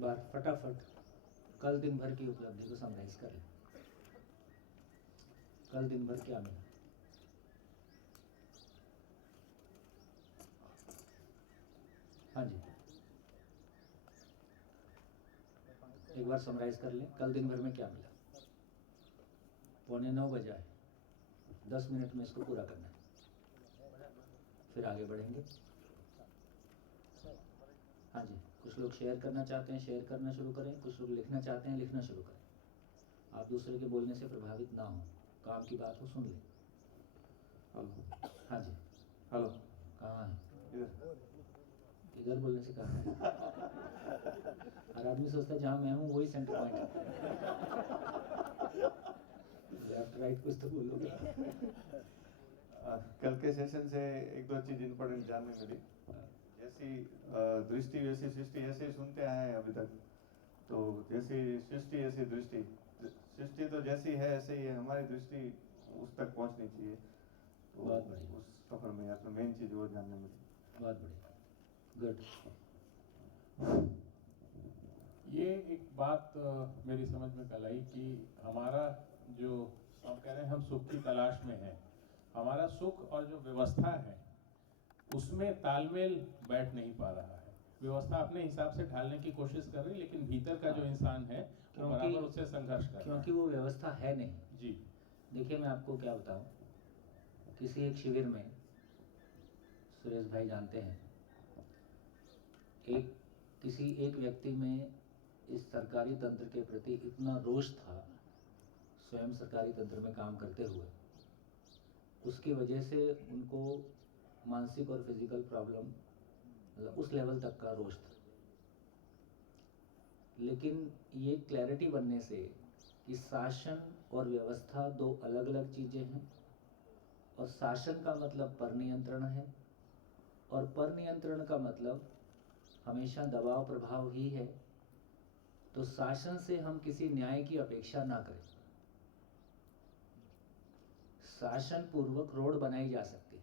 एक बार फटाफट कल दिन भर की उपलब्धि को समराइज कर लें। कल दिन भर क्या मिला? हाँ जी, एक बार समराइज कर लें, कल दिन भर में क्या मिला। 8:45 बजा है, 10 मिनट में इसको पूरा करना है, फिर आगे बढ़ेंगे। हाँ जी, कुछ लोग शेयर करना चाहते हैं, शेयर करना शुरू करें। कुछ लोग लिखना चाहते हैं, लिखना शुरू करें। आप दूसरे के बोलने से प्रभावित ना हो, काम की बात हो सुन लें। हेलो। हाँ जी, हेलो। कहाँ है? इधर। इधर बोलने से कहाँ है? हर आदमी सोचता है जहाँ मैं हूँ वही सेंटर पॉइंट है। लेफ्ट राइट कुछ तो बोलोगे। कल के सेशन से एक दो चीज इम्पोर्टेंट जानने मिली। जैसी दृष्टि वैसी सृष्टि, ऐसे ही सुनते आए हैं अभी तक। तो जैसी सृष्टि ऐसी दृष्टि, सृष्टि तो जैसी है ऐसे ही है, हमारी दृष्टि उस तक पहुंचनी चाहिए। तो बहुत बढ़िया। उस सफर में अपना मेन चीज वो जानने मिली। बहुत बढ़िया, गुड। ये एक बात मेरी समझ में कल आई कि हमारा जो हम कह रहे हैं हम सुख की तलाश में हैं, हमारा सुख और जो व्यवस्था है उसमें तालमेल बैठ नहीं पा रहा है। व्यवस्था अपने हिसाब से ढालने की कोशिश कर रही है, लेकिन भीतर का जो इंसान है वो बराबर उससे संघर्ष कर रहा है, क्योंकि वो व्यवस्था है नहीं। जी देखिए, मैं आपको क्या बताऊं, किसी एक शिविर में, सुरेश भाई जानते हैं, किसी एक व्यक्ति में इस सरकारी तंत्र के प्रति इतना रोष था, स्वयं सरकारी तंत्र में काम करते हुए, उसकी वजह से उनको मानसिक और फिजिकल प्रॉब्लम, मतलब उस लेवल तक का रोष था। लेकिन ये क्लैरिटी बनने से कि शासन और व्यवस्था दो अलग अलग चीज़ें हैं, और शासन का मतलब पर नियंत्रण है, और पर नियंत्रण का मतलब हमेशा दबाव प्रभाव ही है। तो शासन से हम किसी न्याय की अपेक्षा ना करें। शासन पूर्वक रोड बनाई जा सकती है,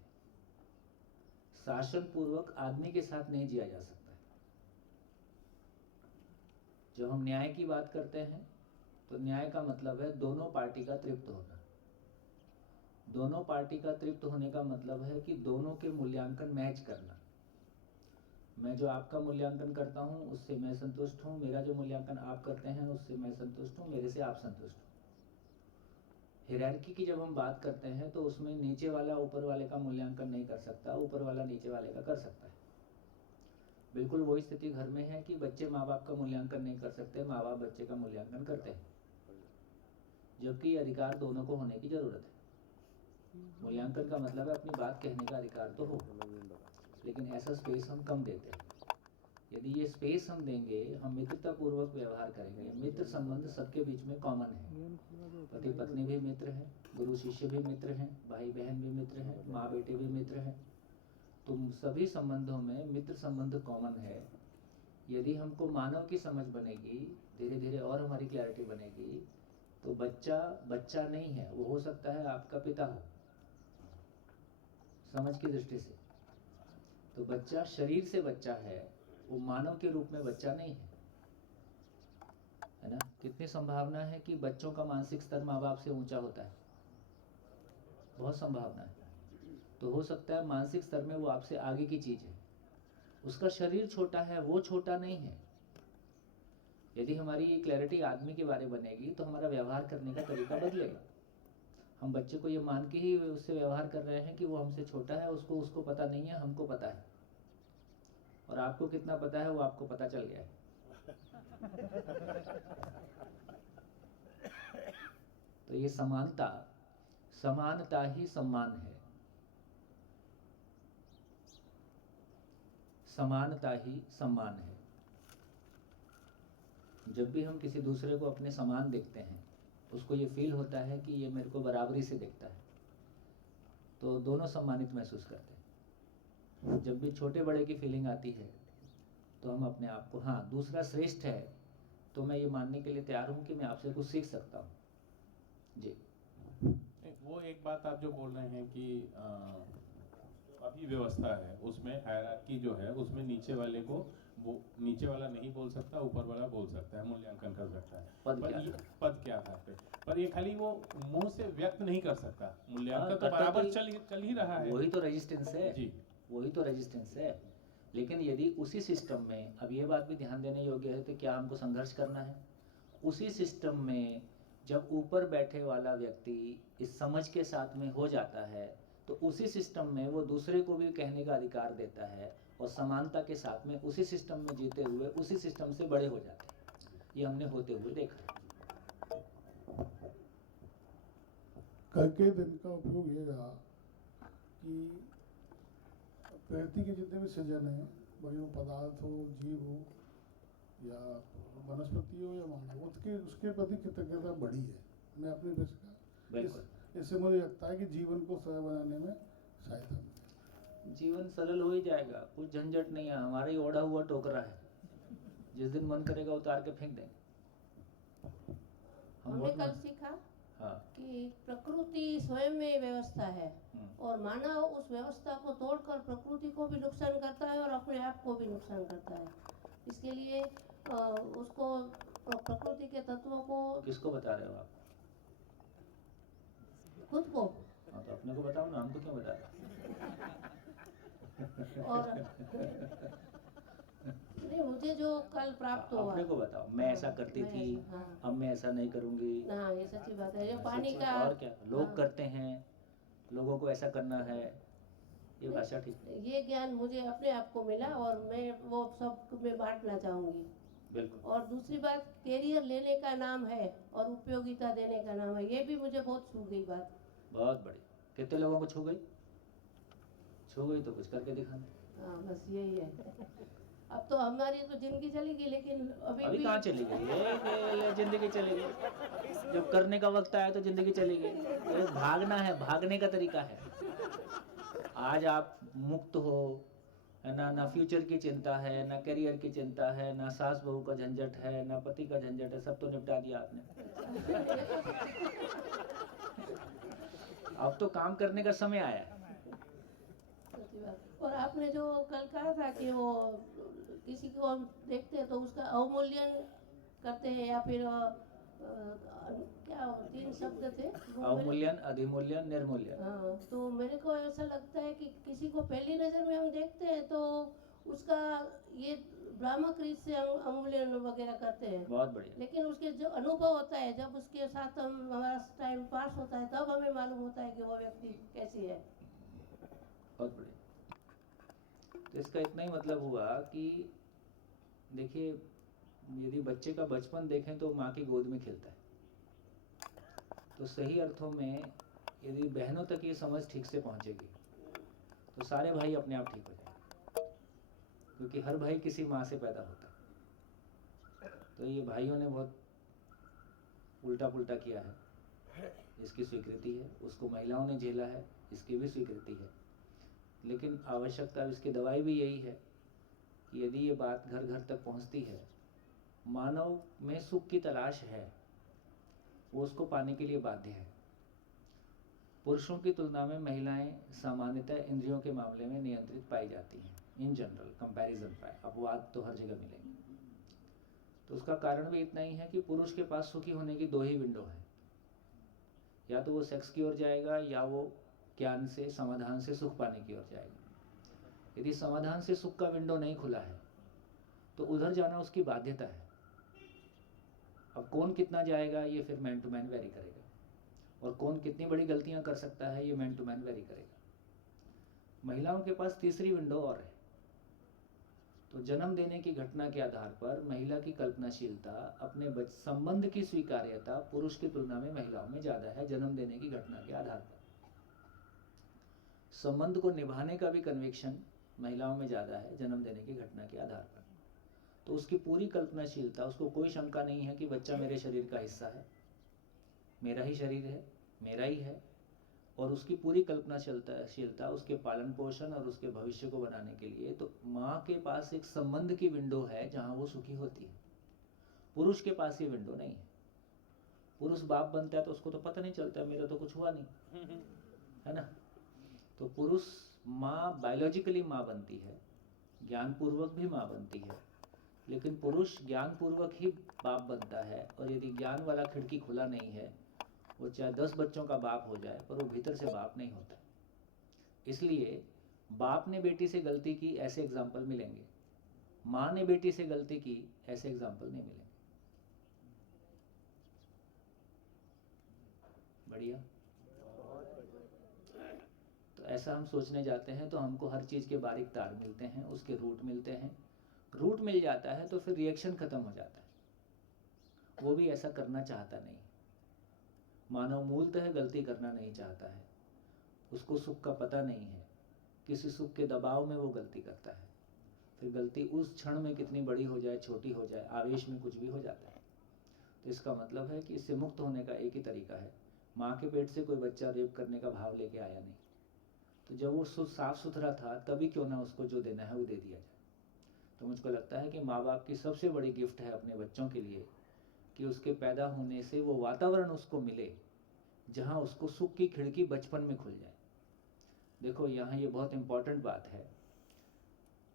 शासन पूर्वक आदमी के साथ नहीं जिया जा सकता है। जब हम न्याय की बात करते हैं तो न्याय का मतलब है दोनों पार्टी का तृप्त होना। दोनों पार्टी का तृप्त होने का मतलब है कि दोनों के मूल्यांकन मैच करना। मैं जो आपका मूल्यांकन करता हूं उससे मैं संतुष्ट हूं, मेरा जो मूल्यांकन आप करते हैं उससे मैं संतुष्ट हूं, मेरे से आप संतुष्ट हो। हायरार्की की जब हम बात करते हैं तो उसमें नीचे वाला ऊपर वाले का मूल्यांकन नहीं कर सकता, ऊपर वाला नीचे वाले का कर सकता है। बिल्कुल वही स्थिति घर में है कि बच्चे माँ बाप का मूल्यांकन नहीं कर सकते, माँ बाप बच्चे का मूल्यांकन करते हैं, जबकि अधिकार दोनों को होने की जरूरत है। मूल्यांकन का मतलब है अपनी बात कहने का अधिकार तो हो, लेकिन ऐसा स्पेस हम कम देते हैं। यदि ये स्पेस हम देंगे, हम मित्रतापूर्वक व्यवहार करेंगे। मित्र संबंध सबके बीच में कॉमन है। पति पत्नी भी मित्र हैं, गुरु शिष्य भी मित्र हैं, भाई बहन भी मित्र हैं, माँ बेटे भी मित्र हैं। तो सभी संबंधों में मित्र संबंध कॉमन है। यदि हमको मानव की समझ बनेगी, धीरे धीरे और हमारी क्लैरिटी बनेगी, तो बच्चा बच्चा नहीं है, वो हो सकता है आपका पिता हो, समझ की दृष्टि से। तो बच्चा शरीर से बच्चा है, वो मानव के रूप में बच्चा नहीं है ना। कितनी संभावना है कि बच्चों का मानसिक स्तर माँ बाप से ऊंचा होता है, बहुत संभावना है। तो हो सकता है मानसिक स्तर में वो आपसे आगे की चीज है, उसका शरीर छोटा है, वो छोटा नहीं है। यदि हमारी ये क्लैरिटी आदमी के बारे में बनेगी तो हमारा व्यवहार करने का तरीका बदलेगा। हम बच्चे को ये मान के ही उससे व्यवहार कर रहे हैं कि वो हमसे छोटा है, उसको पता नहीं है, हमको पता है। और आपको कितना पता है वो आपको पता चल गया है। तो ये समानता ही सम्मान है। समानता ही सम्मान है। जब भी हम किसी दूसरे को अपने समान देखते हैं, उसको ये फील होता है कि ये मेरे को बराबरी से देखता है, तो दोनों सम्मानित महसूस करते हैं। जब भी छोटे बड़े की फीलिंग आती है तो हम अपने आप को, हाँ दूसरा श्रेष्ठ है तो मैं ये मानने के लिए तैयार हूँ कि मैं आपसे कुछ सीख सकता हूँ। जी, वो एक बात आप जो बोल रहे हैं कि अभी व्यवस्था है उसमें हायरार्की जो है उसमें नीचे वाले को वो नीचे वाला नहीं बोल सकता, ऊपर वाला बोल सकता है, मूल्यांकन कर सकता है। पद पर के ये आधार पे। पद के आधार पे, पर ये खाली वो मुंह से व्यक्त नहीं कर सकता, मूल्यांकन तो करता बराबर तो चल ही रहा है। वही तो रेजिस्टेंस है जी। वही तो रेजिस्टेंस है। लेकिन यदि उसी सिस्टम में, अब ये बात भी ध्यान देने योग्य है, तो क्या हमको संघर्ष करना है? उसी सिस्टम में जब ऊपर बैठे वाला व्यक्ति इस समझ के साथ में हो जाता है, तो उसी सिस्टम में वो दूसरे को भी कहने का अधिकार देता है, और समानता के साथ में उसी सिस्टम में जीते हुए उसी सिस्टम से बड़े हो जाते हैं। ये हमने होते हुए देखा है। कल के दिन का उपयोग ये रहा कि प्रकृति के जितने भी सृजन हैं, भाई वो पदार्थ हो, जीव हो, या वनस्पति हो या मानव, उसके प्रति कृतज्ञता बढ़ी है। मैं अपनी बिल्कुल। इससे मुझे लगता है कि जीवन को सरल बनाने में सहायता मिलेगी। जीवन सरल हो ही जाएगा, कुछ झंझट नहीं है। हमारा ही ओढ़ा हुआ टोकरा है, जिस दिन मन करेगा उतार के फेंक देंगे। हम हमने बहुत कल मन- सीखा हाँ। कि प्रकृति स्वयं में व्यवस्था है और मानव उस व्यवस्था को तोड़कर प्रकृति को भी नुकसान करता है और अपने आप को भी नुकसान करता है। इसके लिए उसको प्रकृति के तत्वों को किसको बता रहे हो आप? खुद को हाँ, तो अपने को बताओ ना, हमको क्यों बता रहे हो? और नहीं, मुझे जो कल प्राप्त हुआ, अपने को बताओ। मैं ऐसा करती मैं थी, ऐसा- हाँ। अब मैं ऐसा नहीं करूंगी। हाँ, ये सच्ची बात है। जो पानी सच्ची- का और क्या लोग हाँ। करते हैं, लोगों को ऐसा करना है, ये भाषा ठीक नहीं। ये ज्ञान मुझे अपने आप को मिला और मैं वो सब में बांटना चाहूंगी। बिल्कुल। और दूसरी बात, कैरियर लेने का नाम है और उपयोगिता देने का नाम है, ये भी मुझे बहुत छू गई बात। बहुत बढ़िया। कितने लोगों को छू गई? छू गई तो कुछ करके दिखाना। हाँ, बस यही है। अब तो हमारी तो जिंदगी चली गई, लेकिन अभी भी कहाँ चली गई? ये जिंदगी चली गई। जब करने का वक्त आया तो जिंदगी चली गई। तो भागना है, भागने का तरीका है। आज आप मुक्त हो, है ना? ना फ्यूचर की चिंता है, ना करियर की चिंता है, ना सास बहू का झंझट है, ना पति का झंझट है, सब तो निपटा दिया आपने। अब तो काम करने का समय आया है। सच्ची बात। और आपने जो कल कहा था कि वो किसी को हम देखते हैं तो उसका अवमूल्यन करते हैं, या फिर क्या 3 शब्द थे वो अवमूल्यन, अधिमूल्यन, निर्मूल्यन। हाँ, तो मेरे को ऐसा लगता है कि किसी को पहली नज़र में हम देखते हैं तो उसका ये भ्रामक रीत से हम अवमूल्यन वगैरह करते हैं। बहुत बढ़िया। लेकिन उसके जो अनुभव होता है, जब उसके साथ हमारा टाइम पास होता है, तब हमें मालूम होता है कि वो व्यक्ति कैसी है। बहुत बढ़िया। तो इसका इतना ही मतलब हुआ कि देखिए, यदि बच्चे का बचपन देखें तो माँ की गोद में खेलता है। तो सही अर्थों में यदि बहनों तक ये समझ ठीक से पहुंचेगी तो सारे भाई अपने आप ठीक हो जाएंगे, क्योंकि हर भाई किसी माँ से पैदा होता है। तो ये भाइयों ने बहुत उल्टा पुल्टा किया है, इसकी स्वीकृति है। उसको महिलाओं ने झेला है, इसकी भी स्वीकृति है। लेकिन आवश्यकता, इसकी दवाई भी यही है कि यदि ये बात घर घर तक पहुंचती है, मानव में सुख की तलाश है, वो उसको पाने के लिए बाध्य है। पुरुषों की तुलना में महिलाएं सामान्यतः इंद्रियों के मामले में नियंत्रित पाई जाती हैं, इन जनरल कंपैरिजन पाए। अपवाद तो हर जगह मिलेंगे। तो उसका कारण भी इतना ही है कि पुरुष के पास सुखी होने की 2 ही विंडो है, या तो वो सेक्स की ओर जाएगा या वो ज्ञान से, समाधान से सुख पाने की ओर जाएगा। यदि समाधान से सुख का विंडो नहीं खुला है तो उधर जाना उसकी बाध्यता है। अब कौन कितना जाएगा ये फिर मैन टू मैन वेरी करेगा, और कौन कितनी बड़ी गलतियां कर सकता है ये मैन टू मैन वेरी करेगा। महिलाओं के पास तीसरी विंडो और है। तो जन्म देने की घटना के आधार पर महिला की कल्पनाशीलता, अपने संबंध की स्वीकार्यता पुरुष की तुलना में महिलाओं में ज्यादा है। जन्म देने की घटना के आधार पर संबंध को निभाने का भी कन्विक्शन महिलाओं में ज्यादा है, जन्म देने की घटना के आधार पर। तो उसकी पूरी कल्पनाशीलता, उसको कोई शंका नहीं है कि बच्चा मेरे शरीर का हिस्सा है, मेरा ही शरीर है, मेरा ही है। और उसकी पूरी कल्पनाशीलता उसके पालन पोषण और उसके भविष्य को बनाने के लिए, तो माँ के पास एक संबंध की विंडो है जहाँ वो सुखी होती है। पुरुष के पास ये विंडो नहीं है। पुरुष बाप बनता है तो उसको तो पता नहीं चलता मेरा तो कुछ हुआ नहीं, है ना? तो पुरुष माँ बायोलॉजिकली माँ बनती है, ज्ञानपूर्वक भी माँ बनती है, लेकिन पुरुष ज्ञान पूर्वक ही बाप बनता है, और यदि ज्ञान वाला खिड़की खुला नहीं है, वो चाहे 10 बच्चों का बाप हो जाए पर वो भीतर से बाप नहीं होता। इसलिए बाप ने बेटी से गलती की ऐसे एग्जाम्पल मिलेंगे, माँ ने बेटी से गलती की ऐसे एग्जाम्पल नहीं मिलेंगे। बढ़िया। तो ऐसा हम सोचने जाते हैं तो हमको हर चीज़ के बारीक तार मिलते हैं, उसके रूट मिलते हैं। रूट मिल जाता है तो फिर रिएक्शन खत्म हो जाता है। वो भी ऐसा करना चाहता नहीं। मानव मूलतः गलती करना नहीं चाहता है, उसको सुख का पता नहीं है, किसी सुख के दबाव में वो गलती करता है। फिर गलती उस क्षण में कितनी बड़ी हो जाए, छोटी हो जाए, आवेश में कुछ भी हो जाता है। तो इसका मतलब है कि इससे मुक्त होने का एक ही तरीका है। माँ के पेट से कोई बच्चा रेप करने का भाव लेके आया नहीं, तो जब वो साफ सुथरा था तभी क्यों ना उसको जो देना है वो दे दिया जाए। तो मुझको लगता है कि माँ बाप की सबसे बड़ी गिफ्ट है अपने बच्चों के लिए कि उसके पैदा होने से वो वातावरण उसको मिले जहाँ उसको सुख की खिड़की बचपन में खुल जाए। देखो यहाँ ये बहुत इम्पॉर्टेंट बात है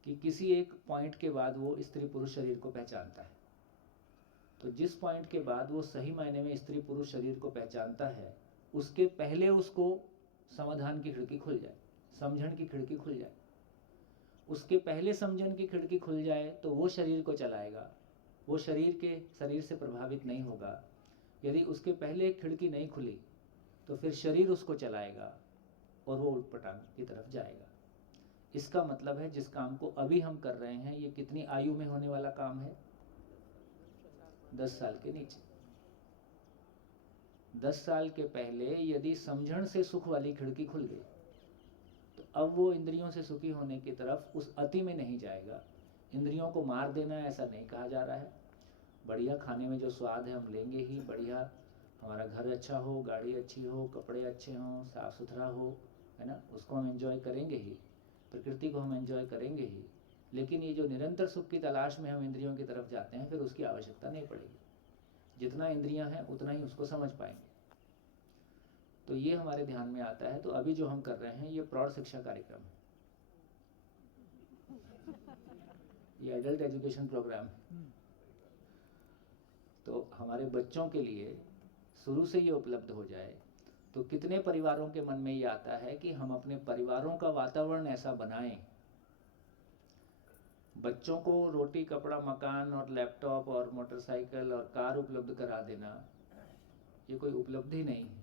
कि किसी एक पॉइंट के बाद वो स्त्री पुरुष शरीर को पहचानता है। तो जिस पॉइंट के बाद वो सही मायने में स्त्री पुरुष शरीर को पहचानता है, उसके पहले उसको समाधान की खिड़की खुल जाए, समझण की खिड़की खुल जाए। उसके पहले समझण की खिड़की खुल जाए तो वो शरीर को चलाएगा, वो शरीर से प्रभावित नहीं होगा। यदि उसके पहले एक खिड़की नहीं खुली तो फिर शरीर उसको चलाएगा और वो उठपटांग की तरफ जाएगा। इसका मतलब है जिस काम को अभी हम कर रहे हैं ये कितनी आयु में होने वाला काम है? 10 साल के नीचे। 10 साल के पहले यदि समझण से सुख वाली खिड़की खुल गई तो अब वो इंद्रियों से सुखी होने की तरफ उस अति में नहीं जाएगा। इंद्रियों को मार देना ऐसा नहीं कहा जा रहा है। बढ़िया खाने में जो स्वाद है हम लेंगे ही, बढ़िया हमारा घर अच्छा हो, गाड़ी अच्छी हो, कपड़े अच्छे हों, साफ सुथरा हो, है ना, उसको हम एंजॉय करेंगे ही, प्रकृति को हम एंजॉय करेंगे ही। लेकिन ये जो निरंतर सुख की तलाश में हम इंद्रियों की तरफ जाते हैं फिर उसकी आवश्यकता नहीं पड़ेगी। जितना इंद्रियां हैं उतना ही उसको समझ पाएंगे। तो ये हमारे ध्यान में आता है। तो अभी जो हम कर रहे हैं ये प्रौढ़ शिक्षा कार्यक्रम है, ये एडल्ट एजुकेशन प्रोग्राम है। तो हमारे बच्चों के लिए शुरू से ये उपलब्ध हो जाए तो कितने परिवारों के मन में ये आता है कि हम अपने परिवारों का वातावरण ऐसा बनाएं। बच्चों को रोटी, कपड़ा, मकान और लैपटॉप और मोटरसाइकिल और कार उपलब्ध करा देना ये कोई उपलब्धि नहीं है।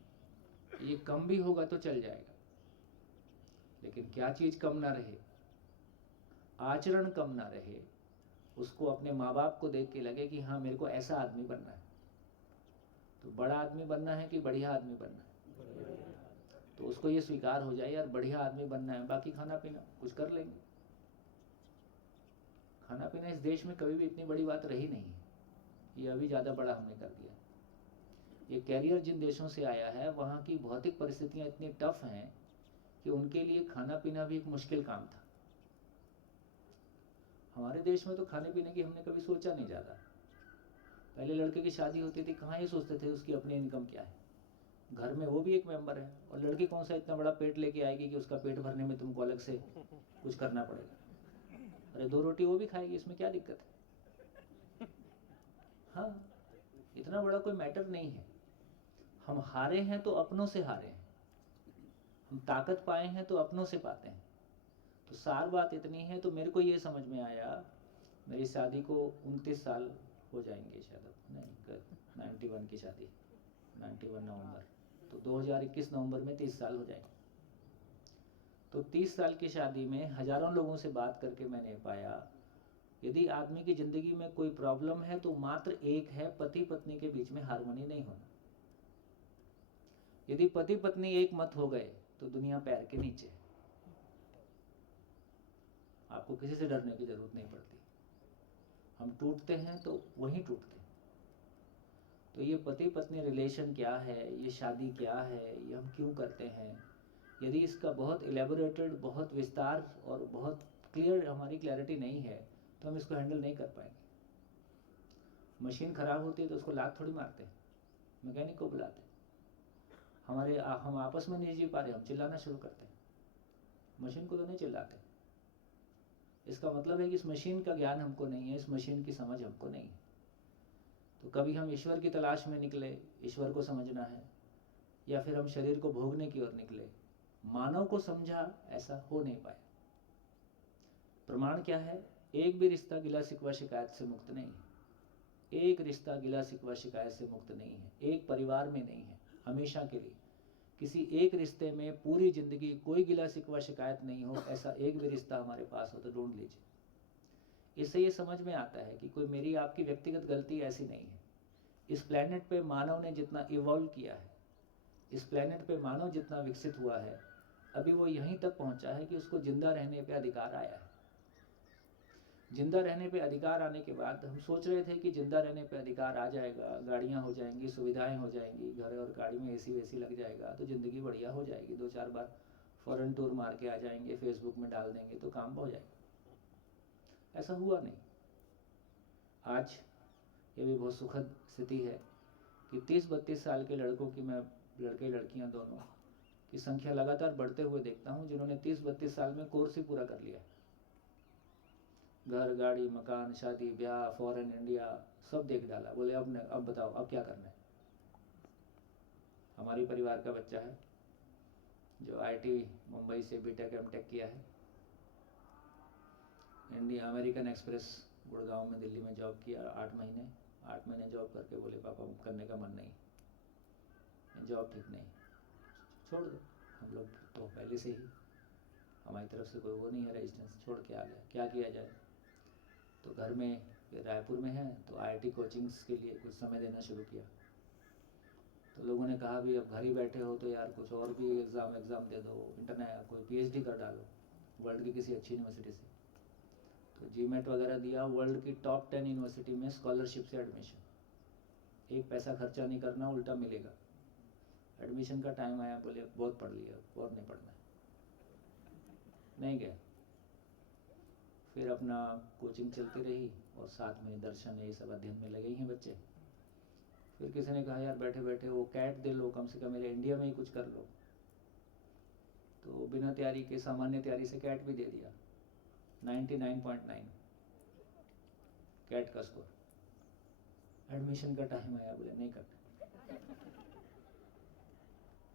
ये कम भी होगा तो चल जाएगा, लेकिन क्या चीज कम ना रहे? आचरण कम ना रहे। उसको अपने माँ बाप को देख के लगे कि हाँ मेरे को ऐसा आदमी बनना है। तो बड़ा आदमी बनना है कि बढ़िया आदमी बनना है? तो उसको ये स्वीकार हो जाए यार बढ़िया आदमी बनना है, बाकी खाना पीना कुछ कर लेंगे। खाना पीना इस देश में कभी भी इतनी बड़ी बात रही नहीं है, ये अभी ज़्यादा बड़ा हमने कर दिया। ये कैरियर जिन देशों से आया है वहाँ की भौतिक परिस्थितियाँ इतनी टफ हैं कि उनके लिए खाना पीना भी एक मुश्किल काम था। हमारे देश में तो खाने पीने की हमने कभी सोचा नहीं ज़्यादा। पहले लड़के की शादी होती थी, कहाँ ये सोचते थे उसकी अपनी इनकम क्या है, घर में वो भी एक मेंबर है, और लड़की कौन सा इतना बड़ा पेट लेके आएगी कि उसका पेट भरने में तुमको अलग से कुछ करना पड़ेगा। अरे 2 रोटी वो भी खाएगी, इसमें क्या दिक्कत है? हाँ, इतना बड़ा कोई मैटर नहीं है। हम हारे हैं तो अपनों से हारे हैं, हम ताकत पाए हैं तो अपनों से पाते हैं। तो सार बात इतनी है। तो मेरे को ये समझ में आया, मेरी शादी को 29 साल हो जाएंगे शायद, नहीं 91 की शादी, 91 नवंबर, तो 2021 नवंबर में 30 साल हो जाएंगे। तो 30 साल की शादी में हजारों लोगों से बात करके मैंने पाया यदि आदमी की जिंदगी में कोई प्रॉब्लम है तो मात्र एक है, पति पत्नी के बीच में हार्मनी नहीं होना। यदि पति पत्नी एक मत हो गए तो दुनिया पैर के नीचे है। आपको किसी से डरने की जरूरत नहीं पड़ती। हम टूटते हैं तो वहीं टूटते हैं। तो ये पति पत्नी रिलेशन क्या है, ये शादी क्या है, ये हम क्यों करते हैं, यदि इसका बहुत इलेबोरेटेड, बहुत विस्तार और बहुत क्लियर हमारी क्लैरिटी नहीं है तो हम इसको हैंडल नहीं कर पाएंगे। मशीन खराब होती है तो उसको लात थोड़ी मारते हैं, मैकेनिक को बुलाते हैं। हम आपस में नहीं जी पा रहे, हम चिल्लाना शुरू करते हैं, मशीन को तो नहीं चिल्लाते। इसका मतलब है कि इस मशीन का ज्ञान हमको नहीं है, इस मशीन की समझ हमको नहीं है। तो कभी हम ईश्वर की तलाश में निकले, ईश्वर को समझना है, या फिर हम शरीर को भोगने की ओर निकले, मानव को समझा, ऐसा हो नहीं पाया। प्रमाण क्या है? एक भी रिश्ता गिला शिकवा शिकायत से मुक्त नहीं है। एक रिश्ता गिला शिकवा शिकायत से मुक्त नहीं है, एक परिवार में नहीं है, हमेशा के लिए। किसी एक रिश्ते में पूरी जिंदगी कोई गिला शिकवा शिकायत नहीं हो, ऐसा एक भी रिश्ता हमारे पास हो तो ढूंढ लीजिए। इससे ये समझ में आता है कि कोई मेरी आपकी व्यक्तिगत गलती ऐसी नहीं है। इस प्लेनेट पे मानव ने जितना इवॉल्व किया है, इस प्लेनेट पे मानव जितना विकसित हुआ है, अभी वो यहीं तक पहुंचा है कि उसको जिंदा रहने पे अधिकार आया है। जिंदा रहने पे अधिकार आने के बाद हम सोच रहे थे कि जिंदा रहने पे अधिकार आ जाएगा, गाड़ियां हो जाएंगी, सुविधाएं हो जाएंगी, घर और गाड़ी में एसी वेसी लग जाएगा तो ज़िंदगी बढ़िया हो जाएगी, 2-4 बार फॉरेन टूर मार के आ जाएंगे, फेसबुक में डाल देंगे तो काम हो जाएगा। ऐसा हुआ नहीं। आज ये भी बहुत सुखद स्थिति है कि 30-32 साल के लड़कों की, मैं लड़के लड़कियां दोनों की संख्या लगातार बढ़ते हुए देखता हूं, जिन्होंने 30-32 साल में कोर्स ही पूरा कर लिया। घर, गाड़ी, मकान, शादी, ब्याह, फॉरेन, इंडिया सब देख डाला। बोले अब बताओ अब क्या करना है। हमारी परिवार का बच्चा है जो आईटी मुंबई से बीटेक एमटेक किया है, इंडिया अमेरिकन एक्सप्रेस गुड़गांव में, दिल्ली में जॉब किया 8 महीने जॉब करके बोले पापा करने का मन नहीं, जॉब ठीक नहीं, छोड़ दो। हम लोग तो पहले से ही, हमारी तरफ से कोई वो नहीं है रेजिस्टेंस, छोड़ के आ गया। क्या किया जाए? तो घर में, रायपुर में है तो आईआईटी कोचिंग्स के लिए कुछ समय देना शुरू किया। तो लोगों ने कहा भी अब घर ही बैठे हो तो यार कुछ और भी एग्ज़ाम दे दो, इंटरनेट कोई पीएचडी कर डालो वर्ल्ड की किसी अच्छी यूनिवर्सिटी से। तो जीमेट वगैरह दिया, वर्ल्ड की टॉप 10 यूनिवर्सिटी में स्कॉलरशिप से एडमिशन, एक पैसा खर्चा नहीं करना, उल्टा मिलेगा। एडमिशन का टाइम आया, बोले बहुत पढ़ लिया, और नहीं पढ़ना, नहीं गया। फिर अपना कोचिंग चलती रही और साथ में दर्शन ये सब अध्ययन में लगे ही हैं बच्चे। फिर किसी ने कहा यार बैठे बैठे वो कैट दे लो, कम से कम मेरे इंडिया में ही कुछ कर लो। तो बिना तैयारी के, सामान्य तैयारी से कैट भी दे दिया, 99.9 कैट का स्कोर। एडमिशन का टाइम आया, बोले नहीं करना।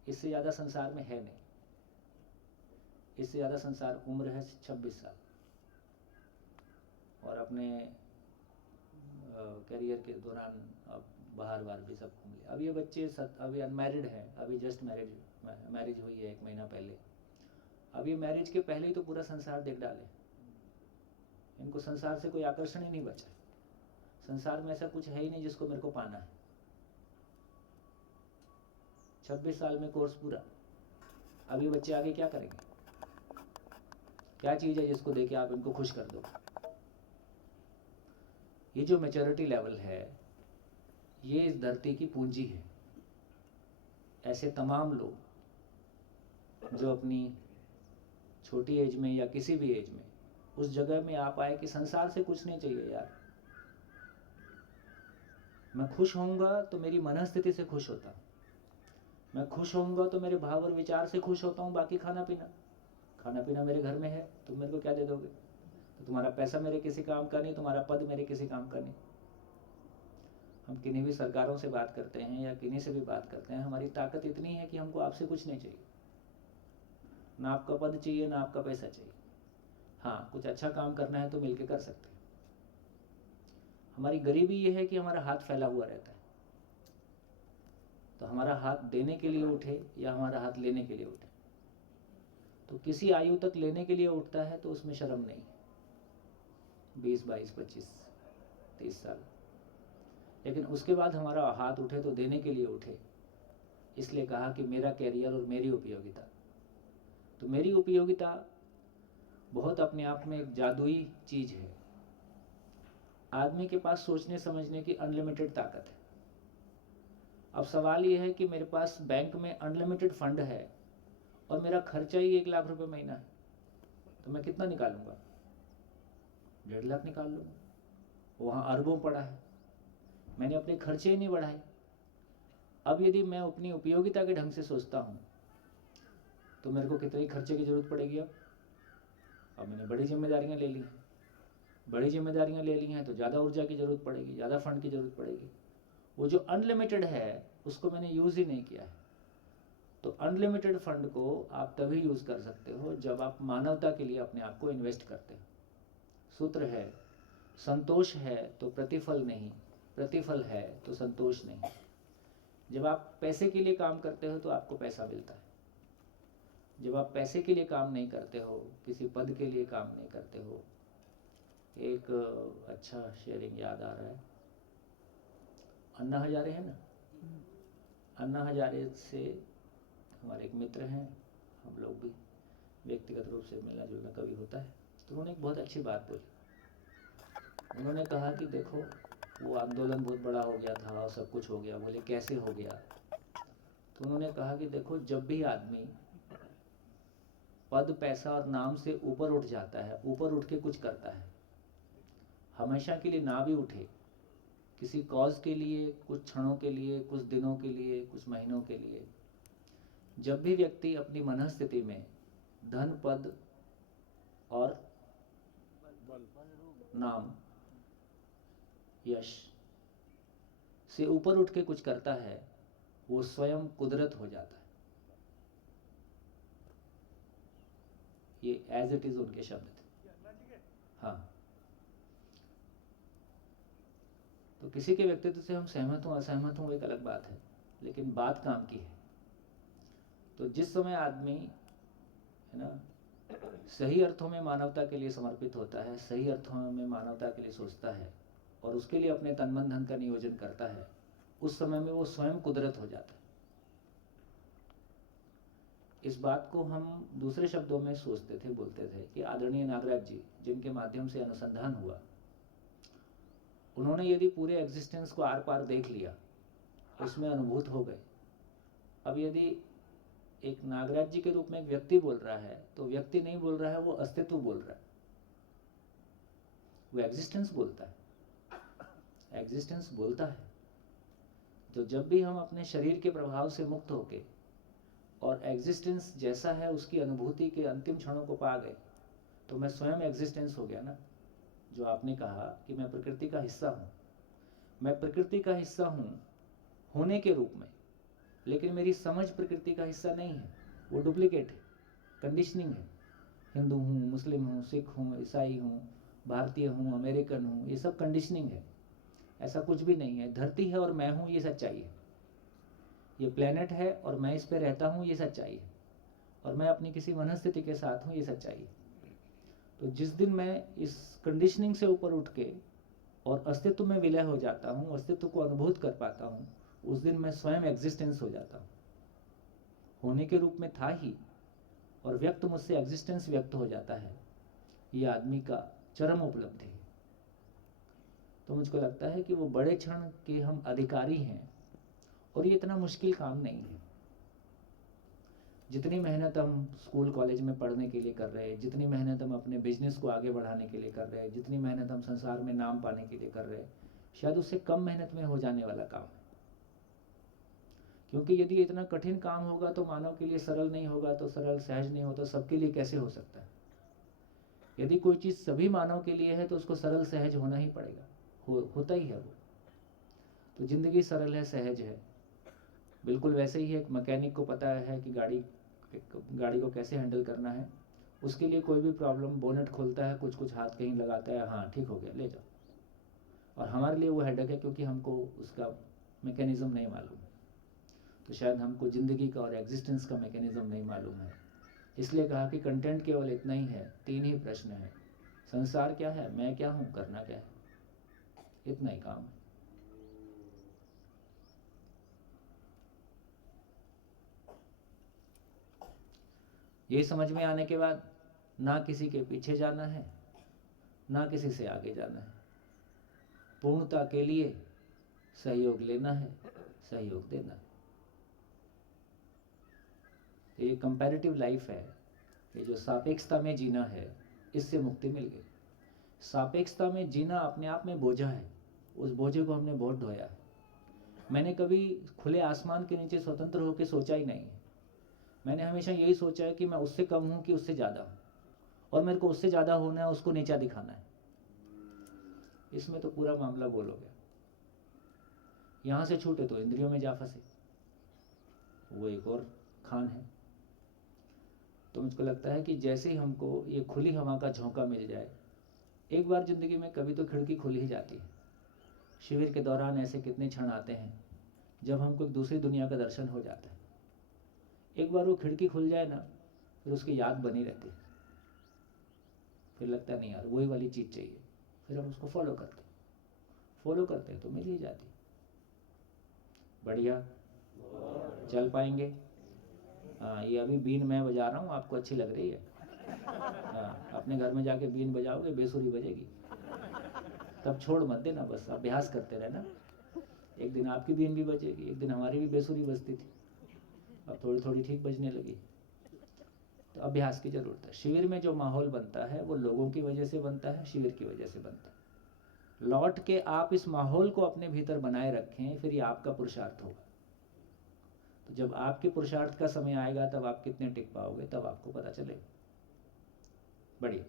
इससे ज़्यादा संसार में है नहीं। इससे ज़्यादा संसार उम्र है 26 साल, और अपने करियर के दौरान अब बाहर भी सब घूम लिया। अब ये बच्चे अभी अनमैरिड हैं, अभी जस्ट मैरिज हुई है 1 महीना पहले। अब ये मैरिज के पहले ही तो पूरा संसार देख डाले। इनको संसार से कोई आकर्षण ही नहीं बचा। संसार में ऐसा कुछ है ही नहीं जिसको मेरे को पाना है। 26 साल में कोर्स पूरा। अभी बच्चे आगे क्या करेंगे? क्या चीज़ है जिसको देके आप इनको खुश कर दो? ये जो मैच्योरिटी लेवल है, ये इस धरती की पूंजी है। ऐसे तमाम लोग जो अपनी छोटी एज में या किसी भी एज में उस जगह में आ पाए कि संसार से कुछ नहीं चाहिए यार, मैं खुश होऊंगा तो मेरी मनस्थिति से खुश होता हूँ, मैं खुश होऊंगा तो मेरे भाव और विचार से खुश होता हूँ। बाकी खाना पीना मेरे घर में है, तुम मेरे को क्या दे दोगे? तो तुम्हारा पैसा मेरे किसी काम का नहीं, तुम्हारा पद मेरे किसी काम का नहीं। हम किन्हीं भी सरकारों से बात करते हैं या किन्हीं से भी बात करते हैं, हमारी ताकत इतनी है कि हमको आपसे कुछ नहीं चाहिए, ना आपका पद चाहिए, ना आपका पैसा चाहिए। हाँ, कुछ अच्छा काम करना है तो मिलके कर सकते हैं। हमारी गरीबी ये है कि हमारा हाथ फैला हुआ रहता है। तो हमारा हाथ देने के लिए उठे या हमारा हाथ लेने के लिए उठे, तो किसी आयु तक लेने के लिए उठता है तो उसमें शर्म नहीं है, 20, 22, 25, 30 साल। लेकिन उसके बाद हमारा हाथ उठे तो देने के लिए उठे। इसलिए कहा कि मेरा कैरियर और मेरी उपयोगिता। तो मेरी उपयोगिता बहुत अपने आप में एक जादुई चीज़ है। आदमी के पास सोचने समझने की अनलिमिटेड ताकत है। अब सवाल ये है कि मेरे पास बैंक में अनलिमिटेड फंड है और मेरा खर्चा ही 1 लाख रुपए महीना है, तो मैं कितना निकालूंगा? 1.5 लाख निकाल लूँगा। वहाँ अरबों पड़ा है, मैंने अपने खर्चे ही नहीं बढ़ाए। अब यदि मैं अपनी उपयोगिता के ढंग से सोचता हूँ तो मेरे को कितने खर्चे की जरूरत पड़ेगी? अब मैंने बड़ी जिम्मेदारियाँ ले ली। बड़ी जिम्मेदारियां ले ली हैं तो ज़्यादा ऊर्जा की ज़रूरत पड़ेगी, ज़्यादा फंड की ज़रूरत पड़ेगी। वो जो अनलिमिटेड है उसको मैंने यूज़ ही नहीं किया है। तो अनलिमिटेड फंड को आप तभी यूज़ कर सकते हो जब आप मानवता के लिए अपने आप को इन्वेस्ट करते हो। सूत्र है, संतोष है तो प्रतिफल नहीं, प्रतिफल है तो संतोष नहीं। जब आप पैसे के लिए काम करते हो तो आपको पैसा मिलता है। जब आप पैसे के लिए काम नहीं करते हो, किसी पद के लिए काम नहीं करते हो। एक अच्छा शेयरिंग याद आ रहा है, अन्ना हजारे है ना, अन्ना हजारे से हमारे एक मित्र हैं, हम लोग भी व्यक्तिगत रूप से मिलना जुलना कभी होता है। तो उन्होंने एक बहुत अच्छी बात बोली। उन्होंने कहा कि देखो वो आंदोलन बहुत बड़ा हो गया था और सब कुछ हो गया। बोले कैसे हो गया? तो उन्होंने कहा कि देखो जब भी आदमी पद, पैसा और नाम से ऊपर उठ जाता है, ऊपर उठ के कुछ करता है, हमेशा के लिए ना भी उठे, किसी कॉज के लिए, कुछ क्षणों के लिए, कुछ दिनों के लिए, कुछ महीनों के लिए, जब भी व्यक्ति अपनी मनस्थिति में धन, पद और नाम, यश से ऊपर उठ के कुछ करता है, वो स्वयं कुदरत हो जाता है। ये एज इट इज उनके शब्द थे। हाँ, तो किसी के व्यक्तित्व से हम सहमत हों असहमत हों एक अलग बात है, लेकिन बात काम की है। तो जिस समय आदमी है ना सही अर्थों में मानवता के लिए समर्पित होता है, सही अर्थों में मानवता के लिए सोचता है और उसके लिए अपने तन मन धन का नियोजन करता है, उस समय में वो स्वयं कुदरत हो जाता है। इस बात को हम दूसरे शब्दों में सोचते थे, बोलते थे कि आदरणीय नागराज जी, जिनके माध्यम से अनुसंधान हुआ, उन्होंने यदि पूरे एग्जिस्टेंस को आर पार देख लिया, उसमें अनुभूत हो गए। अब यदि एक नागराज जी के रूप में एक व्यक्ति बोल रहा है, तो व्यक्ति नहीं बोल रहा है, वो अस्तित्व बोल रहा है, वो एग्जिस्टेंस बोलता है, एग्जिस्टेंस बोलता है। तो जब भी हम अपने शरीर के प्रभाव से मुक्त होके और एग्जिस्टेंस जैसा है उसकी अनुभूति के अंतिम क्षणों को पा गए, तो मैं स्वयं एग्जिस्टेंस हो गया ना। जो आपने कहा कि मैं प्रकृति का हिस्सा हूँ, मैं प्रकृति का हिस्सा हूँ होने के रूप में, लेकिन मेरी समझ प्रकृति का हिस्सा नहीं है, वो डुप्लीकेट है, कंडीशनिंग है। हिंदू हूँ, मुस्लिम हूँ, सिख हूँ, ईसाई हूँ, भारतीय हूँ, अमेरिकन हूँ, ये सब कंडीशनिंग है। ऐसा कुछ भी नहीं है। धरती है और मैं हूँ, ये सच्चाई है। ये प्लेनेट है और मैं इस पे रहता हूँ, ये सच्चाई है। और मैं अपनी किसी मनस्थिति के साथ हूँ, ये सच्चाई है। तो जिस दिन मैं इस कंडीशनिंग से ऊपर उठ के और अस्तित्व में विलय हो जाता हूँ, अस्तित्व को अनुभूत कर पाता हूँ, उस दिन मैं स्वयं एग्जिस्टेंस हो जाता हूँ। होने के रूप में था ही, और व्यक्त मुझसे एग्जिस्टेंस व्यक्त हो जाता है। ये आदमी का चरम उपलब्धि है। तो मुझको लगता है कि वो बड़े क्षण के हम अधिकारी हैं, और ये इतना मुश्किल काम नहीं है। जितनी मेहनत हम स्कूल कॉलेज में पढ़ने के लिए कर रहे हैं, जितनी मेहनत हम अपने बिजनेस को आगे बढ़ाने के लिए कर रहे हैं, जितनी मेहनत हम संसार में नाम पाने के लिए कर रहे हैं, शायद उससे कम मेहनत में हो जाने वाला काम है। क्योंकि यदि इतना कठिन काम होगा तो मानव के लिए सरल नहीं होगा, तो सरल सहज नहीं हो तो सबके लिए कैसे हो सकता है? यदि कोई चीज़ सभी मानव के लिए है तो उसको सरल सहज होना ही पड़ेगा, होता ही है वो। तो जिंदगी सरल है, सहज है। बिल्कुल वैसे ही एक मैकेनिक को पता है कि गाड़ी को कैसे हैंडल करना है। उसके लिए कोई भी प्रॉब्लम, बोनेट खोलता है, कुछ हाथ कहीं लगाता है, हाँ ठीक हो गया, ले जाओ। और हमारे लिए वो हेडेक है, क्योंकि हमको उसका मैकेनिज्म नहीं मालूम है। तो शायद हमको ज़िंदगी का और एग्जिस्टेंस का मैकेनिज्म नहीं मालूम है। इसलिए कहा कि कंटेंट केवल इतना ही है, 3 ही प्रश्न है। संसार क्या है, मैं क्या हूँ, करना क्या है, इतना ही काम है। ये समझ में आने के बाद ना किसी के पीछे जाना है, ना किसी से आगे जाना है। पूर्णता के लिए सहयोग लेना है, सहयोग देना है। ये कंपैरेटिव लाइफ है, ये जो सापेक्षता में जीना है, इससे मुक्ति मिल गई। सापेक्षता में जीना अपने आप में बोझा है, उस बोझे को हमने बहुत ढोया है। मैंने कभी खुले आसमान के नीचे स्वतंत्र होकर सोचा ही नहीं है। मैंने हमेशा यही सोचा है कि मैं उससे कम हूँ कि उससे ज़्यादा हूँ, और मेरे को उससे ज़्यादा होना है, उसको नीचा दिखाना है। इसमें तो पूरा मामला गोल हो गया। यहाँ से छूटे तो इंद्रियों में जा फंसे, वो एक और खान है। तो मुझको लगता है कि जैसे ही हमको ये खुली हवा का झोंका मिल जाए, एक बार ज़िंदगी में कभी तो खिड़की खुल ही जाती है। शिविर के दौरान ऐसे कितने क्षण आते हैं जब हमको एक दूसरी दुनिया का दर्शन हो जाता है। एक बार वो खिड़की खुल जाए ना, फिर उसकी याद बनी रहती है। फिर लगता है नहीं यार वही वाली चीज़ चाहिए, फिर हम उसको फॉलो करते हैं तो मिल ही जाती। बढ़िया, चल पाएंगे? हाँ, ये अभी बीन मैं बजा रहा हूँ, आपको अच्छी लग रही है? हाँ, अपने घर में जाके बीन बजाओगे, बेसुरी बजेगी, तब छोड़ मत देना, बस अभ्यास करते रहना। एक दिन आपकी बीन भी बजेगी, एक दिन हमारी भी बेसुरी बजती थी, अब थोड़ी थोड़ी ठीक बजने लगी। तो अभ्यास की ज़रूरत है। शिविर में जो माहौल बनता है वो लोगों की वजह से बनता है, शिविर की वजह से बनता है। लौट के आप इस माहौल को अपने भीतर बनाए रखें, फिर ये आपका पुरुषार्थ होगा। तो जब आपके पुरुषार्थ का समय आएगा तब आप कितने टिक पाओगे, तब आपको पता चलेगा। बढ़िया।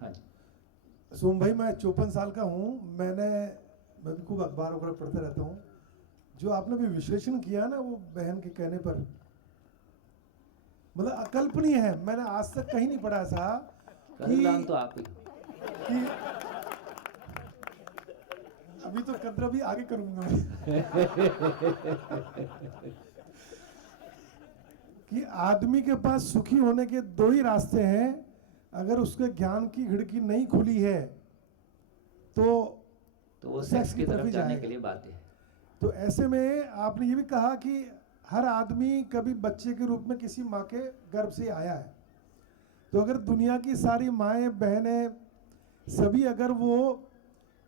हाँ जी सोम भाई, मैं 54 साल का हूँ। मैं भी खूब अखबार वगैरह पढ़ते रहता हूँ। जो आपने भी विश्लेषण किया ना वो बहन के कहने पर, मतलब अकल्पनीय है। मैंने आज तक कहीं नहीं पढ़ा था कदरदान तो आप ही। कि अभी तो कद्र भी आगे करूंगा कि आदमी के पास सुखी होने के दो ही रास्ते हैं। अगर उसके ज्ञान की खिड़की नहीं खुली है तो वो सेक्स की तरफ जाने के लिए बात है। तो ऐसे में आपने ये भी कहा कि हर आदमी कभी बच्चे के रूप में किसी माँ के गर्भ से आया है। तो अगर दुनिया की सारी माएँ बहनें सभी अगर वो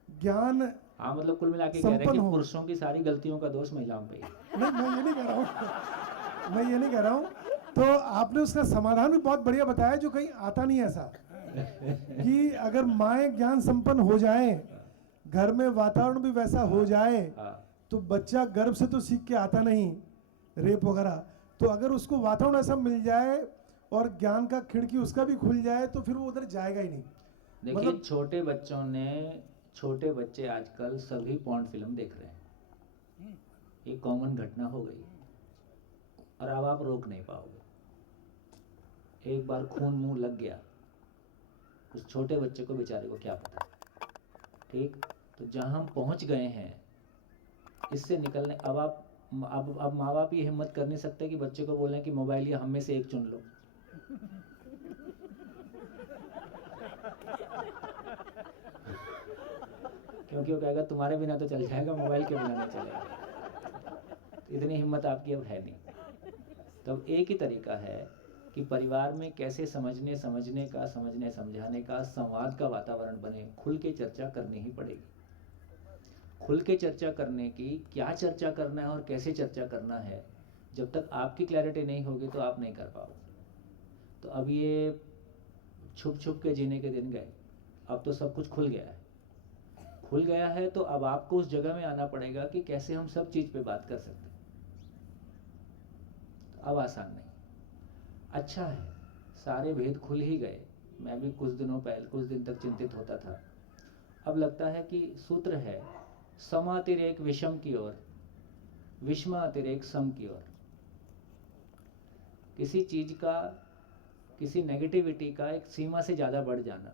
ज्ञान, हाँ, मतलब कुल मिला के कह रहे हैं कि पुरुषों की सारी गलतियों का दोष महिलाओं पे है। नहीं, मैं ये नहीं कह रहा हूँ। तो आपने उसका समाधान भी बहुत बढ़िया बताया, जो कहीं आता नहीं है ऐसा कि अगर माएँ ज्ञान संपन्न हो जाएं, घर में वातावरण भी वैसा हो जाए, तो बच्चा गर्भ से तो सीख के आता नहीं, रेप वगैरह। तो अगर उसको वातावरण ऐसा मिल जाए और ज्ञान का खिड़की उसका भी खुल जाए तो फिर वो उधर जाएगा ही नहीं। देखिए मतलब छोटे बच्चे आजकल सभी पॉर्न फिल्म देख रहे हैं। एक कॉमन घटना हो गई और अब आप रोक नहीं पाओगे। एक बार खून मुंह लग गया, उस छोटे बच्चे को बेचारे को क्या पता। ठीक, तो जहां हम पहुंच गए हैं इससे निकलने, अब माँ बाप ये हिम्मत कर नहीं सकते कि बच्चे को बोलें कि मोबाइल या हम में से एक चुन लो। क्योंकि वो कहेगा तुम्हारे बिना तो चल जाएगा, मोबाइल के बिना नहीं चलेगा। इतनी हिम्मत आपकी अब है नहीं। तब एक ही तरीका है कि परिवार में कैसे समझने समझाने का, संवाद का वातावरण बने। खुल के चर्चा करनी ही पड़ेगी। खुल के चर्चा करने की, क्या चर्चा करना है और कैसे चर्चा करना है, जब तक आपकी क्लैरिटी नहीं होगी तो आप नहीं कर पाओगे। तो अब ये छुप के जीने के दिन गए, अब तो सब कुछ खुल गया है। तो अब आपको उस जगह में आना पड़ेगा कि कैसे हम सब चीज़ पे बात कर सकते हैं। तो अब आसान नहीं, अच्छा है, सारे भेद खुल ही गए। मैं भी कुछ दिन तक चिंतित होता था। अब लगता है कि सूत्र है समातिरेक विषम की ओर, विषमातिरेक सम की ओर। किसी चीज का, किसी नेगेटिविटी का एक सीमा से ज़्यादा बढ़ जाना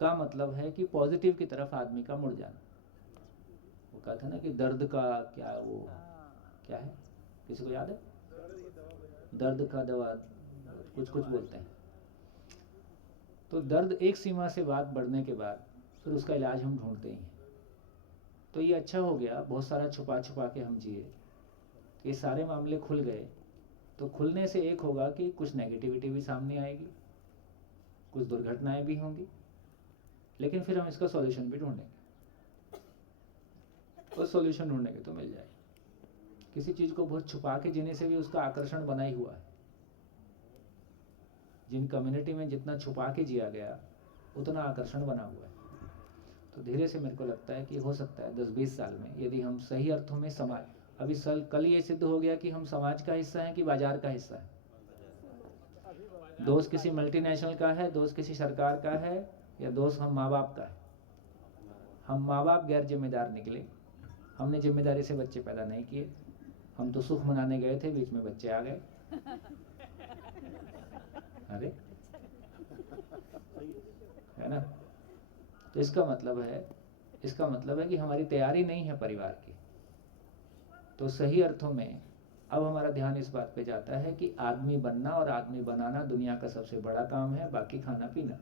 का मतलब है कि पॉजिटिव की तरफ आदमी का मुड़ जाना। वो कहा था ना कि दर्द का क्या है, किसी को याद है? दर्द का दवा कुछ बोलते हैं। तो दर्द एक सीमा से बात बढ़ने के बाद फिर उसका इलाज हम ढूंढते ही हैं। तो ये अच्छा हो गया, बहुत सारा छुपा के हम जिए। ये सारे मामले खुल गए, तो खुलने से एक होगा कि कुछ नेगेटिविटी भी सामने आएगी, कुछ दुर्घटनाएं भी होंगी, लेकिन फिर हम इसका सॉल्यूशन भी ढूंढेंगे। उस सॉल्यूशन ढूंढेंगे तो मिल जाएगी। किसी चीज़ को बहुत छुपा के जीने से भी उसका आकर्षण बना ही हुआ है। जिन कम्युनिटी में जितना छुपा के जिया गया उतना आकर्षण बना हुआ है। तो धीरे से मेरे को लगता है कि हो सकता है 10-20 साल में, यदि हम सही अर्थों में समाज, अभी कल ये सिद्ध हो गया कि हम समाज का हिस्सा हैं कि बाजार का हिस्सा है। दोष किसी मल्टीनेशनल का है, दोष किसी सरकार का है, या दोष हम माँ बाप का है। हम माँ बाप गैर जिम्मेदार निकले, हमने जिम्मेदारी से बच्चे पैदा नहीं किए, हम तो सुख मनाने गए थे, बीच में बच्चे आ गए। अरे है ना। तो इसका मतलब है कि हमारी तैयारी नहीं है परिवार की। तो सही अर्थों में अब हमारा ध्यान इस बात पे जाता है कि आदमी बनना और आदमी बनाना दुनिया का सबसे बड़ा काम है, बाकी खाना पीना।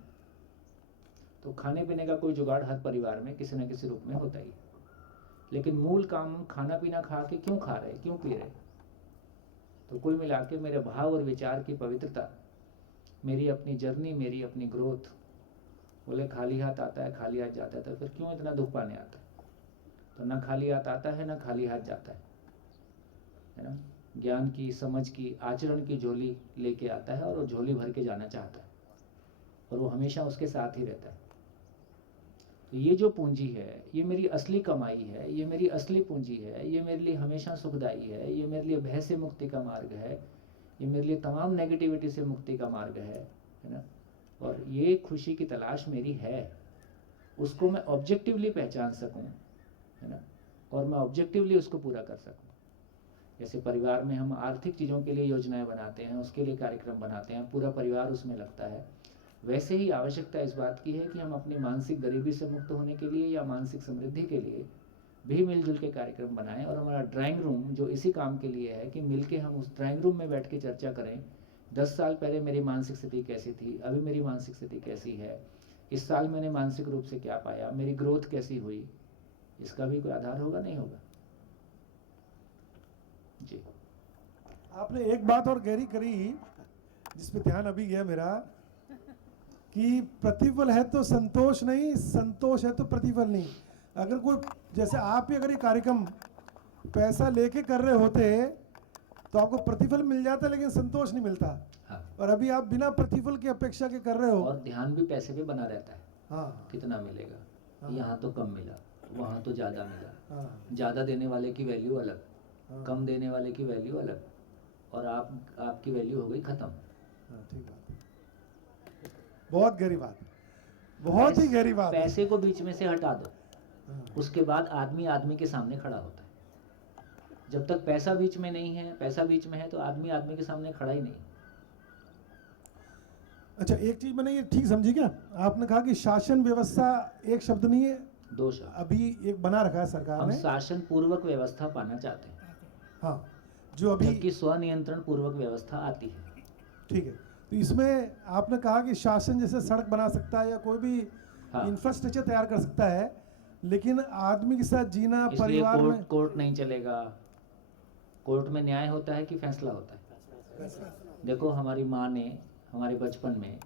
तो खाने पीने का कोई जुगाड़ हर परिवार में किसी न किसी रूप में होता ही, लेकिन मूल काम खाना पीना खा के क्यों खा रहे, क्यों पी रहे। तो कुल मिला के मेरे भाव और विचार की पवित्रता, मेरी अपनी जर्नी, मेरी अपनी ग्रोथ। बोले खाली हाथ आता है, खाली हाथ जाता है, तो फिर क्यों इतना दुख पाने आता है। तो ना खाली हाथ आता है, ना खाली हाथ जाता है ना। ज्ञान की, समझ की, आचरण की झोली लेके आता है और वो झोली भर के जाना चाहता है, और वो हमेशा उसके साथ ही रहता है। तो ये जो पूंजी है, ये मेरी असली कमाई है, ये मेरी असली पूंजी है, ये मेरे लिए हमेशा सुखदाई है, ये मेरे लिए भय से मुक्ति का मार्ग है, ये मेरे लिए तमाम नेगेटिविटी से मुक्ति का मार्ग है ना। और ये खुशी की तलाश मेरी है, उसको मैं ऑब्जेक्टिवली पहचान सकूं, है ना, और मैं ऑब्जेक्टिवली उसको पूरा कर सकूं। जैसे परिवार में हम आर्थिक चीज़ों के लिए योजनाएं बनाते हैं, उसके लिए कार्यक्रम बनाते हैं, पूरा परिवार उसमें लगता है, वैसे ही आवश्यकता इस बात की है कि हम अपनी मानसिक गरीबी से मुक्त होने के लिए या मानसिक समृद्धि के लिए भी मिलजुल के कार्यक्रम बनाएं। और हमारा ड्राइंग रूम जो इसी काम के लिए है कि मिलके हम उस ड्राइंग रूम में बैठ के चर्चा करें, 10 साल पहले मेरी मानसिक स्थिति कैसी थी, अभी मेरी मानसिक स्थिति कैसी है, इस साल मैंने मानसिक रूप से क्या पाया, मेरी ग्रोथ कैसी हुई, इसका भी कोई आधार होगा, नहीं होगा जी। आपने एक बात और गहरी करी जिसपे ध्यान अभी गया मेरा, कि प्रतिफल है तो संतोष नहीं, संतोष है तो प्रतिफल नहीं। अगर कोई, जैसे आप ही अगर ये कार्यक्रम पैसा लेके कर रहे होते तो आपको प्रतिफल मिल जाता, लेकिन संतोष नहीं मिलता। हाँ। और अभी आप बिना प्रतिफल की अपेक्षा के कर रहे हो, और ध्यान भी पैसे पे बना रहता है। हाँ, कितना मिलेगा, हाँ। यहाँ तो कम मिला, वहाँ तो ज़्यादा मिला। हाँ, ज़्यादा देने वाले की वैल्यू अलग, हाँ। कम देने वाले की वैल्यू अलग, और आपकी वैल्यू हो गई खत्म। हाँ, ठीक बात है। बहुत गहरी बात, बहुत ही गहरी बात है। पैसे को बीच में से हटा दो, हाँ, उसके बाद आदमी आदमी के सामने खड़ा होता है। जब तक पैसा बीच में नहीं है, पैसा बीच में है, तो आदमी आदमी के सामने खड़ा ही नहीं। अच्छा, एक चीज मैंने ये ठीक समझी क्या, आपने कहा कि शासन व्यवस्था एक शब्द नहीं है, 2 शब्द। अभी एक बना रखा है सरकार हम ने। शासन पूर्वक व्यवस्था पाना चाहते हैं, हाँ, जो अभी जबकि स्वनियंत्रण पूर्वक व्यवस्था आती है। ठीक है। तो इसमें आपने कहा कि शासन जैसे सड़क बना सकता है या कोई भी हाँ। इंफ्रास्ट्रक्चर तैयार कर सकता है, लेकिन आदमी के साथ जीना, इसलिए परिवार में कोर्ट नहीं चलेगा। कोर्ट में न्याय होता है कि फैसला होता है। देखो, हमारी माँ ने हमारे बचपन में,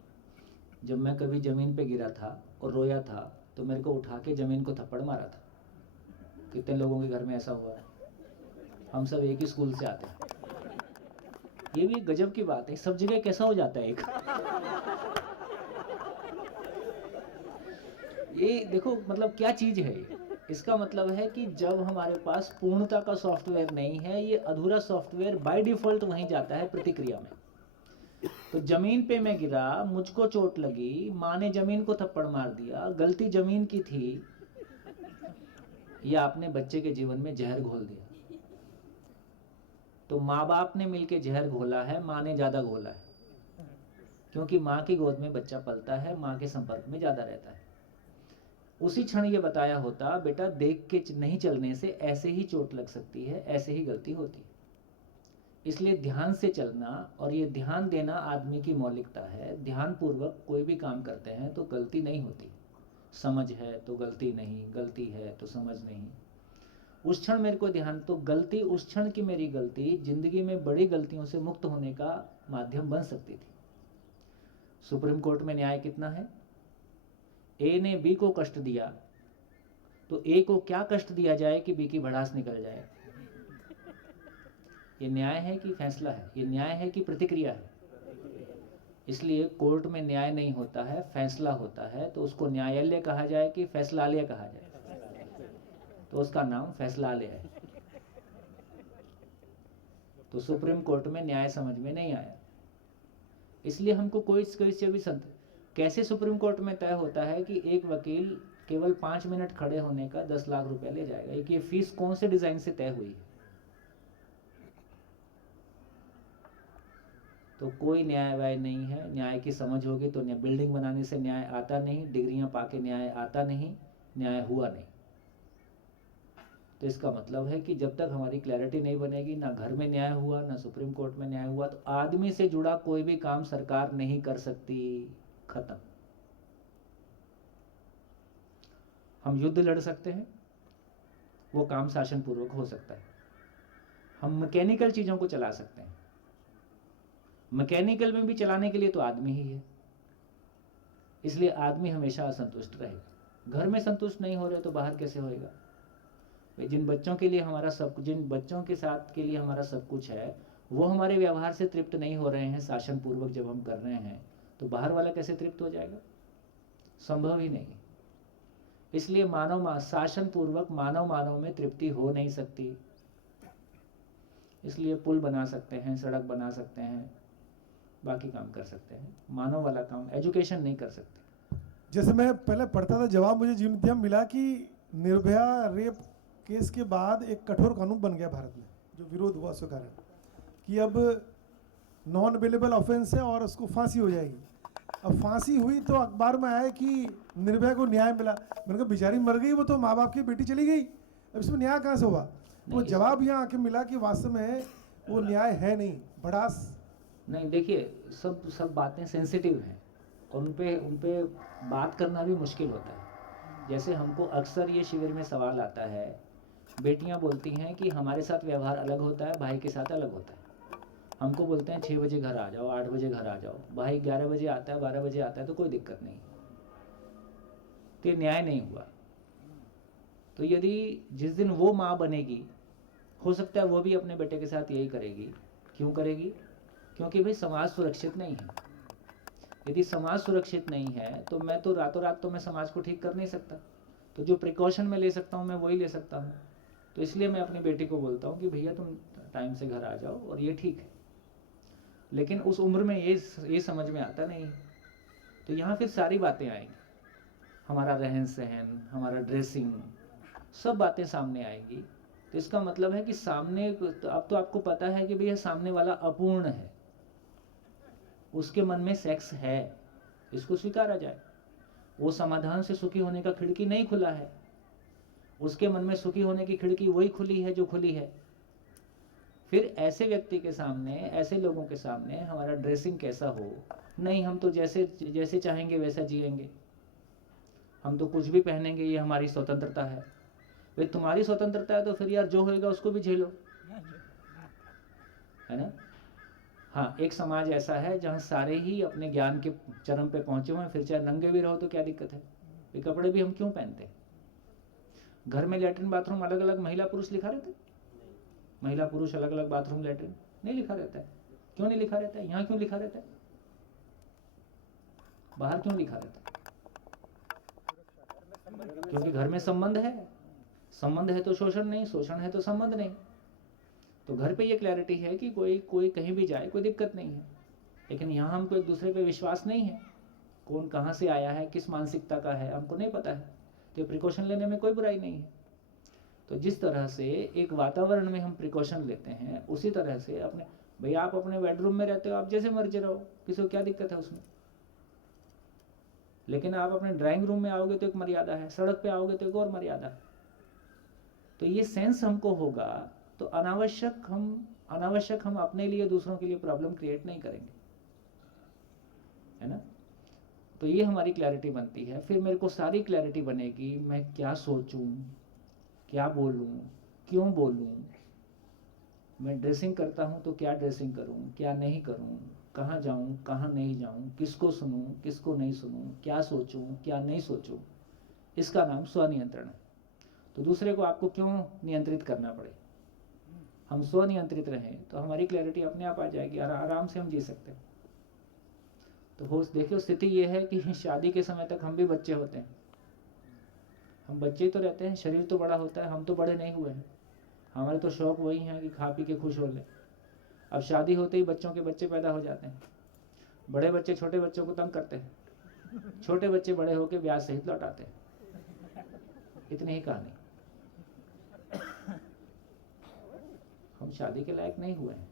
जब मैं कभी ज़मीन पे गिरा था और रोया था, तो मेरे को उठा के ज़मीन को थप्पड़ मारा था। कितने लोगों के घर में ऐसा हुआ है। हम सब एक ही स्कूल से आते हैं। ये भी एक गजब की बात है, सब जगह कैसा हो जाता है एक। ये देखो, मतलब क्या चीज़ है ये। इसका मतलब है कि जब हमारे पास पूर्णता का सॉफ्टवेयर नहीं है, ये अधूरा सॉफ्टवेयर बाय डिफॉल्ट वहीं जाता है प्रतिक्रिया में। तो जमीन पे मैं गिरा, मुझको चोट लगी, माँ ने जमीन को थप्पड़ मार दिया, गलती जमीन की थी, या आपने बच्चे के जीवन में जहर घोल दिया। तो माँ बाप ने मिलके जहर घोला है, माँ ने ज्यादा घोला है, क्योंकि माँ की गोद में बच्चा पलता है, माँ के संपर्क में ज्यादा रहता है। उसी क्षण ये बताया होता, बेटा देख के नहीं चलने से ऐसे ही चोट लग सकती है, ऐसे ही गलती होती है। इसलिए ध्यान से चलना और ये ध्यान देना आदमी की मौलिकता है। ध्यान पूर्वक कोई भी काम करते हैं तो गलती नहीं होती। समझ है तो गलती नहीं, गलती है तो समझ नहीं। उस क्षण मेरे को ध्यान, तो गलती, उस क्षण की मेरी गलती जिंदगी में बड़ी गलतियों से मुक्त होने का माध्यम बन सकती थी। सुप्रीम कोर्ट में न्याय कितना है? ए ने बी को कष्ट दिया, तो ए को क्या कष्ट दिया जाए कि बी की भड़ास निकल जाए? ये न्याय है कि फैसला है? ये न्याय है कि प्रतिक्रिया है? इसलिए कोर्ट में न्याय नहीं होता है, फैसला होता है। तो उसको न्यायालय कहा जाए कि फैसलालय कहा जाए? तो उसका नाम फैसलालय है। तो सुप्रीम कोर्ट में न्याय समझ में नहीं आया, इसलिए हमको कोई से भी कैसे सुप्रीम कोर्ट में तय होता है कि एक वकील केवल 5 मिनट खड़े होने का 10 लाख रुपया ले जाएगा। एक ये फीस कौन से डिजाइन से तय हुई है? तो कोई न्याय वाय नहीं है। न्याय की समझ होगी तो बिल्डिंग बनाने से न्याय आता नहीं, डिग्रियां पाके न्याय आता नहीं, न्याय हुआ नहीं। तो इसका मतलब है कि जब तक हमारी क्लैरिटी नहीं बनेगी, ना घर में न्याय हुआ, ना सुप्रीम कोर्ट में न्याय हुआ, तो आदमी से जुड़ा कोई भी काम सरकार नहीं कर सकती। खत्म। हम युद्ध लड़ सकते हैं, वो काम शासन पूर्वक हो सकता है। हम मैकेनिकल चीजों को चला सकते हैं, मैकेनिकल में भी चलाने के लिए तो आदमी ही है। इसलिए आदमी हमेशा असंतुष्ट रहेगा। घर में संतुष्ट नहीं हो रहे तो बाहर कैसे होएगा? जिन बच्चों के लिए हमारा जिन बच्चों के साथ के लिए हमारा सब कुछ है, वो हमारे व्यवहार से तृप्त नहीं हो रहे हैं शासन पूर्वक जब हम कर रहे हैं, तो बाहर वाला कैसे तृप्त हो जाएगा? संभव ही नहीं। इसलिए शासन पूर्वक मानव में तृप्ति हो नहीं सकती। इसलिए पुल बना सकते हैं, सड़क बना सकते हैं, बाकी काम कर सकते हैं, मानव वाला काम एजुकेशन नहीं कर सकते। जैसे मैं पहले पढ़ता था, जवाब मुझे जीवन नीतियाँ मिला कि निर्भया रेप केस के बाद एक कठोर कानून बन गया भारत में, जो विरोध हुआ उसके कारण, कि अब नॉन अवेलेबल ऑफेंस है और उसको फांसी हो जाएगी। अब फांसी हुई तो अखबार में आया कि निर्भया को न्याय मिला। मैंने कहा बेचारी मर गई, वो तो माँ बाप की बेटी चली गई, अब इसमें न्याय कहाँ से हुआ? वो जवाब यहाँ आके मिला कि वास्तव में वो न्याय है नहीं, भड़ास नहीं। देखिए, सब बातें सेंसिटिव हैं, उन पे बात करना भी मुश्किल होता है। जैसे हमको अक्सर ये शिविर में सवाल आता है, बेटियां बोलती हैं कि हमारे साथ व्यवहार अलग होता है, भाई के साथ अलग होता है। हमको बोलते हैं 6 बजे घर आ जाओ, 8 बजे घर आ जाओ, भाई 11 बजे आता है, 12 बजे आता है, तो कोई दिक्कत नहीं। तो ये न्याय नहीं हुआ। तो यदि जिस दिन वो माँ बनेगी, हो सकता है वो भी अपने बेटे के साथ यही करेगी। क्यों करेगी? क्योंकि भाई समाज सुरक्षित नहीं है। यदि समाज सुरक्षित नहीं है तो मैं तो रातों रात तो मैं समाज को ठीक कर नहीं सकता। तो जो प्रिकॉशन मैं ले सकता हूँ मैं वही ले सकता हूँ। तो इसलिए मैं अपनी बेटी को बोलता हूँ कि भैया तुम टाइम से घर आ जाओ, और ये ठीक है। लेकिन उस उम्र में ये समझ में आता नहीं। तो यहाँ फिर सारी बातें आएंगी, हमारा रहन सहन, हमारा ड्रेसिंग, सब बातें सामने आएंगी। तो इसका मतलब है कि सामने, अब तो आपको पता है कि भैया सामने वाला अपूर्ण है, उसके मन में सेक्स है, इसको स्वीकारा जाए। वो समाधान से सुखी होने का खिड़की नहीं खुला है, उसके मन में सुखी होने की खिड़की वही खुली है जो खुली है। फिर ऐसे व्यक्ति के सामने, ऐसे लोगों के सामने हमारा ड्रेसिंग कैसा हो? नहीं, हम तो जैसे चाहेंगे वैसा जिएंगे, हम तो कुछ भी पहनेंगे, ये हमारी स्वतंत्रता है। भाई तुम्हारी स्वतंत्रता है तो फिर यार जो होएगा उसको भी झेलो, है ना? हाँ, एक समाज ऐसा है जहाँ सारे ही अपने ज्ञान के चरम पे पहुंचे हुए हैं, फिर चाहे नंगे भी रहो तो क्या दिक्कत है? ये कपड़े भी हम क्यों पहनते हैं? घर में लैट्रिन बाथरूम अलग अलग महिला पुरुष लिखा रहता है? महिला पुरुष अलग अलग बाथरूम लैट्रिन नहीं लिखा रहता है। क्यों नहीं लिखा रहता है? यहाँ क्यों लिखा रहता है? बाहर क्यों लिखा रहता है? क्योंकि घर में संबंध है। संबंध है तो शोषण नहीं, शोषण है तो संबंध नहीं। तो घर पे ये क्लैरिटी है कि कोई कहीं भी जाए कोई दिक्कत नहीं है। लेकिन यहाँ हमको एक दूसरे पे विश्वास नहीं है। कौन कहाँ से आया है, किस मानसिकता का है, हमको नहीं पता है। तो प्रिकॉशन लेने में कोई बुराई नहीं है। तो जिस तरह से एक वातावरण में हम प्रिकॉशन लेते हैं, उसी तरह से अपने, भाई आप अपने बेडरूम में रहते हो, आप जैसे मर्जी रहो, किसी को क्या दिक्कत है उसमें? लेकिन आप अपने ड्राइंग रूम में आओगे तो एक मर्यादा है, सड़क पे आओगे तो एक और मर्यादा है। तो ये सेंस हमको होगा तो अनावश्यक हम अपने लिए, दूसरों के लिए प्रॉब्लम क्रिएट नहीं करेंगे, है ना? तो ये हमारी क्लैरिटी बनती है। फिर मेरे को सारी क्लैरिटी बनेगी, मैं क्या सोचूं, क्या बोलूं, क्यों बोलूं, मैं ड्रेसिंग करता हूं तो क्या ड्रेसिंग करूं, क्या नहीं करूं, कहाँ जाऊं, कहाँ नहीं जाऊं, किसको सुनूं, किसको नहीं सुनूं, क्या सोचूं, क्या नहीं सोचूं। इसका नाम स्वनियंत्रण है। तो दूसरे को आपको क्यों नियंत्रित करना पड़े? हम स्वनियंत्रित रहें तो हमारी क्लैरिटी अपने आप आ जाएगी, आराम से हम जी सकते हैं। तो देखियो, स्थिति ये है कि शादी के समय तक हम भी बच्चे होते हैं। हम बच्चे तो रहते हैं, शरीर तो बड़ा होता है, हम तो बड़े नहीं हुए हैं। हमारे तो शौक वही हैं कि खा पी के खुश हो ले। अब शादी होते ही बच्चों के बच्चे पैदा हो जाते हैं। बड़े बच्चे छोटे बच्चों को तंग करते हैं, छोटे बच्चे बड़े होकर ब्याज सहित लौटाते हैं। इतनी ही कहानी। हम शादी के लायक नहीं हुए हैं,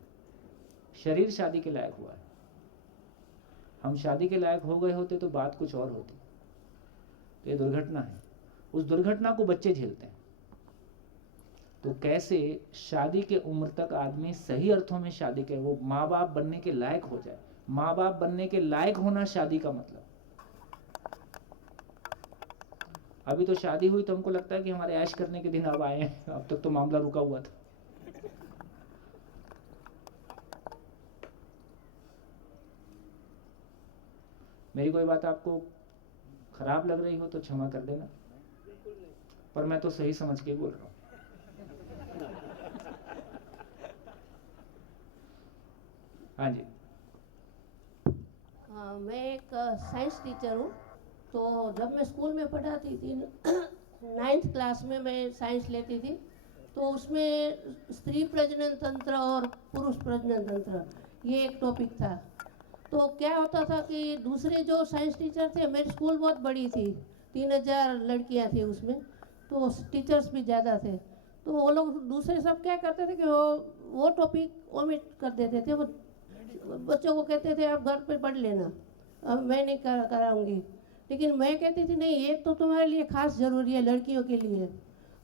शरीर शादी के लायक हुआ है। हम शादी के लायक हो गए होते तो बात कुछ और होती। तो ये दुर्घटना है, उस दुर्घटना को बच्चे झेलते हैं। तो कैसे शादी के उम्र तक आदमी सही अर्थों में शादी के वो माँ बाप बनने के लायक हो जाए। माँ बाप बनने के लायक होना शादी का मतलब। अभी तो शादी हुई तो हमको लगता है कि हमारे ऐश करने के दिन अब आए हैं, अब तक तो मामला रुका हुआ था। मेरी कोई बात आपको खराब लग रही हो तो क्षमा कर देना, पर मैं तो सही समझ के बोल रहा हूँ। हाँ जी। हाँ, मैं एक साइंस टीचर हूँ। तो जब मैं स्कूल में पढ़ाती थी 9th क्लास में मैं साइंस लेती थी, तो उसमें स्त्री प्रजनन तंत्र और पुरुष प्रजनन तंत्र ये एक टॉपिक था। तो क्या होता था कि दूसरे जो साइंस टीचर थे, मेरी स्कूल बहुत बड़ी थी, 3000 लड़कियां थी उसमें, तो टीचर्स भी ज़्यादा थे। तो वो लोग दूसरे सब क्या करते थे कि वो टॉपिक ओमिट कर देते थे। वो बच्चों को कहते थे आप घर पे पढ़ लेना, अब मैं नहीं कराऊंगी। लेकिन मैं कहती थी नहीं, ये तो तुम्हारे लिए खास ज़रूरी है, लड़कियों के लिए।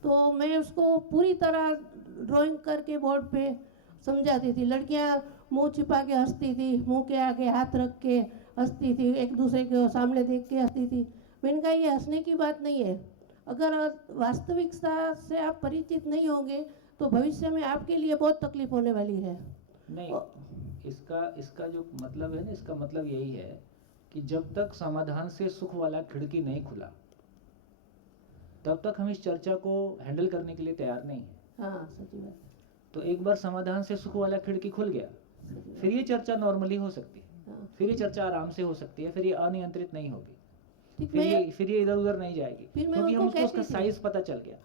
तो मैं उसको पूरी तरह ड्राइंग करके बोर्ड पे समझाती थी। लड़कियां मुंह छिपा के हंसती थी, मुंह के आगे हाथ रख के हंसती थी, एक दूसरे के सामने देख के हंसती थी। मैंने कहा ये हंसने की बात नहीं है। अगर वास्तविकता से आप परिचित नहीं होंगे तो भविष्य में आपके लिए बहुत तकलीफ होने वाली है। नहीं, इसका जो मतलब है ना, इसका मतलब यही है कि जब तक समाधान से सुख वाला खिड़की नहीं खुला, तब तक हम इस चर्चा को हैंडल करने के लिए तैयार नहीं है। हाँ, सच्ची बात है। तो एक बार समाधान से सुख वाला खिड़की खुल गया, फिर ये चर्चा नॉर्मली हो सकती है, हाँ। फिर ये चर्चा आराम से हो सकती है, फिर ये अनियंत्रित नहीं होगी, ठीक, फिर ये इधर उधर नहीं जाएगी, फिर मैं क्योंकि उनको हमको उसका कहती थी। साइज पता चल गया।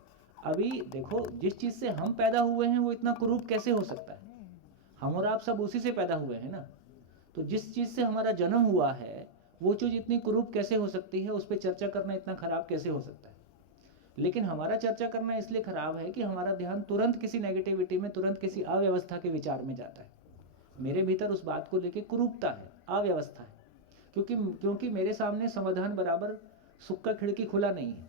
अभी देखो, जिस चीज से हम पैदा हुए हैं वो इतना कुरूप कैसे हो सकता है? हम और आप सब उसी से पैदा हुए हैं ना। तो जिस चीज से हमारा जन्म हुआ है वो चीज इतनी कुरूप कैसे हो सकती है, उस पर चर्चा करना इतना खराब कैसे हो सकता है? लेकिन हमारा चर्चा करना इसलिए खराब है कि हमारा ध्यान तुरंत किसी नेगेटिविटी में, तुरंत किसी अव्यवस्था के विचार में जाता है। मेरे भीतर उस बात को लेके कुरूपता है, अव्यवस्था है, क्योंकि मेरे सामने समाधान बराबर सुख का खिड़की खुला नहीं है।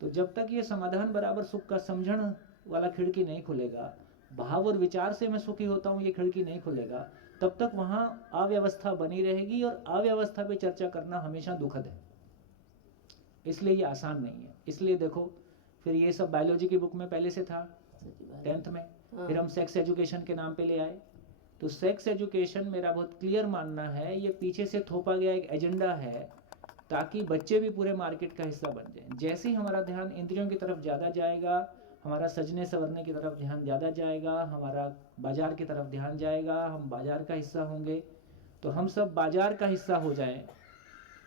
तो जब तक ये समाधान बराबर सुख का समझण वाला खिड़की नहीं खुलेगा, भाव और विचार से मैं सुखी होता हूँ ये खिड़की नहीं खुलेगा, तब तक वहाँ अव्यवस्था बनी रहेगी, और अव्यवस्था पे चर्चा करना हमेशा दुखद है। इसलिए ये आसान नहीं है। इसलिए देखो, फिर ये सब बायोलॉजी की बुक में पहले से था 10th में, फिर हम सेक्स एजुकेशन के नाम पे ले आए। तो सेक्स एजुकेशन मेरा बहुत क्लियर मानना है, ये पीछे से थोपा गया एक एजेंडा है ताकि बच्चे भी पूरे मार्केट का हिस्सा बन जाएं। जैसे ही हमारा ध्यान इंद्रियों की तरफ ज़्यादा जाएगा, हमारा सजने संवरने की तरफ ध्यान ज़्यादा जाएगा, हमारा बाजार की तरफ ध्यान जाएगा, हम बाजार का हिस्सा होंगे, तो हम सब बाजार का हिस्सा हो जाएं।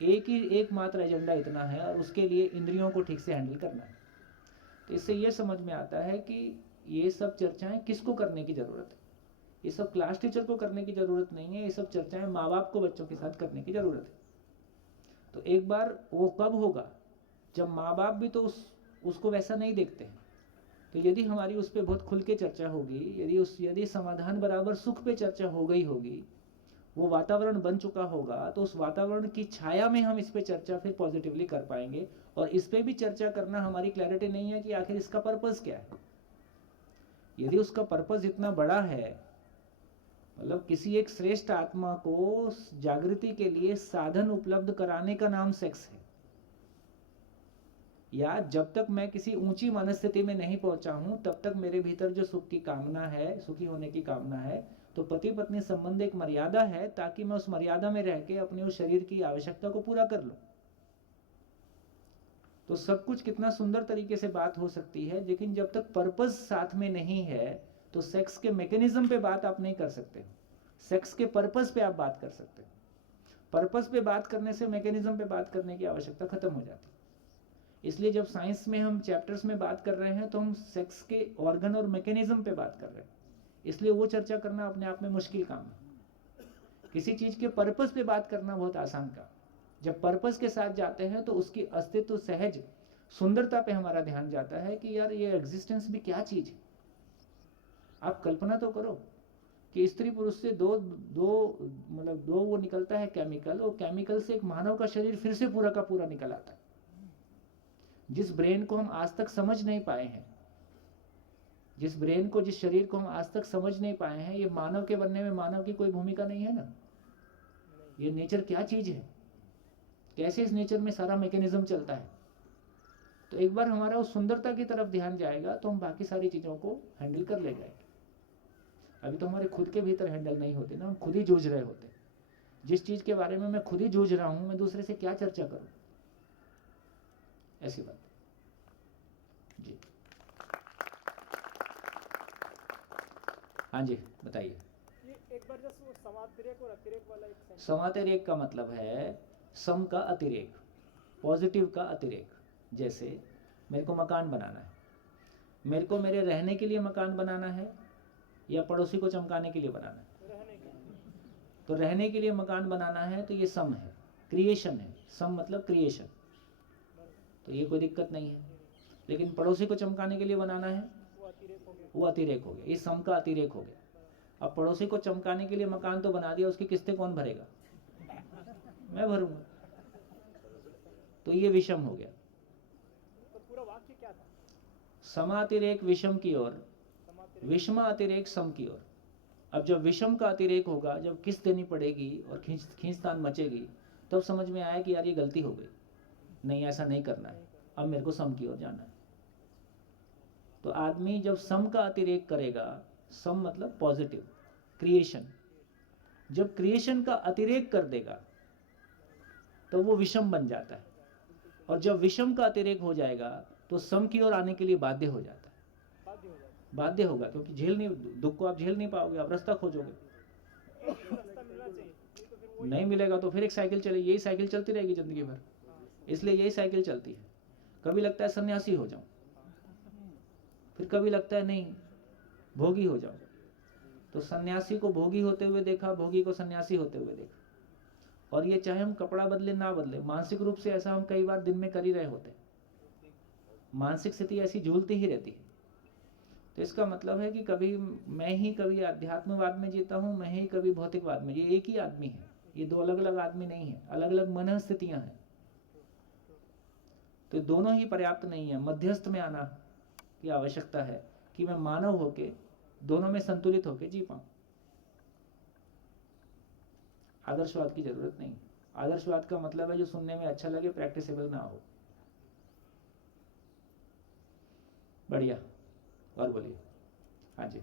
एकमात्र एजेंडा इतना है, और उसके लिए इंद्रियों को ठीक से हैंडल करना है। तो इससे ये समझ में आता है कि ये सब चर्चाएं किसको करने की ज़रूरत है। ये सब क्लास टीचर को करने की ज़रूरत नहीं है, ये सब चर्चाएं माँ बाप को बच्चों के साथ करने की ज़रूरत है। तो एक बार वो कब होगा, जब माँ बाप भी तो उसको वैसा नहीं देखते हैं। तो यदि हमारी उस पर बहुत खुल के चर्चा होगी, यदि समाधान बराबर सुख पे चर्चा हो गई होगी, वो वातावरण बन चुका होगा, तो उस वातावरण की छाया में हम इस पे चर्चा फिर पॉजिटिवली कर पाएंगे। और इस पे भी चर्चा करना हमारी क्लैरिटी नहीं है कि आखिर इसका पर्पस क्या है। यदि उसका पर्पस इतना बड़ा है, मतलब किसी एक श्रेष्ठ आत्मा को जागृति के लिए साधन उपलब्ध कराने का नाम सेक्स है, या जब तक मैं किसी ऊंची मनस्थिति में नहीं पहुंचा हूं तब तक मेरे भीतर जो सुख की कामना है, सुखी होने की कामना है, तो पति पत्नी संबंध एक मर्यादा है ताकि मैं उस मर्यादा में रह के अपने उस शरीर की आवश्यकता को पूरा कर लूं। तो सब कुछ कितना सुंदर तरीके से बात हो सकती है, लेकिन जब तक पर्पस साथ में नहीं है तो सेक्स के मैकेनिज्म पे बात आप नहीं कर सकते। सेक्स के पर्पस पे आप बात कर सकते हो। पर्पस पे बात करने से मैकेनिज्म पे बात करने की आवश्यकता खत्म हो जाती है। इसलिए जब साइंस में हम चैप्टर्स में बात कर रहे हैं तो हम सेक्स के ऑर्गन और मैकेनिज्म पे बात कर रहे हैं, इसलिए वो चर्चा करना अपने आप में मुश्किल काम है। किसी चीज के पर्पस पे बात करना बहुत आसान काम। जब पर्पस के साथ जाते हैं तो उसकी अस्तित्व सहज सुंदरता पे हमारा ध्यान जाता है कि यार ये एग्जिस्टेंस भी क्या चीज है। आप कल्पना तो करो कि स्त्री पुरुष से दो वो निकलता है केमिकल, और केमिकल से एक मानव का शरीर फिर से पूरा का पूरा निकल आता है। जिस ब्रेन को हम आज तक समझ नहीं पाए हैं, जिस शरीर को हम आज तक समझ नहीं पाए हैं, ये मानव के बनने में मानव की कोई भूमिका नहीं है ना। ये नेचर क्या चीज है, कैसे इस नेचर में सारा मैकेनिज्म चलता है। तो एक बार हमारा उस सुंदरता की तरफ ध्यान जाएगा तो हम बाकी सारी चीजों को हैंडल कर ले जाएंगे। अभी तो हमारे खुद के भीतर हैंडल नहीं होते ना, हम खुद ही जूझ रहे होते। जिस चीज के बारे में मैं खुद ही जूझ रहा हूं, मैं दूसरे से क्या चर्चा करूं, ऐसी बात जी। हाँ जी बताइए। एक बार जस्ट वो समातिरेक और अतिरेक वाला एक सेंटेंस। समातिरेक का मतलब है सम का अतिरेक, पॉजिटिव का अतिरेक। जैसे मेरे को मकान बनाना है, मेरे को मेरे रहने के लिए मकान बनाना है या पड़ोसी को चमकाने के लिए बनाना है। रहने के लिए। तो रहने के लिए मकान बनाना है तो ये सम है, क्रिएशन है। सम मतलब क्रिएशन, तो ये कोई दिक्कत नहीं है। लेकिन पड़ोसी को चमकाने के लिए बनाना है, वो अतिरेक हो गया। वो अतिरेक हो गया। ये सम का अतिरेक हो गया। अब पड़ोसी को चमकाने के लिए मकान तो बना दिया, उसकी किस्तें कौन भरेगा, मैं भरूंगा। तो ये विषम हो गया। तो पूरा वाक्य क्या था? समातिरेक विषम की ओर, समातिरेक। विषमा अतिरेक सम की ओर। अब जब विषम का अतिरेक होगा, जब किस्त देनी पड़ेगी और खींचतान मचेगी, तब समझ में आया कि यार ये गलती हो गई, नहीं ऐसा नहीं करना है, अब मेरे को सम की ओर जाना है। तो आदमी जब सम का अतिरेक करेगा, सम मतलब पॉजिटिव क्रिएशन, जब क्रिएशन का अतिरेक कर देगा तो वो विषम बन जाता है। और जब विषम का अतिरेक हो जाएगा तो सम की ओर आने के लिए बाध्य हो जाता है। बाध्य हो जाता बाध्य होगा, क्योंकि दुख को आप झेल नहीं पाओगे, आप रास्ता खोजोगे। है। रास्ता मिलना चाहिए, नहीं तो फिर वो नहीं मिलेगा तो फिर एक साइकिल चलेगी, यही साइकिल चलती रहेगी जिंदगी भर। इसलिए यही साइकिल चलती है। कभी लगता है सन्यासी हो जाऊं, फिर कभी लगता है नहीं भोगी हो जाऊं। तो सन्यासी को भोगी होते हुए देखा, भोगी को सन्यासी होते हुए देखा। और ये चाहे हम कपड़ा बदले ना बदले, मानसिक रूप से ऐसा हम कई बार दिन में कर ही रहे होते। मानसिक स्थिति ऐसी झूलती ही रहती है। तो इसका मतलब है कि कभी मैं ही कभी अध्यात्मवाद में जीता हूँ, मैं ही कभी भौतिकवाद में। ये एक ही आदमी है, ये दो अलग अलग आदमी नहीं है, अलग अलग मन स्थितियां हैं। तो दोनों ही पर्याप्त नहीं है, मध्यस्थ में आना की आवश्यकता है कि मैं मानव होके दोनों में संतुलित होके जी पाऊं। आदर्शवाद की जरूरत नहीं। आदर्शवाद का मतलब है जो सुनने में अच्छा लगे, प्रैक्टिसेबल ना हो। बढ़िया, और बोलिए। हाँ जी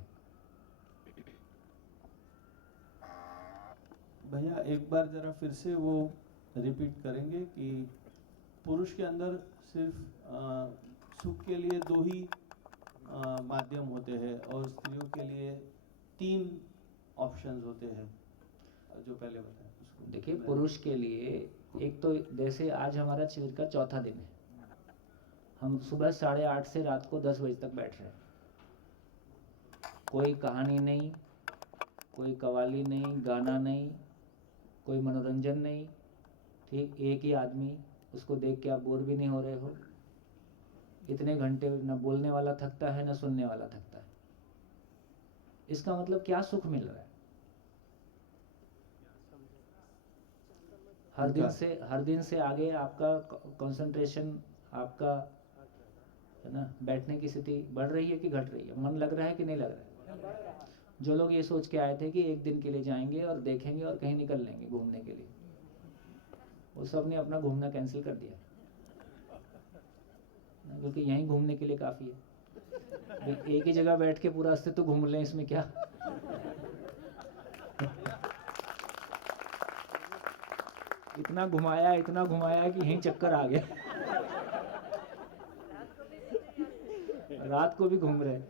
भैया, एक बार जरा फिर से वो रिपीट करेंगे कि पुरुष के अंदर सिर्फ सुख के लिए दो ही माध्यम होते हैं और स्त्रियों के लिए 3 ऑप्शंस होते हैं, जो पहले बताया उसको। देखिए, पुरुष के लिए एक तो जैसे आज हमारा शिविर का चौथा दिन है, हम सुबह 8:30 से रात को 10 बजे तक बैठ रहे हैं। कोई कहानी नहीं, कोई कवाली नहीं, गाना नहीं, कोई मनोरंजन नहीं, ठीक। एक ही आदमी, उसको देख के आप बोर भी नहीं हो रहे हो। इतने घंटे न बोलने वाला थकता है, न सुनने वाला थकता है। इसका मतलब क्या सुख मिल रहा है? हर दिन से आगे आपका कंसंट्रेशन, आपका है ना, बैठने की स्थिति बढ़ रही है कि घट रही है? मन लग रहा है कि नहीं लग रहा है? जो लोग ये सोच के आए थे कि एक दिन के लिए जाएंगे और देखेंगे और कहीं निकल लेंगे घूमने के लिए, वो सब ने अपना घूमना कैंसिल कर दिया, क्योंकि यहीं घूमने के लिए काफी है। एक ही जगह बैठ के पूरा अस्तित्व घूम लें, इसमें क्या? इतना घुमाया कि यहीं चक्कर आ गया। रात को भी घूम रहे,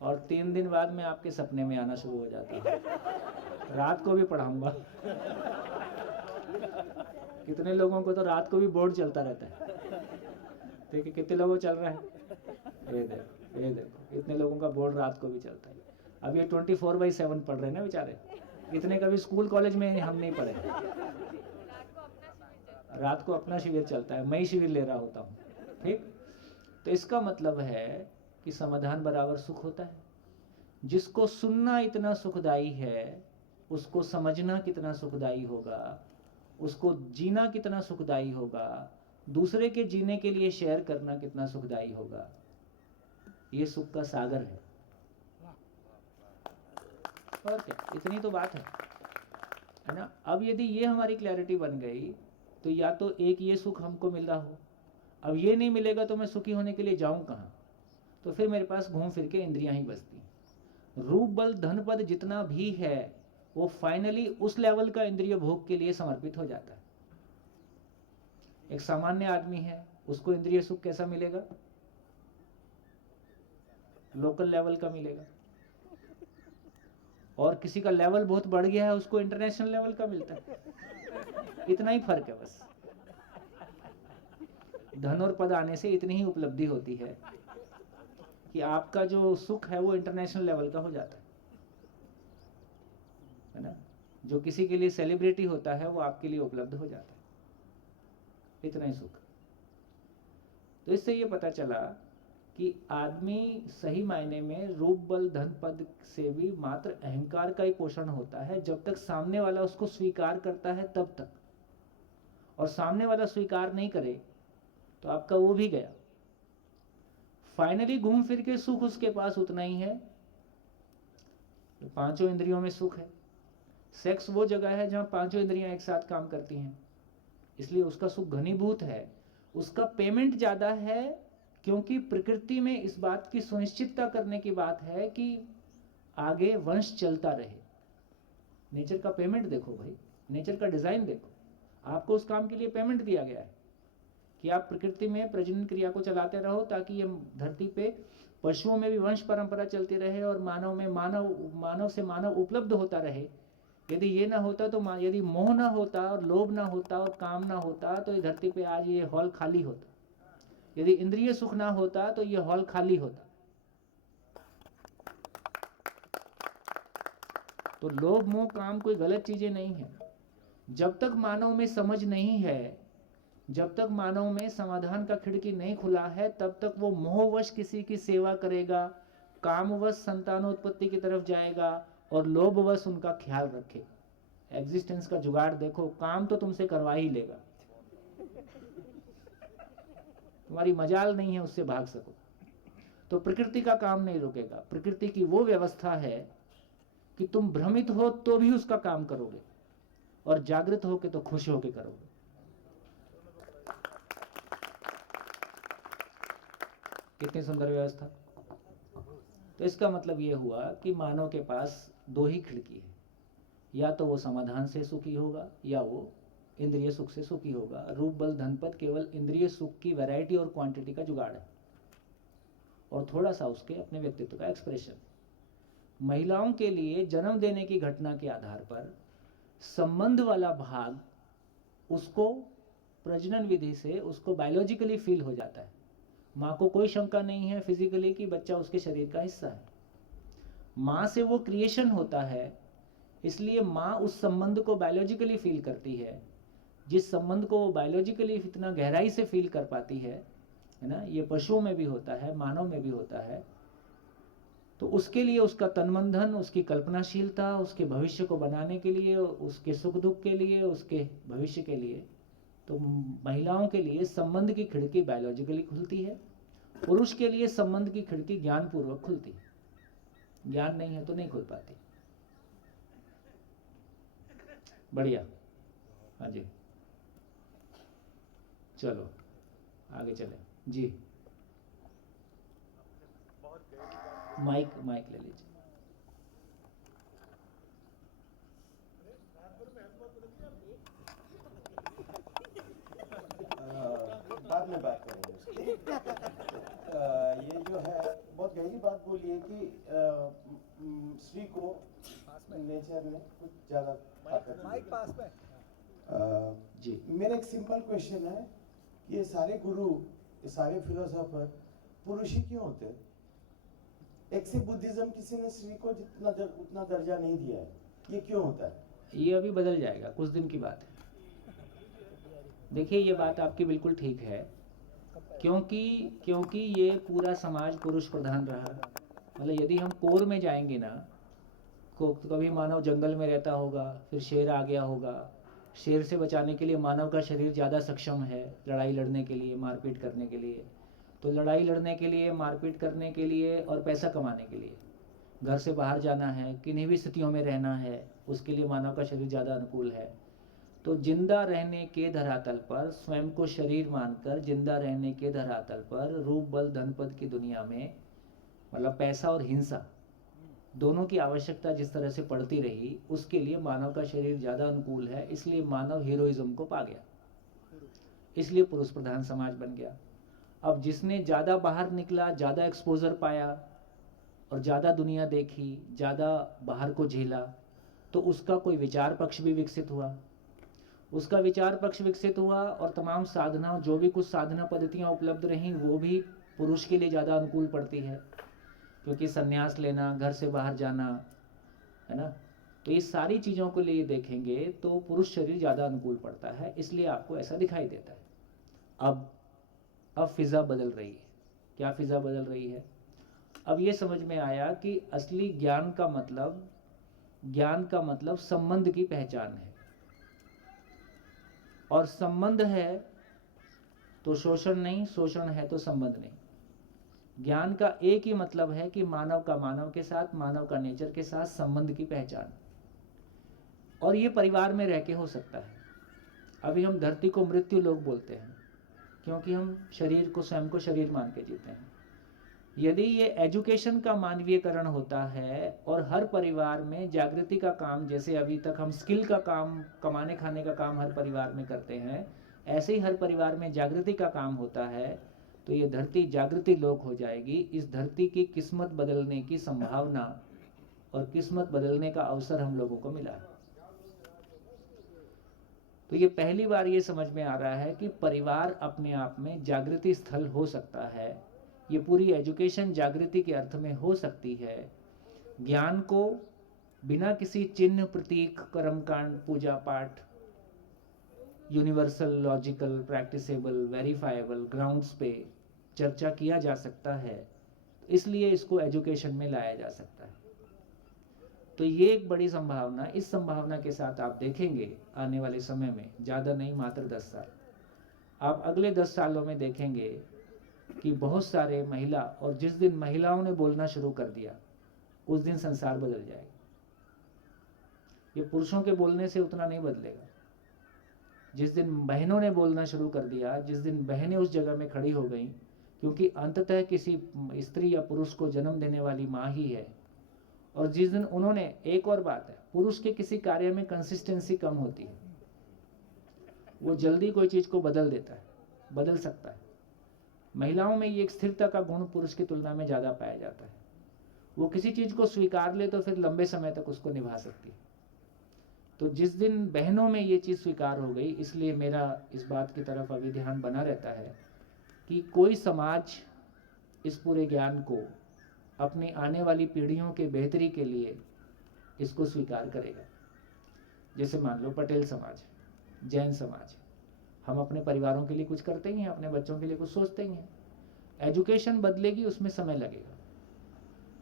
और 3 दिन बाद में आपके सपने में आना शुरू हो जाता है। रात को भी पढ़ाऊंगा। कितने लोगों को तो रात को भी बोर्ड चलता रहता है। देखिए कितने लोगों को चल रहा है, ये देखो इतने लोगों का बोर्ड रात को भी चलता है। अब ये 24/7 पढ़ रहे हैं ना बेचारे। इतने कभी स्कूल कॉलेज में हम नहीं पढ़े। रात को अपना शिविर चलता है, मैं ही शिविर ले रहा होता हूँ, ठीक। तो इसका मतलब है कि समाधान बराबर सुख होता है। जिसको सुनना इतना सुखदायी है, उसको समझना कितना सुखदायी होगा, उसको जीना कितना सुखदायी होगा, दूसरे के जीने के लिए शेयर करना कितना सुखदायी होगा। ये सुख का सागर है। और क्या, इतनी तो बात है ना। अब यदि ये हमारी क्लैरिटी बन गई तो या तो एक ये सुख हमको मिल रहा हो, अब ये नहीं मिलेगा तो मैं सुखी होने के लिए जाऊं कहाँ? तो फिर मेरे पास घूम फिर के इंद्रियां ही बचती हैं। रूप बल धन पद जितना भी है वो फाइनली उस लेवल का इंद्रिय भोग के लिए समर्पित हो जाता है। एक सामान्य आदमी है, उसको इंद्रिय सुख कैसा मिलेगा? लोकल लेवल का मिलेगा। और किसी का लेवल बहुत बढ़ गया है, उसको इंटरनेशनल लेवल का मिलता है। इतना ही फर्क है बस। धन और पद आने से इतनी ही उपलब्धि होती है कि आपका जो सुख है वो इंटरनेशनल लेवल का हो जाता है ना। जो किसी के लिए सेलिब्रिटी होता है वो आपके लिए उपलब्ध हो जाता है, इतना ही सुख। तो इससे ये पता चला कि आदमी सही मायने में रूप बल धन पद से भी मात्र अहंकार का ही पोषण होता है जब तक सामने वाला उसको स्वीकार करता है तब तक। और सामने वाला स्वीकार नहीं करे तो आपका वो भी गया। फाइनली घूम फिर के सुख उसके पास उतना ही है। तो पांचों इंद्रियों में सुख है। सेक्स वो जगह है जहां पांचों इंद्रियां एक साथ काम करती हैं, इसलिए उसका सुख घनीभूत है। उसका पेमेंट ज्यादा है क्योंकि प्रकृति में इस बात की सुनिश्चितता करने की बात है कि आगे वंश चलता रहे। नेचर का पेमेंट देखो भाई, नेचर का डिजाइन देखो। आपको उस काम के लिए पेमेंट दिया गया है कि आप प्रकृति में प्रजनन क्रिया को चलाते रहो ताकि ये धरती पे पशुओं में भी वंश परंपरा चलती रहे और मानव से मानव उपलब्ध होता रहे। यदि ये ना होता तो यदि मोह ना होता और लोभ ना होता और काम ना होता तो ये धरती पे आज ये हॉल खाली होता। यदि इंद्रिय सुख ना होता तो ये हॉल खाली होता। तो लोभ मोह काम कोई गलत चीजें नहीं है। जब तक मानव में समझ नहीं है, जब तक मानव में समाधान का खिड़की नहीं खुला है, तब तक वो मोहवश किसी की सेवा करेगा, कामवश संतानोत्पत्ति की तरफ जाएगा और लोभवश उनका ख्याल रखे। एग्जिस्टेंस का जुगाड़ देखो, काम तो तुमसे करवा ही लेगा, तुम्हारी मजाल नहीं है उससे भाग सको। तो प्रकृति का काम नहीं रुकेगा। प्रकृति की वो व्यवस्था है कि तुम भ्रमित हो तो भी उसका काम करोगे और जागृत हो के तो खुश होके करोगे। कितनी सुंदर व्यवस्था। तो इसका मतलब ये हुआ कि मानव के पास दो ही खिड़की है, या तो वो समाधान से सुखी होगा या वो इंद्रिय सुख से सुखी होगा। रूप बल धन पद केवल इंद्रिय सुख की वैरायटी और क्वांटिटी का जुगाड़ है और थोड़ा सा उसके अपने व्यक्तित्व का एक्सप्रेशन। महिलाओं के लिए जन्म देने की घटना के आधार पर संबंध वाला भाग उसको प्रजनन विधि से उसको बायोलॉजिकली फील हो जाता है। माँ को कोई शंका नहीं है फिजिकली कि बच्चा उसके शरीर का हिस्सा है। माँ से वो क्रिएशन होता है, इसलिए माँ उस संबंध को बायोलॉजिकली फील करती है। जिस संबंध को वो बायोलॉजिकली इतना गहराई से फील कर पाती है ना, ये पशुओं में भी होता है, मानव में भी होता है। तो उसके लिए उसका तन्मन, उसकी कल्पनाशीलता, उसके भविष्य को बनाने के लिए, उसके सुख दुख के लिए, उसके भविष्य के लिए, तो महिलाओं के लिए संबंध की खिड़की बायोलॉजिकली खुलती है। पुरुष के लिए संबंध की खिड़की ज्ञान पूर्वक खुलती है। ज्ञान नहीं है तो नहीं खुल पाती। बढ़िया, हाँ जी, चलो आगे चले जी। माइक ले लीजिए। बाद में बात करेंगे उसकी। ये जो है बहुत गहरी बात बोली है कि स्त्री को नेचर ने कुछ ज्यादा माइक पास में जी। मेरा एक सिंपल क्वेश्चन है कि ये सारे गुरु, ये सारे फिलोसोफर पुरुष ही क्यों होते हैं? एक से बुद्धिज्म किसी ने स्त्री को उतना दर्जा नहीं दिया है, ये क्यों होता है? ये अभी बदल जाएगा, कुछ दिन की बात है। देखिए ये बात आपकी बिल्कुल ठीक है, क्योंकि ये पूरा समाज पुरुष प्रधान रहा। मतलब यदि हम कोर में जाएंगे ना, कभी मानव जंगल में रहता होगा, फिर शेर आ गया होगा, शेर से बचाने के लिए मानव का शरीर ज़्यादा सक्षम है लड़ाई लड़ने के लिए, मारपीट करने के लिए। तो लड़ाई लड़ने के लिए, मारपीट करने के लिए और पैसा कमाने के लिए, घर से बाहर जाना है, किन्हीं भी स्थितियों में रहना है, उसके लिए मानव का शरीर ज़्यादा अनुकूल है। तो जिंदा रहने के धरातल पर, स्वयं को शरीर मानकर जिंदा रहने के धरातल पर, रूप बल धनपद की दुनिया में, मतलब पैसा और हिंसा दोनों की आवश्यकता जिस तरह से पड़ती रही, उसके लिए मानव का शरीर ज़्यादा अनुकूल है। इसलिए मानव हीरोइज्म को पा गया, इसलिए पुरुष प्रधान समाज बन गया। अब जिसने ज़्यादा बाहर निकला, ज़्यादा एक्सपोजर पाया और ज़्यादा दुनिया देखी, ज़्यादा बाहर को झेला, तो उसका कोई विचार पक्ष भी विकसित हुआ। उसका विचार पक्ष विकसित हुआ और तमाम साधना, जो भी कुछ साधना पद्धतियाँ उपलब्ध रहीं, वो भी पुरुष के लिए ज़्यादा अनुकूल पड़ती है, क्योंकि संन्यास लेना, घर से बाहर जाना, है ना। तो ये सारी चीज़ों को लिए देखेंगे तो पुरुष शरीर ज़्यादा अनुकूल पड़ता है, इसलिए आपको ऐसा दिखाई देता है। अब फिज़ा बदल रही है। क्या फिज़ा बदल रही है? अब ये समझ में आया कि असली ज्ञान का मतलब संबंध की पहचान है, और संबंध है तो शोषण नहीं, शोषण है तो संबंध नहीं। ज्ञान का एक ही मतलब है कि मानव का मानव के साथ, मानव का नेचर के साथ संबंध की पहचान, और ये परिवार में रह के हो सकता है। अभी हम धरती को मृत्यु लोक बोलते हैं, क्योंकि हम शरीर को, स्वयं को शरीर मान के जीते हैं। यदि ये एजुकेशन का मानवीयकरण होता है और हर परिवार में जागृति का काम, जैसे अभी तक हम स्किल का काम, कमाने खाने का काम हर परिवार में करते हैं, ऐसे ही हर परिवार में जागृति का काम होता है, तो ये धरती जागृति लोक हो जाएगी। इस धरती की किस्मत बदलने की संभावना और किस्मत बदलने का अवसर हम लोगों को मिला है। तो ये पहली बार ये समझ में आ रहा है कि परिवार अपने आप में जागृति स्थल हो सकता है। ये पूरी एजुकेशन जागृति के अर्थ में हो सकती है। ज्ञान को बिना किसी चिन्ह, प्रतीक, कर्मकांड, पूजा पाठ, universal, logical, practicable, verifiable grounds पे चर्चा किया जा सकता है, इसलिए इसको एजुकेशन में लाया जा सकता है। तो ये एक बड़ी संभावना, इस संभावना के साथ आप देखेंगे आने वाले समय में, ज़्यादा नहीं, मात्र 10 साल, आप अगले 10 सालों में देखेंगे कि बहुत सारे महिला, और जिस दिन महिलाओं ने बोलना शुरू कर दिया उस दिन संसार बदल जाएगा। ये पुरुषों के बोलने से उतना नहीं बदलेगा। जिस दिन बहनों ने बोलना शुरू कर दिया, जिस दिन बहनें उस जगह में खड़ी हो गई, क्योंकि अंततः किसी स्त्री या पुरुष को जन्म देने वाली माँ ही है, और जिस दिन उन्होंने, एक और बात है, पुरुष के किसी कार्य में कंसिस्टेंसी कम होती है, वो जल्दी कोई चीज़ को बदल देता है, बदल सकता है। महिलाओं में ये एक स्थिरता का गुण पुरुष की तुलना में ज़्यादा पाया जाता है। वो किसी चीज़ को स्वीकार ले तो फिर लंबे समय तक उसको निभा सकती है। तो जिस दिन बहनों में ये चीज़ स्वीकार हो गई, इसलिए मेरा इस बात की तरफ अभी ध्यान बना रहता है कि कोई समाज इस पूरे ज्ञान को अपनी आने वाली पीढ़ियों के बेहतरी के लिए इसको स्वीकार करेगा। जैसे मान लो पटेल समाज, जैन समाज, हम अपने परिवारों के लिए कुछ करते ही हैं, अपने बच्चों के लिए कुछ सोचते ही हैं। एजुकेशन बदलेगी, उसमें समय लगेगा,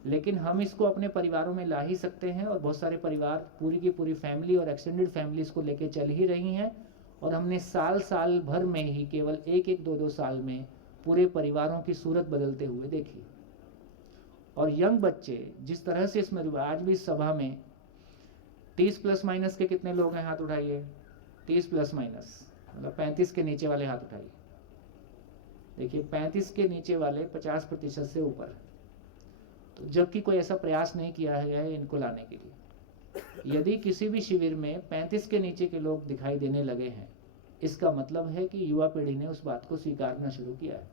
लेकिन हम इसको अपने परिवारों में ला ही सकते हैं, और बहुत सारे परिवार, पूरी की पूरी फैमिली और एक्सटेंडेड फैमिली इसको लेके चल ही रही हैं। और हमने साल भर में ही केवल 1-1, 2-2 साल में पूरे परिवारों की सूरत बदलते हुए देखी। और यंग बच्चे जिस तरह से इसमें, आज भी सभा में 30 प्लस माइनस के कितने लोग हैं, हाथ उठाइए। 30 प्लस माइनस मतलब 35 के नीचे वाले हाथ उठाइए। देखिए 35 के नीचे वाले 50% से ऊपर, तो जबकि कोई ऐसा प्रयास नहीं किया है इनको लाने के लिए। यदि किसी भी शिविर में 35 के नीचे के लोग दिखाई देने लगे हैं, इसका मतलब है कि युवा पीढ़ी ने उस बात को स्वीकारना शुरू किया है।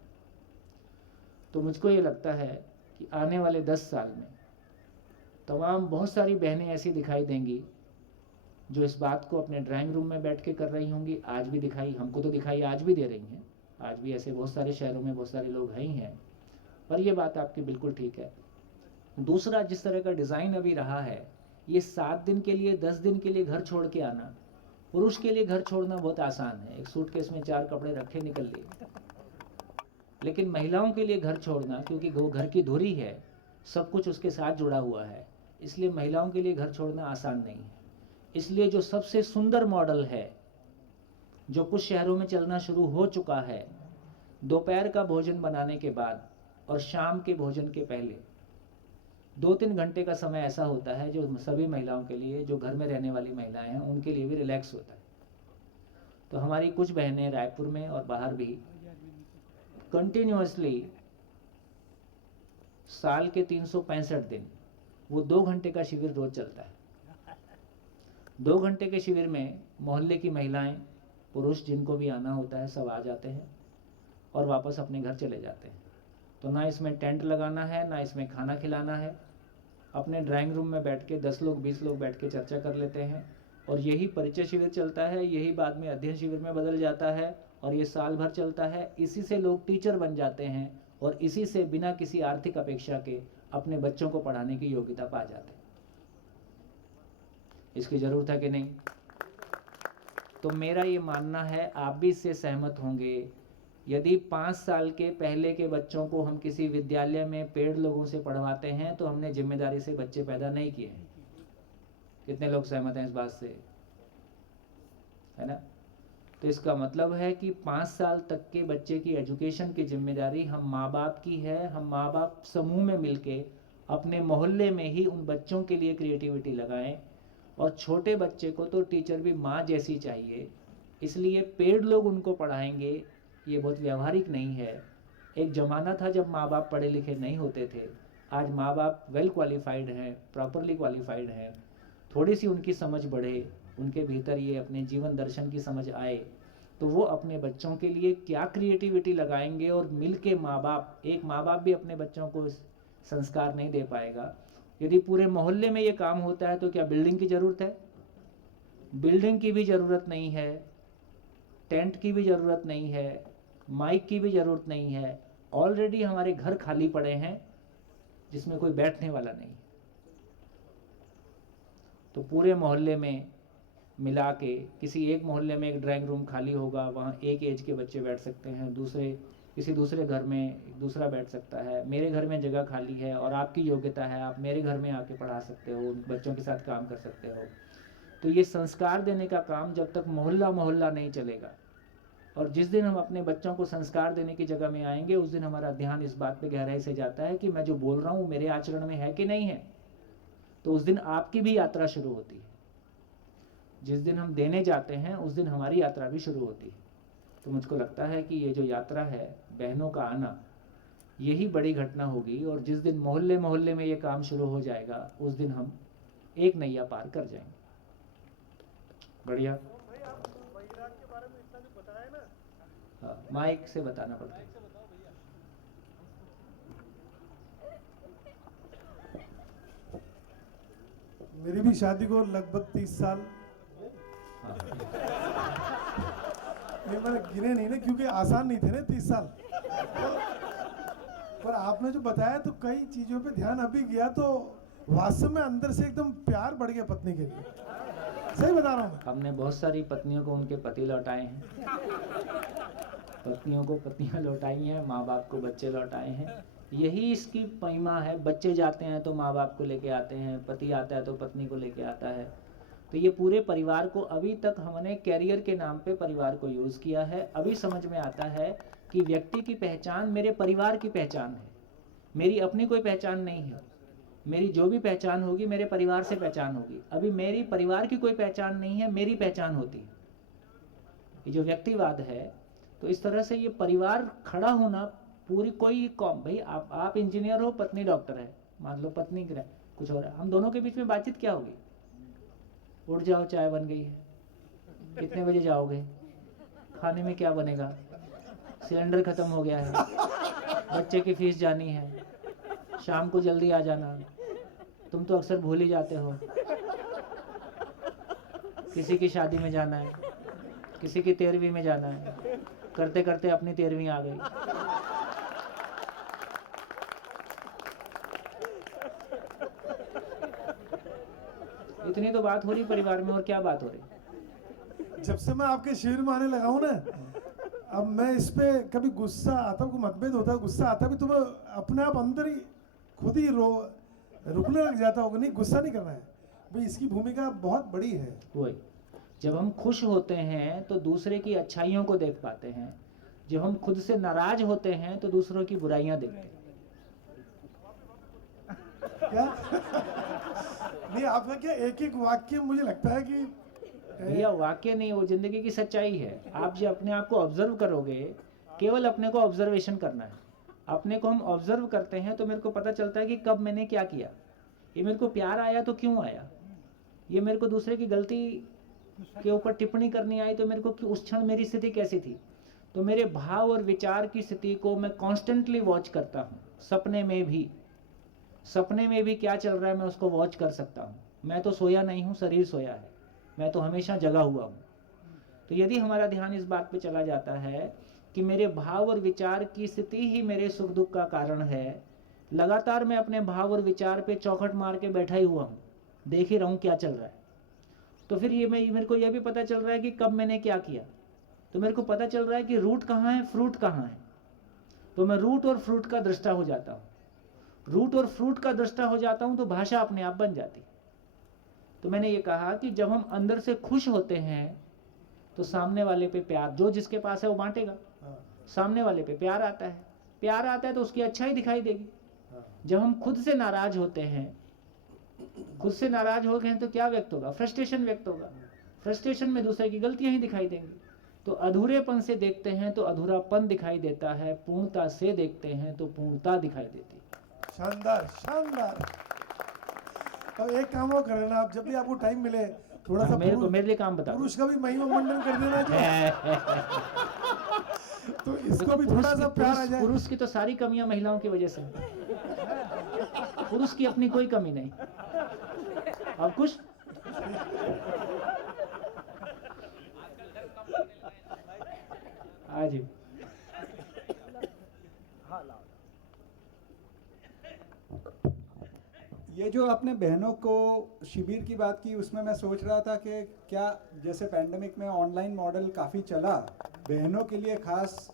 तो मुझको ये लगता है कि आने वाले 10 साल में तमाम बहुत सारी बहनें ऐसी दिखाई देंगी जो इस बात को अपने ड्राइंग रूम में बैठ के कर रही होंगी। आज भी दिखाई, हमको तो दिखाई आज भी दे रही हैं, आज भी ऐसे बहुत सारे शहरों में बहुत सारे लोग हैं। पर ये बात आपकी बिल्कुल ठीक है। दूसरा, जिस तरह का डिज़ाइन अभी रहा है, ये 7 दिन के लिए, 10 दिन के लिए घर छोड़ के आना, पुरुष के लिए घर छोड़ना बहुत आसान है, एक सूटकेस में 4 कपड़े रखे निकल लिए। लेकिन महिलाओं के लिए घर छोड़ना, क्योंकि वो घर की धुरी है, सब कुछ उसके साथ जुड़ा हुआ है, इसलिए महिलाओं के लिए घर छोड़ना आसान नहीं है। इसलिए जो सबसे सुंदर मॉडल है, जो कुछ शहरों में चलना शुरू हो चुका है, दोपहर का भोजन बनाने के बाद और शाम के भोजन के पहले 2-3 घंटे का समय ऐसा होता है जो सभी महिलाओं के लिए, जो घर में रहने वाली महिलाएं हैं, उनके लिए भी रिलैक्स होता है। तो हमारी कुछ बहनें रायपुर में और बाहर भी कंटिन्यूअसली साल के 365 दिन वो 2 घंटे का शिविर रोज चलता है। 2 घंटे के शिविर में मोहल्ले की महिलाएं, पुरुष जिनको भी आना होता है, सब आ जाते हैं और वापस अपने घर चले जाते हैं। तो ना इसमें टेंट लगाना है, ना इसमें खाना खिलाना है। अपने ड्राइंग रूम में बैठ के 10 लोग 20 लोग बैठ के चर्चा कर लेते हैं और यही परिचय शिविर चलता है, यही बाद में अध्ययन शिविर में बदल जाता है और ये साल भर चलता है। इसी से लोग टीचर बन जाते हैं और इसी से बिना किसी आर्थिक अपेक्षा के अपने बच्चों को पढ़ाने की योग्यता पा जाते हैं। इसकी जरूरत है कि नहीं? तो मेरा ये मानना है, आप भी इससे सहमत होंगे, यदि 5 साल के पहले के बच्चों को हम किसी विद्यालय में पेड़ लोगों से पढ़वाते हैं तो हमने जिम्मेदारी से बच्चे पैदा नहीं किए हैं। कितने लोग सहमत हैं इस बात से? है ना? तो इसका मतलब है कि 5 साल तक के बच्चे की एजुकेशन की जिम्मेदारी हम माँ बाप की है। हम माँ बाप समूह में मिलके अपने मोहल्ले में ही उन बच्चों के लिए क्रिएटिविटी लगाएं। और छोटे बच्चे को तो टीचर भी माँ जैसी चाहिए, इसलिए पेड़ लोग उनको पढ़ाएंगे, ये बहुत व्यवहारिक नहीं है। एक ज़माना था जब माँ बाप पढ़े लिखे नहीं होते थे। आज माँ बाप वेल क्वालिफाइड हैं, प्रॉपरली क्वालिफाइड हैं। थोड़ी सी उनकी समझ बढ़े, उनके भीतर ये अपने जीवन दर्शन की समझ आए, तो वो अपने बच्चों के लिए क्या क्रिएटिविटी लगाएंगे। और मिल के माँ बाप, एक माँ बाप भी अपने बच्चों को संस्कार नहीं दे पाएगा। यदि पूरे मोहल्ले में ये काम होता है तो क्या बिल्डिंग की ज़रूरत है? बिल्डिंग की भी ज़रूरत नहीं है, टेंट की भी ज़रूरत नहीं है, माइक की भी ज़रूरत नहीं है। ऑलरेडी हमारे घर खाली पड़े हैं जिसमें कोई बैठने वाला नहीं। तो पूरे मोहल्ले में मिला के किसी एक मोहल्ले में एक ड्राइंग रूम खाली होगा, वहाँ एक एज के बच्चे बैठ सकते हैं, किसी दूसरे घर में दूसरा बैठ सकता है। मेरे घर में जगह खाली है और आपकी योग्यता है, आप मेरे घर में आके पढ़ा सकते हो, बच्चों के साथ काम कर सकते हो। तो ये संस्कार देने का काम जब तक मोहल्ला मोहल्ला नहीं चलेगा, और जिस दिन हम अपने बच्चों को संस्कार देने की जगह में आएंगे, उस दिन हमारा ध्यान इस बात पे गहराई से जाता है कि मैं जो बोल रहा हूँ मेरे आचरण में है कि नहीं है। तो उस दिन आपकी भी यात्रा शुरू होती है। जिस दिन हम देने जाते हैं उस दिन हमारी यात्रा भी शुरू होती है। तो मुझको लगता है कि ये जो यात्रा है, बहनों का आना, यही बड़ी घटना होगी। और जिस दिन मोहल्ले मोहल्ले में ये काम शुरू हो जाएगा, उस दिन हम एक नैया पार कर जाएंगे। बढ़िया। भाई आप वैराग के बारे में इतना जो बताया ना, हाँ, माइक से बताना पड़ता है। मेरी भी शादी को लगभग 30 साल, ये मैंने गिने नहीं ना, क्योंकि आसान नहीं थे ना 30 साल। पर आपने जो बताया तो कई चीजों पे ध्यान अभी गया, तो वास्तव में अंदर से एकदम प्यार बढ़ गया पत्नी के लिए। सही बता रहा हूँ। हमने बहुत सारी पत्नियों को उनके पति लौटाए हैं, पत्नियों को पत्नियां लौटाई हैं, माँ बाप को बच्चे लौटाए हैं। यही इसकी महिमा है। बच्चे जाते हैं तो माँ बाप को लेके आते हैं, पति आता है तो पत्नी को लेके आता है। तो ये पूरे परिवार को, अभी तक हमने कैरियर के नाम पे परिवार को यूज़ किया है। अभी समझ में आता है कि व्यक्ति की पहचान मेरे परिवार की पहचान है, मेरी अपनी कोई पहचान नहीं है। मेरी जो भी पहचान होगी मेरे परिवार से पहचान होगी। अभी मेरी परिवार की कोई पहचान नहीं है, मेरी पहचान होती है। ये जो व्यक्तिवाद है, तो इस तरह से ये परिवार खड़ा होना, पूरी कोई कौम, भाई आप इंजीनियर हो, पत्नी डॉक्टर है, मान लो पत्नी कुछ और है, हम दोनों के बीच में बातचीत क्या होगी? उठ जाओ, चाय बन गई है, कितने बजे जाओगे, खाने में क्या बनेगा, सिलेंडर खत्म हो गया है, बच्चे की फीस जानी है, शाम को जल्दी आ जाना, तुम तो अक्सर भूल ही जाते हो, किसी की शादी में जाना है, किसी की 13वीं में जाना है, करते करते अपनी 13वीं आ गई। इतनी तो बात हो रही परिवार में, और क्या बात हो रही? जब से मैं आपके शिविर में आने लगा हूँ ना, अब मैं इस पे कभी गुस्सा आता, कोई मतभेद होता है, गुस्सा आता भी तो मैं अपने आप अंदर ही खुद ही रुकने लग जाता होगा। नहीं, गुस्सा नहीं करना है भाई, इसकी भूमिका बहुत बड़ी है। वही, जब हम खुश होते हैं तो दूसरे की अच्छाइयों को देख पाते हैं, जब हम खुद से नाराज होते हैं तो दूसरों की बुराइयां देखते हैं। क्या नहीं, आपका क्या एक एक वाक्य मुझे लगता है कि भैया वाक्य नहीं, वो जिंदगी की सच्चाई है। आप जो अपने आप को ऑब्जर्व करोगे, केवल अपने को ऑब्जर्वेशन करना है। अपने को हम ऑब्जर्व करते हैं तो मेरे को पता चलता है कि कब मैंने क्या किया। ये मेरे को प्यार आया तो क्यों आया, ये मेरे को दूसरे की गलती के ऊपर टिप्पणी करनी आई तो मेरे को उस क्षण मेरी स्थिति कैसी थी। तो मेरे भाव और विचार की स्थिति को मैं कॉन्स्टेंटली वॉच करता हूँ। सपने में भी क्या चल रहा है मैं उसको वॉच कर सकता हूँ। मैं तो सोया नहीं हूँ, शरीर सोया है, मैं तो हमेशा जगा हुआ हूँ। तो यदि हमारा ध्यान इस बात पे चला जाता है कि मेरे भाव और विचार की स्थिति ही मेरे सुख दुख का कारण है, लगातार मैं अपने भाव और विचार पे चौखट मार के बैठा ही हुआ हूँ, देख ही रहा हूँ क्या चल रहा है, तो फिर मेरे को यह भी पता चल रहा है कि कब मैंने क्या किया। तो मेरे को पता चल रहा है कि रूट कहाँ है, फ्रूट कहाँ है। तो मैं रूट और फ्रूट का दृष्टा हो जाता हूँ। रूट और फ्रूट का दृष्टा हो जाता हूँ तो भाषा अपने आप बन जाती। तो मैंने ये कहा कि जब हम अंदर से खुश होते हैं तो सामने वाले पे प्यार, जो जिसके पास है वो बांटेगा। सामने वाले पे प्यार आता है तो उसकी अच्छाई दिखाई देगी। जब हम खुद से नाराज होते हैं, खुद से नाराज हो गए हैं तो क्या व्यक्त होगा, फ्रस्ट्रेशन व्यक्त होगा। फ्रस्ट्रेशन में दूसरे की गलतियां ही दिखाई देंगी। तो अधूरेपन से देखते हैं तो अधूरापन दिखाई देता है, पूर्णता से देखते हैं तो पूर्णता दिखाई देती है। शानदार शानदार। अब एक काम और कर लेना, आप जब भी आपको टाइम मिले थोड़ा सा मेरे लिए काम बता दो। पुरुष का भी महिमा मंडन कर देना तो इसको भी थोड़ा सा प्यार आ जाए। पुरुष की तो सारी कमियां महिलाओं की वजह से हैं। पुरुष की अपनी कोई कमी नहीं। अब खुश आज ये जो आपने बहनों को शिविर की बात की, उसमें मैं सोच रहा था कि क्या जैसे पैंडेमिक में ऑनलाइन मॉडल काफ़ी चला, बहनों के लिए खास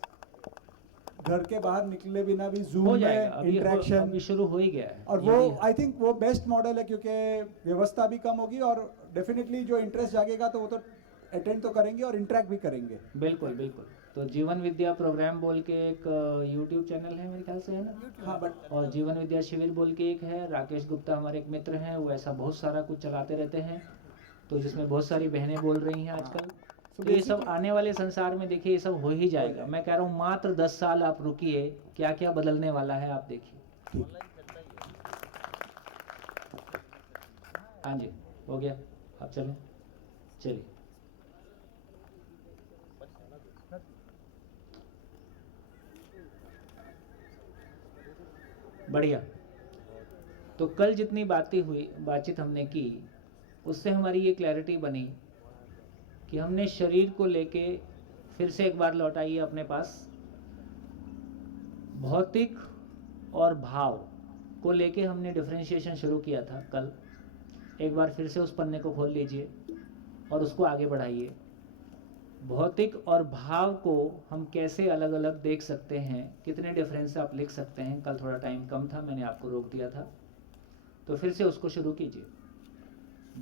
घर के बाहर निकले बिना भी जूम में इंटरेक्शन शुरू हो ही गया है। और वो आई थिंक वो बेस्ट मॉडल है, क्योंकि व्यवस्था भी कम होगी और डेफिनेटली जो इंटरेस्ट जागेगा तो वो तो अटेंड तो करेंगे और इंटरेक्ट भी करेंगे। बिल्कुल बिल्कुल। तो जीवन विद्या प्रोग्राम बोल के एक यूट्यूब चैनल है मेरे ख्याल से, है ना? हाँ, बट और जीवन विद्या शिविर बोल के एक है, राकेश गुप्ता हमारे एक मित्र हैं, वो ऐसा बहुत सारा कुछ चलाते रहते हैं, तो जिसमें बहुत सारी बहनें बोल रही हैं आजकल। तो ये सब आने वाले संसार में देखिए ये सब हो ही जाएगा। मैं कह रहा हूँ मात्र 10 साल आप रुकिए, क्या क्या बदलने वाला है आप देखिए। हाँ जी, हो गया, आप चलें, चलिए। बढ़िया। तो कल जितनी बातचीत हमने की, उससे हमारी ये क्लैरिटी बनी कि हमने शरीर को लेके फिर से एक बार लौटाइए अपने पास, भौतिक और भाव को लेके हमने डिफरेंशिएशन शुरू किया था कल। एक बार फिर से उस पन्ने को खोल लीजिए और उसको आगे बढ़ाइए। भौतिक और भाव को हम कैसे अलग अलग देख सकते हैं, कितने डिफरेंस आप लिख सकते हैं। कल थोड़ा टाइम कम था, मैंने आपको रोक दिया था, तो फिर से उसको शुरू कीजिए।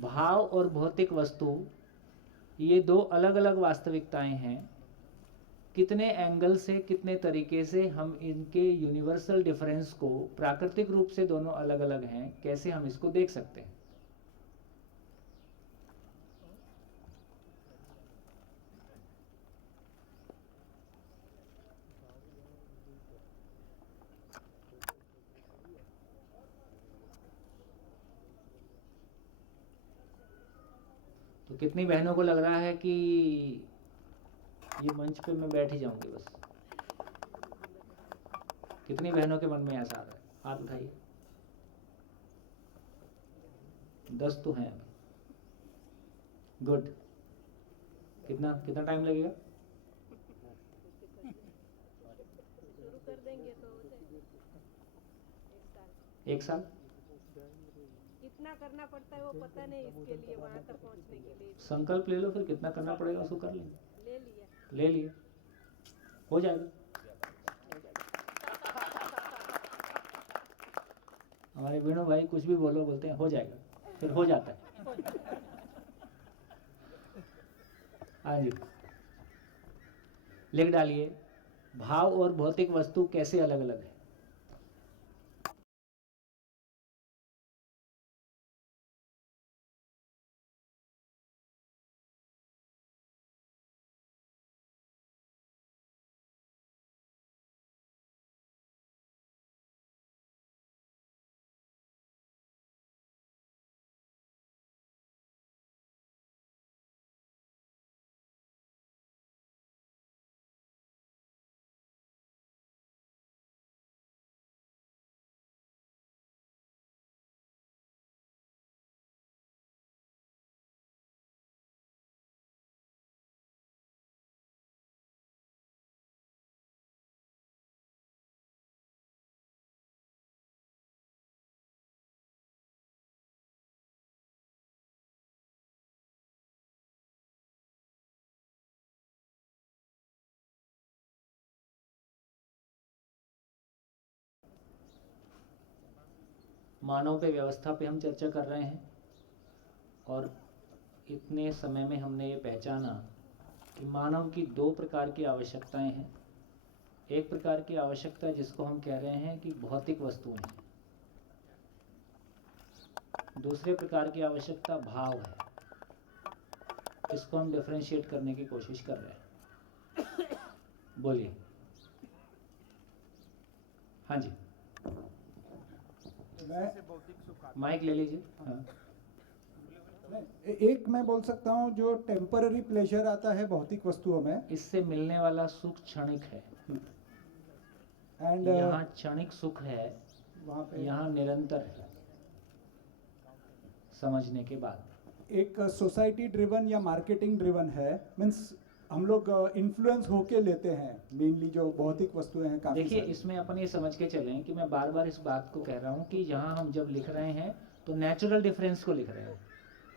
भाव और भौतिक वस्तु ये दो अलग अलग वास्तविकताएं हैं। कितने एंगल से, कितने तरीके से हम इनके यूनिवर्सल डिफरेंस को, प्राकृतिक रूप से दोनों अलग अलग हैं, कैसे हम इसको देख सकते हैं। तो कितनी बहनों को लग रहा है कि ये मंच पे मैं बैठ ही जाऊंगी बस? कितनी बहनों के मन में ऐसा आ रहा है? हाथ उठाइए। 10 तो हैं अभी। गुड। कितना टाइम लगेगा? शुरू कर देंगे तो 1 साल। 1 साल? कितना करना पड़ता है वो पता नहीं, इसके लिए वहाँ तक पहुँचने के लिए संकल्प ले लो, फिर कितना करना पड़ेगा उसको कर लेंगे। ले लिया। ले लिए, हो जाएगा। हमारे वीणु भाई कुछ भी बोलो बोलते हैं हो जाएगा, फिर हो जाता है। हाँ जी, लिख डालिए, भाव और भौतिक वस्तु कैसे अलग अलग है। मानव पे व्यवस्था पे हम चर्चा कर रहे हैं और इतने समय में हमने ये पहचाना कि मानव की दो प्रकार की आवश्यकताएं हैं। एक प्रकार की आवश्यकता जिसको हम कह रहे हैं कि भौतिक वस्तुएं हैं, दूसरे प्रकार की आवश्यकता भाव है। इसको हम डिफरेंशिएट करने की कोशिश कर रहे हैं। बोलिए। हाँ जी, माइक ले लीजिए। हाँ। एक मैं बोल सकता हूँ जो टेम्पररी प्लेजर आता है भौतिक वस्तुओं में, इससे मिलने वाला सुख क्षणिक है। एंड यहाँ क्षणिक सुख है, वहाँ पे यहाँ निरंतर है। समझने के बाद एक सोसाइटी ड्रिवन या मार्केटिंग ड्रिवन है, मीन्स हम लोग इन्फ्लुएंस होके लेते हैं मेनली जो भौतिक वस्तुएं हैं काफी देखिए, सारी। इसमें अपन ये समझ के चलें कि मैं बार बार इस बात को कह रहा हूँ कि यहाँ हम जब लिख रहे हैं तो नेचुरल डिफरेंस को लिख रहे हैं।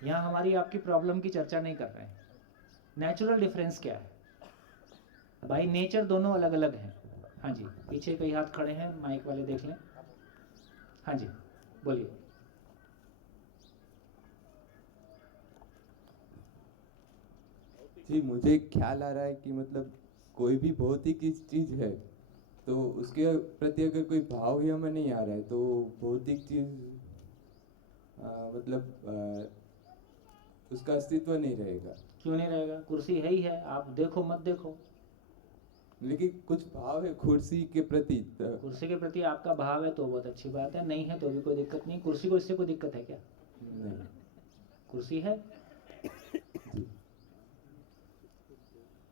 यहाँ हमारी आपकी प्रॉब्लम की चर्चा नहीं कर रहे हैं। नेचुरल डिफरेंस क्या है? बाई नेचर दोनों अलग अलग हैं। हाँ जी, पीछे कई हाथ खड़े हैं, माइक वाले देख लें। हाँ जी, बोलिए। जी, मुझे एक ख्याल आ रहा है कि मतलब कोई भी भौतिक चीज है तो उसके प्रति अगर कोई भाव ही हमें नहीं आ रहा है तो भौतिक चीज उसका अस्तित्व नहीं रहेगा। क्यों नहीं रहेगा? कुर्सी है ही है, आप देखो मत देखो। लेकिन कुछ भाव है कुर्सी के प्रति। कुर्सी के प्रति आपका भाव है तो बहुत अच्छी बात है, नहीं है तो भी कोई दिक्कत नहीं। कुर्सी को इससे कोई दिक्कत है क्या? नहीं। कुर्सी है।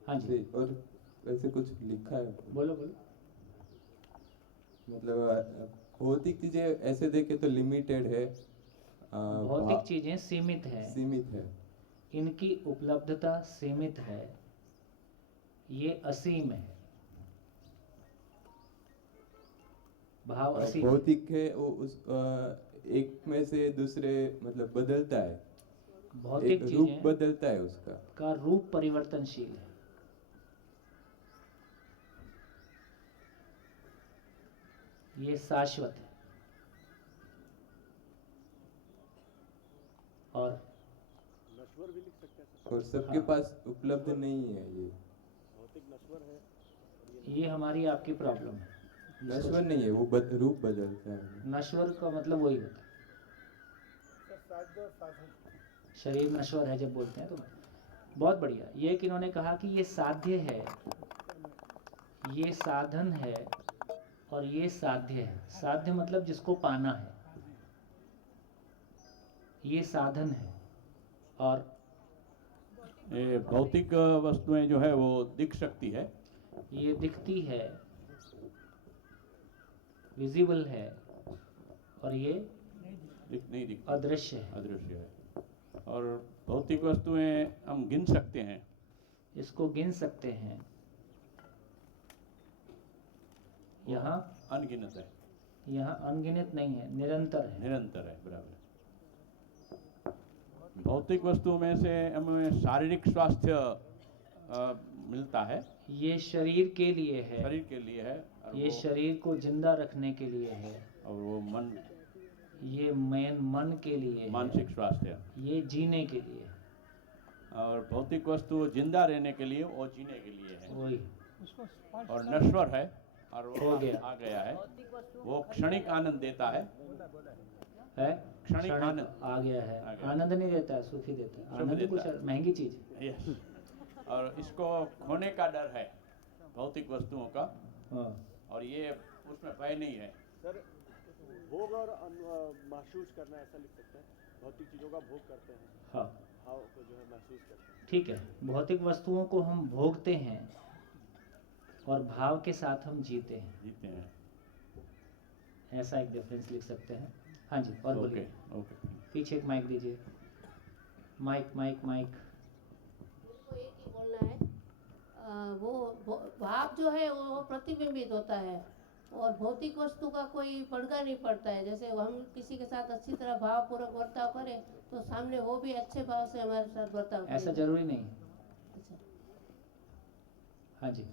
हाँ जी, और वैसे कुछ लिखा है। बोलो बोलो। मतलब भौतिक चीजें ऐसे देखे तो लिमिटेड है, भौतिक चीजें सीमित है, सीमित है, इनकी उपलब्धता सीमित है, ये असीम है। भाव असीम। भौतिक है वो उस एक में से दूसरे मतलब बदलता है, भौतिक एक रूप चीजें बदलता है उसका का रूप परिवर्तनशील है। ये शाश्वत है और नश्वर भी लिख सकते हैं। और सबके पास उपलब्ध नहीं है। ये भौतिक नश्वर है। ये हमारी आपकी प्रॉब्लम है। नश्वर नहीं है, वो रूप बदलता है। नश्वर का मतलब वही होता है, शरीर नश्वर है जब बोलते हैं तो। बहुत बढ़िया। ये कि इन्होंने कहा कि ये साध्य है, ये साधन है और ये साध्य है। साध्य मतलब जिसको पाना है, ये साधन है। और ये भौतिक वस्तुएं जो है वो दिख सकती है, ये दिखती है, विजिबल है, और ये नहीं दिखती, अदृश्य है। अदृश्य है। और भौतिक वस्तुएं हम गिन सकते हैं, इसको गिन सकते हैं। यहाँ अनगिनत है, यहाँ अनगिनत नहीं है, निरंतर है। निरंतर है, बराबर। भौतिक वस्तुओं में से हमें शारीरिक स्वास्थ्य मिलता है, ये शरीर के लिए है, शरीर के लिए है, और ये वो- शरीर को जिंदा रखने के लिए है, और वो मन, ये मन के लिए है, मानसिक स्वास्थ्य। ये जीने के लिए है। और भौतिक वस्तु जिंदा रहने के लिए और जीने के लिए है, वही और नश्वर है, और वो हो गया। आ गया है। वो क्षणिक आनंद देता है, क्षणिक आनंद आ गया है। आ गया। आनंद नहीं देता है, सुखी देता है। सुख आनंद देता कुछ है। महंगी चीज है। यस। और इसको खोने का डर है भौतिक वस्तुओं का, हाँ। और ये उसमें भय नहीं है। सर, भोग और महसूस करना, ऐसा लिख सकते हैं। भौतिक चीजों का भोग करते हैं, हाँ भाव को जो है महसूस करते हैं। ठीक है, भौतिक वस्तुओं को हम भोगते हैं और भाव के साथ हम जीते हैं, ऐसा एक डिफरेंस लिख सकते हैं। हाँ जी, और बोलिए। ओके। पीछे एक माइक दीजिए। Mic mic mic. मुझको एक ही बोलना है, वो भाव जो है वो प्रतिबिंबित होता है, और भौतिक वस्तु का कोई पड़गा नहीं पड़ता है। जैसे हम किसी के साथ अच्छी तरह भावपूर्वक बर्ताव करें तो सामने वो भी अच्छे भाव से हमारे साथ बर्ताव करेगा। ऐसा जरूरी नहीं है। अच्छा। हाँ जी।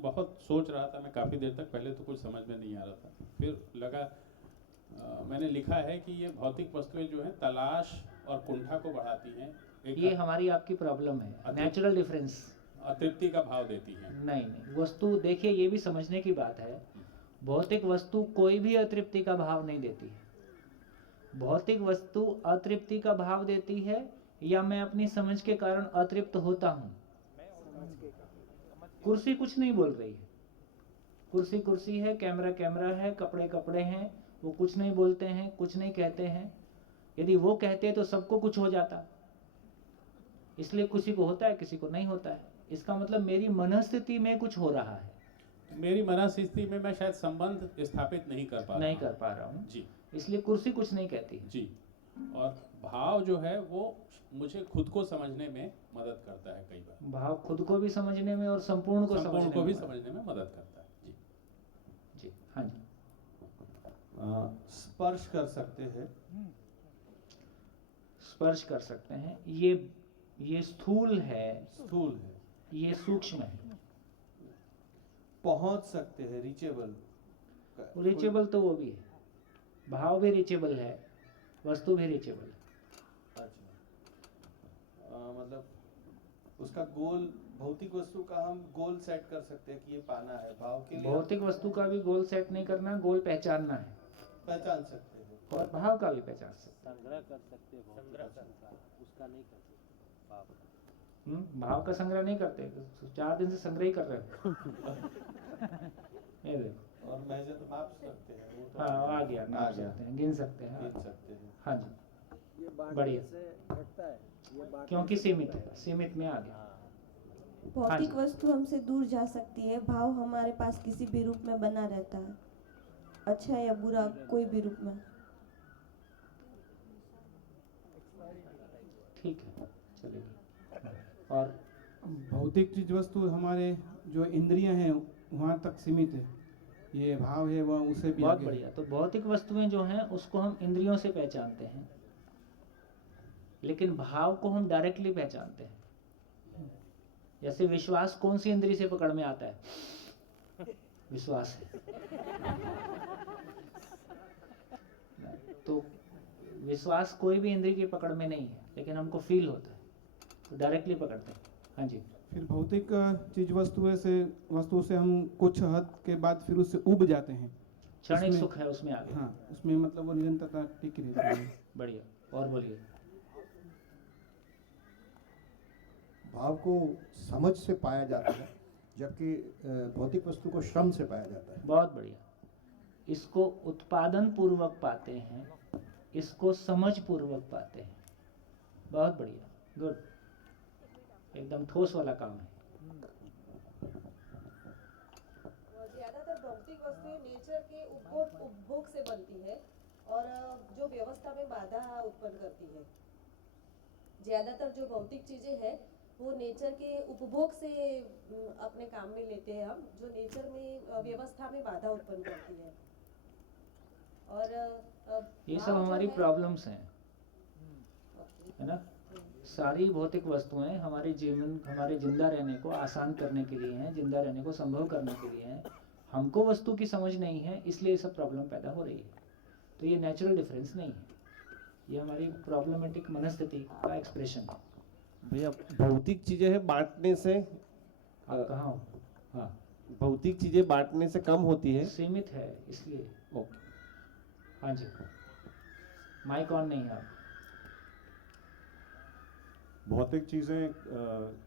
बहुत सोच रहा था मैं काफ़ी देर तक, पहले तो कुछ समझ में नहीं आ रहा था, फिर लगा मैंने लिखा है कि ये भौतिक वस्तुएं जो हैं तलाश और कुंठा को बढ़ाती हैं, ये हमारी आपकी प्रॉब्लम है, नेचुरल डिफरेंस। अतृप्ति का भाव देती हैं। नहीं, वस्तु देखिए, ये भी समझने की बात है, भौतिक वस्तु कोई भी अतृप्ति का भाव नहीं देती है। भौतिक वस्तु अतृप्ति का भाव देती है, या मैं अपनी समझ के कारण अतृप्त होता हूँ। कुर्सी कुछ नहीं बोल रही है, कुर्सी कुर्सी है, कैमरा कैमरा है, कपड़े कपड़े हैं, वो कुछ नहीं बोलते हैं, कुछ नहीं कहते हैं। यदि वो कहते तो सबको कुछ हो जाता, इसलिए किसी को होता है, किसी को नहीं होता है। इसका मतलब मेरी मनस्थिति में कुछ हो रहा है, मेरी मनस्थिति में मैं शायद संबंध स्थापित नहीं कर पा रहा हूँ जी, इसलिए कुर्सी कुछ नहीं कहती जी। और भाव जो है वो मुझे खुद को समझने में मदद करता है। कई बार भाव खुद को भी समझने में और संपूर्ण को समझने में मदद करता है। जी जी। हाँ जी। स्पर्श कर सकते हैं, स्पर्श कर सकते हैं। ये स्थूल है, ये सूक्ष्म है। पहुंच सकते हैं, रीचेबल। रीचेबल तो वो भी है, भाव भी रीचेबल है, वस्तु भी रीचेबल है। अच्छा, मतलब उसका गोल, भौतिक वस्तु का हम गोल सेट कर सकते हैं कि ये पाना है। भाव के लिए भौतिक वस्तु का भी गोल सेट नहीं करना, गोल पहचानना है, पहचान सकते हैं, और भाव का भी पहचान सकते हैं। संग्रह कर सकते हैं, उसका नहीं कर सकते भाव का। भाव का संग्रह नहीं करते, 4 दिन से संग्रह ही कर रहे हो। ये देखो, और मेजर माप सकते हैं वो तो हाँ आ गया, नाप सकते हैं, गिन सकते हैं। गिन सकते हैं। हाँ जी, ये बढ़िया, से घटता है, ये क्योंकि सीमित है, सीमित में आ गया। भौतिक वस्तु हमसे दूर जा सकती है, भाव हमारे पास किसी भी रूप में बना रहता है, अच्छा या बुरा, कोई भी रूप में। ठीक है, चलेगी। और भौतिक चीज वस्तु हमारे जो इंद्रियां हैं वहाँ तक सीमित है, ये भाव है वह उसे भी बहुत आगे। बढ़िया। तो भौतिक वस्तुएं जो हैं उसको हम इंद्रियों से पहचानते हैं, लेकिन भाव को हम डायरेक्टली पहचानते हैं। जैसे विश्वास कौन सी इंद्रिय से पकड़ में आता है? विश्वास है। तो विश्वास कोई भी इंद्रिय की पकड़ में नहीं है, लेकिन हमको फील होता है, तो डायरेक्टली पकड़ते हैं। हाँ जी। फिर भौतिक चीज वस्तु से हम कुछ हद के बाद फिर उससे उब जाते हैं। क्षणिक सुख है उसमें आगे। हाँ, उसमें मतलब वो निरंतरता टिकी रहती है। बढ़िया, और बोलिए। भाव को समझ से पाया जाता है, जबकि भौतिक वस्तु को श्रम से पाया जाता है। बहुत बढ़िया। इसको उत्पादन पूर्वक पाते हैं, इसको समझ पूर्वक पाते हैं। बहुत बढ़िया, गुड, एकदम ठोस वाला काम है। ज्यादातर भौतिक वस्तुएं नेचर के उपभोग से बनती है और जो व्यवस्था में बाधा उत्पन्न करती है। ज्यादातर जो भौतिक चीजें हैं वो नेचर के उपभोग से अपने काम में लेते हैं हम, जो नेचर में व्यवस्था में बाधा उत्पन्न करती है। और ये सब हमारी प्रॉब्लम्स हैं। है ना। सारी भौतिक वस्तुएं हमारे जीवन, हमारे जिंदा रहने को आसान करने के लिए हैं, जिंदा रहने को संभव करने के लिए हैं। हमको वस्तु की समझ नहीं है, इसलिए ये सब प्रॉब्लम पैदा हो रही है। तो ये नेचुरल डिफरेंस नहीं है, ये हमारी प्रॉब्लमेटिक मनस्थिति का एक्सप्रेशन है। भैया भौतिक चीजें हैं बांटने से, आप कहाँ हो? हाँ, भौतिक चीजें बांटने से कम होती है, सीमित है इसलिए। ओके। हाँ जी, माइक ऑन नहीं है आप। भौतिक चीजें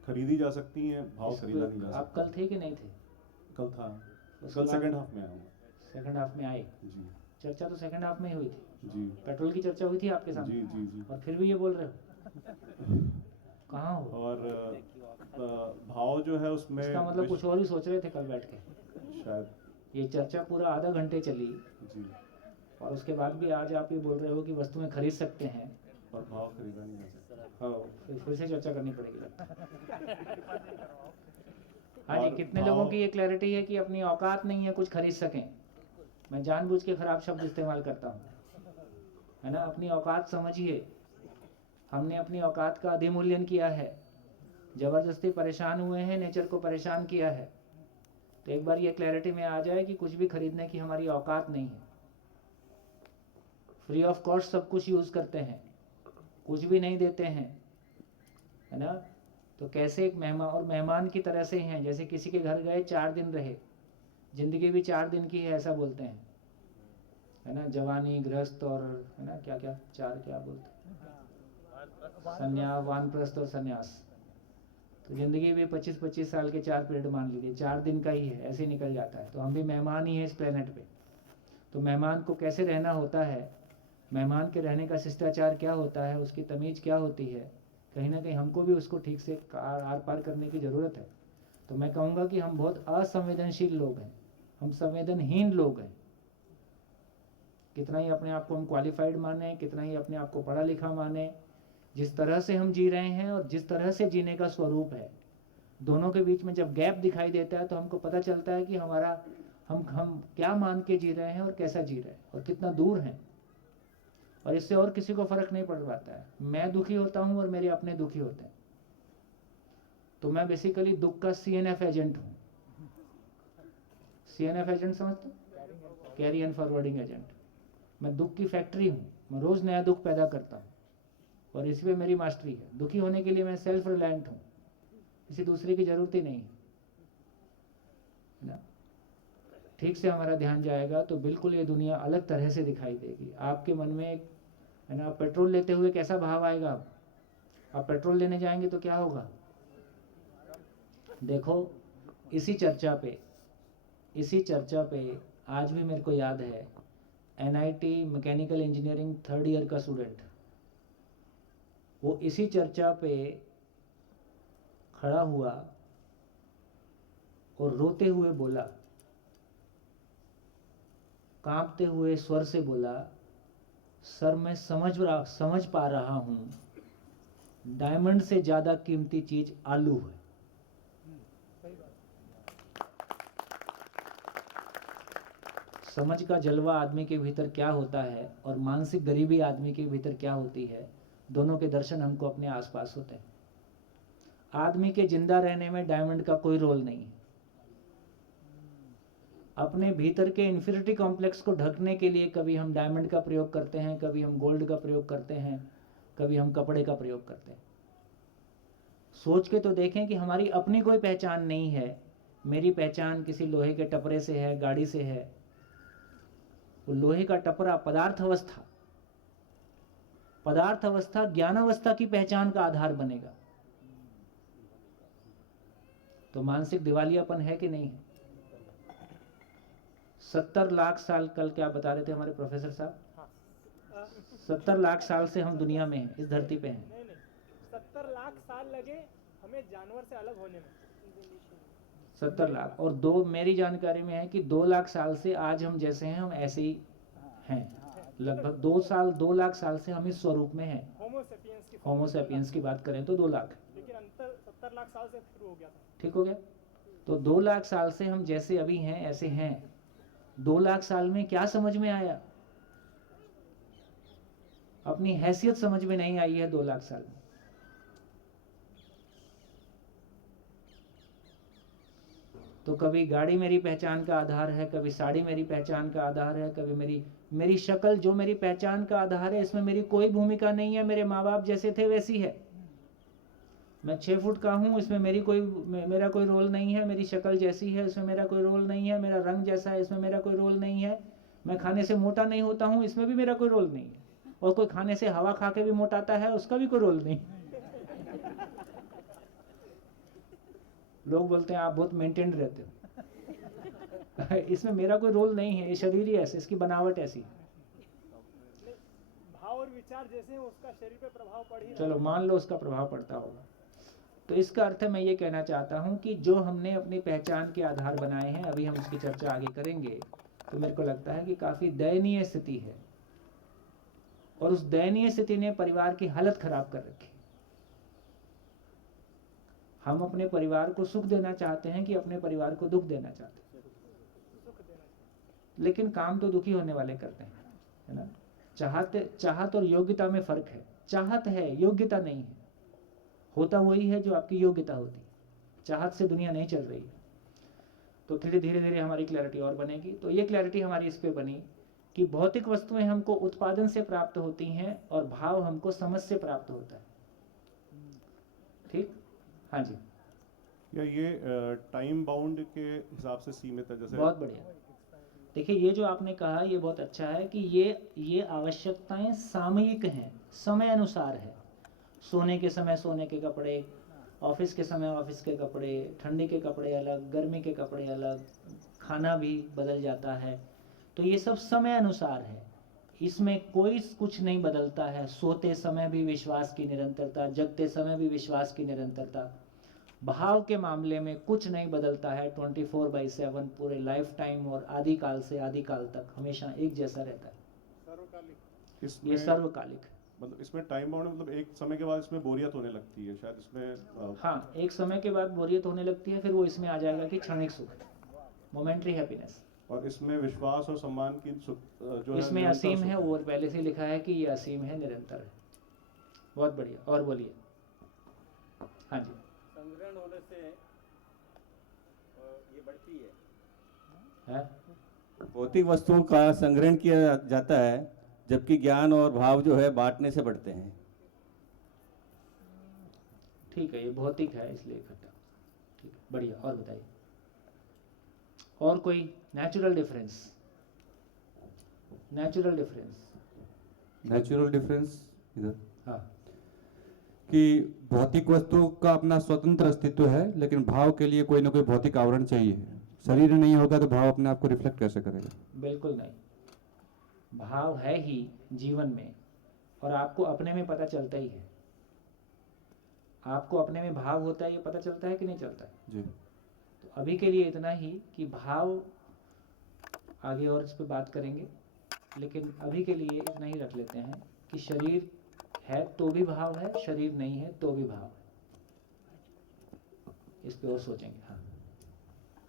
खरीदी जा सकती हैं, भाव खरीदा नहीं जा सकता। आप कल थे कि नहीं थे? कल था, कल सेकंड हाफ में आया हूँ। सेकंड हाफ में आए जी। चर्चा तो सेकंड हाफ में ही हुई थी जी। पेट्रोल की चर्चा हुई थी आपके सामने। जी जी जी। और फिर भी ये बोल रहे हो कहाँ हो? और भाव जो है उसमें, इसका मतलब कुछ और ही सोच रहे थे कल बैठ के शायद। ये चर्चा पूरा आधा घंटे चली जी। और उसके बाद भी आज आप ये बोल रहे हो कि वस्तुएं खरीद सकते हैं और भाव खरीदा नहीं जा सकता। हाँ, फिर से चर्चा करनी पड़ेगी लगता है। हाँ जी, और कितने लोगों की ये क्लैरिटी है कि अपनी औकात नहीं है कुछ खरीद सकें? मैं जानबूझ के खराब शब्द इस्तेमाल करता हूँ, है ना। अपनी औकात समझिए। हमने अपनी औकात का अधिमूल्यन किया है, जबरदस्ती परेशान हुए हैं, नेचर को परेशान किया है। तो एक बार ये क्लैरिटी में आ जाए कि कुछ भी खरीदने की हमारी औकात नहीं है। फ्री ऑफ कॉस्ट सब कुछ यूज करते हैं, कुछ भी नहीं देते हैं, है ना। तो कैसे एक मेहमान, और मेहमान की तरह से हैं, जैसे किसी के घर गए 4 दिन रहे, जिंदगी भी 4 दिन की है ऐसा बोलते हैं, है ना। जवानी, गृहस्थ और है ना क्या क्या 4 क्या बोलते हैं, संन्यास, वानप्रस्थ और संन्यास। तो जिंदगी भी 25-25 साल के 4 पीरियड मान लीजिए, 4 दिन का ही है, ऐसे निकल जाता है। तो हम भी मेहमान ही हैं इस प्लेनेट पे। तो मेहमान को कैसे रहना होता है, मेहमान के रहने का शिष्टाचार क्या होता है, उसकी तमीज़ क्या होती है, कहीं ना कहीं हमको भी उसको ठीक से आर पार करने की ज़रूरत है। तो मैं कहूँगा कि हम बहुत असंवेदनशील लोग हैं, हम संवेदनहीन लोग हैं। कितना ही अपने आप को हम क्वालिफाइड माने, कितना ही अपने आप को पढ़ा लिखा माने, जिस तरह से हम जी रहे हैं और जिस तरह से जीने का स्वरूप है, दोनों के बीच में जब गैप दिखाई देता है तो हमको पता चलता है कि हमारा हम क्या मान के जी रहे हैं और कैसा जी रहे हैं और कितना दूर हैं। और इससे और किसी को फर्क नहीं पड़ पाता है। मैं दुखी होता हूँ और मेरे अपने दुखी होते हैं। तो मैं बेसिकली दुख का CNF एजेंट हूँ। CNF एजेंट समझते हो? Carrier forwarding agent. मैं दुख की फैक्ट्री हूँ, मैं रोज नया दुख पैदा करता हूँ और इसी पे मेरी मास्टरी है। दुखी होने के लिए मैं सेल्फ रिलायंट हूँ, किसी दूसरे की जरूरत ही नहीं है ना। ठीक से हमारा ध्यान जाएगा तो बिल्कुल ये दुनिया अलग तरह से दिखाई देगी। आपके मन में एक, है ना, पेट्रोल लेते हुए कैसा भाव आएगा? आप पेट्रोल लेने जाएंगे तो क्या होगा? देखो, इसी चर्चा पे आज भी मेरे को याद है, NIT mechanical engineering 3rd year का स्टूडेंट, वो इसी चर्चा पे खड़ा हुआ और रोते हुए बोला, कांपते हुए स्वर से बोला, सर मैं समझ पा रहा हूं, डायमंड से ज्यादा कीमती चीज आलू है। समझ का जलवा आदमी के भीतर क्या होता है और मानसिक गरीबी आदमी के भीतर क्या होती है, दोनों के दर्शन हमको अपने आसपास होते हैं। आदमी के जिंदा रहने में डायमंड का कोई रोल नहीं है। अपने भीतर के इन्फीरियरिटी कॉम्प्लेक्स को ढकने के लिए कभी हम डायमंड का प्रयोग करते हैं, कभी हम गोल्ड का प्रयोग करते हैं, कभी हम कपड़े का प्रयोग करते हैं। सोच के तो देखें कि हमारी अपनी कोई पहचान नहीं है। मेरी पहचान किसी लोहे के टपरे से है, गाड़ी से है। वो लोहे का टपरा पदार्थ अवस्था ज्ञान अवस्था की पहचान का आधार बनेगा। तो मानसिक दिवालियापन है कि नहीं है? 70 लाख साल, कल क्या बता रहे थे हमारे प्रोफेसर साहब, 70 लाख साल से हम दुनिया में हैं, इस धरती पे हैं। नहीं, 70 लाख साल लगे हमें जानवर से अलग होने में। 70 लाख और 2, मेरी जानकारी में है कि 2 लाख साल से आज हम जैसे हैं, हम ऐसे ही हैं। लगभग 2 लाख साल से हम इस स्वरूप में हैं। होमो सेपियंस की बात करें तो 2 लाख, लेकिन अंतर 70 लाख साल से शुरू हो गया था। ठीक हो गया। तो 2 लाख साल से हम जैसे अभी हैं ऐसे हैं। 2 लाख साल में क्या समझ में आया? अपनी हैसियत समझ में नहीं आई है 2 लाख साल में। तो कभी गाड़ी मेरी पहचान का आधार है, कभी साड़ी मेरी पहचान का आधार है, कभी मेरी शक्ल जो मेरी पहचान का आधार है, इसमें मेरी कोई भूमिका नहीं है। मेरे माँ बाप जैसे थे वैसी है। मैं 6 फुट का हूँ, इसमें मेरा कोई रोल नहीं है। मेरी शक्ल जैसी है, इसमें मेरा कोई रोल नहीं है। मेरा रंग जैसा है, इसमें मेरा कोई रोल नहीं है। मैं खाने से मोटा नहीं होता हूँ, इसमें भी मेरा कोई रोल नहीं है। और कोई खाने से हवा खा के भी मोटाता है, उसका भी कोई रोल नहीं। लोग बोलते हैं आप बहुत मेंटेन्ड रहते हो। इसमें मेरा कोई रोल नहीं है। ये शरीर ही ऐसे, इसकी बनावट ऐसी है। भाव और विचार जैसे उसका शरीर पे प्रभाव पड़ ही चलो मान लो उसका प्रभाव पड़ता होगा। तो इसका अर्थ है, मैं ये कहना चाहता हूँ कि जो हमने अपनी पहचान के आधार बनाए हैं, अभी हम उसकी चर्चा आगे करेंगे, तो मेरे को लगता है कि काफी दयनीय स्थिति है। और उस दयनीय स्थिति ने परिवार की हालत खराब कर रखी। हम अपने परिवार को सुख देना चाहते हैं कि अपने परिवार को दुख देना चाहते हैं? लेकिन काम तो दुखी होने वाले करते हैं, है ना। चाहत और योग्यता में फर्क है। चाहत है, योग्यता नहीं है। होता वही है जो आपकी योग्यता होती है। चाहत से दुनिया नहीं चल रही है। तो धीरे धीरे हमारी क्लैरिटी और बनेगी। तो ये क्लैरिटी हमारी इस पे बनी कि भौतिक वस्तुएं हमको उत्पादन से प्राप्त होती हैं और भाव हमको समझ से प्राप्त होता है। ठीक, हाँ जी। या ये टाइम बाउंड के हिसाब से सीमित है? जैसे बहुत बढ़िया। देखिए, ये जो आपने कहा ये बहुत अच्छा है कि ये आवश्यकताएं सामयिक हैं, समय अनुसार है। सोने के समय सोने के कपड़े, ऑफिस के समय ऑफिस के कपड़े, ठंडी के कपड़े अलग, गर्मी के कपड़े अलग, खाना भी बदल जाता है। तो ये सब समय अनुसार है, इसमें कोई कुछ नहीं बदलता है। सोते समय भी विश्वास की निरंतरता, जगते समय भी विश्वास की निरंतरता। भाव के मामले में कुछ नहीं बदलता है। 24/7 पूरे लाइफ टाइम और आदिकाल से आदिकाल तक हमेशा एक जैसा रहता है। ये सर्वकालिक। मतलब इसमें टाइम बाउंड, मतलब एक समय के बाद इसमें बोरियत होने लगती है शायद इसमें। हाँ, एक समय के बाद बोरियत होने लगती है, फिर वो इसमें आ जाएगा कि क्षणिक सुख, मोमेंट्री हैप्पीनेस। और इसमें विश्वास और सम्मान की जो इसमें असीम है, वो पहले से लिखा है कि ये असीम है, निरंतर है। बहुत बढ़िया, और बोलिए। हाँ जी। संग्रहण होने से ये बढ़ती है? भौतिक वस्तुओं का संग्रहण किया जाता है, जबकि ज्ञान और भाव जो है बांटने से बढ़ते हैं। ठीक है, ये भौतिक है इसलिए इकट्ठा। ठीक है, बढ़िया। और बताइए, और कोई नेचुरल डिफरेंस? नेचुरल डिफरेंस इधर, हाँ, कि भौतिक वस्तुओं का अपना स्वतंत्र अस्तित्व है, लेकिन भाव के लिए कोई ना कोई भौतिक आवरण चाहिए। शरीर नहीं होगा तो भाव अपने आप को रिफ्लेक्ट कैसे करेगा? बिल्कुल नहीं। भाव है ही जीवन में, और आपको अपने में पता चलता ही है। आपको अपने में भाव होता है, ये पता चलता है कि नहीं चलता है? जी। तो अभी के लिए इतना ही कि भाव आगे और इस पे बात करेंगे, लेकिन अभी के लिए इतना ही रख लेते हैं कि शरीर है तो भी भाव है, शरीर नहीं है तो भी भाव है। इस पे और सोचेंगे। हाँ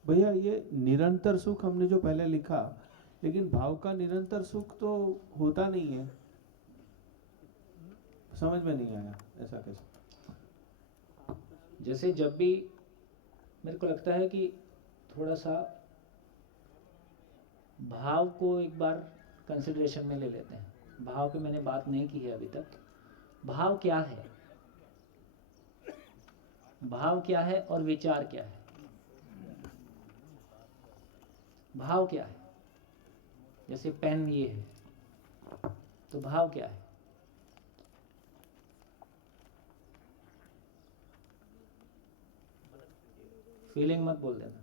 भैया, ये निरंतर सुख हमने जो पहले लिखा, लेकिन भाव का निरंतर सुख तो होता नहीं है। समझ में नहीं आया, ऐसा कैसे? जैसे जब भी मेरे को लगता है कि थोड़ा सा भाव को एक बार कंसिडरेशन में ले लेते हैं। भाव पे मैंने बात नहीं की है अभी तक। भाव क्या है, भाव क्या है और विचार क्या है? भाव क्या है? जैसे पेन ये है, तो भाव क्या है? फीलिंग मत बोल देना।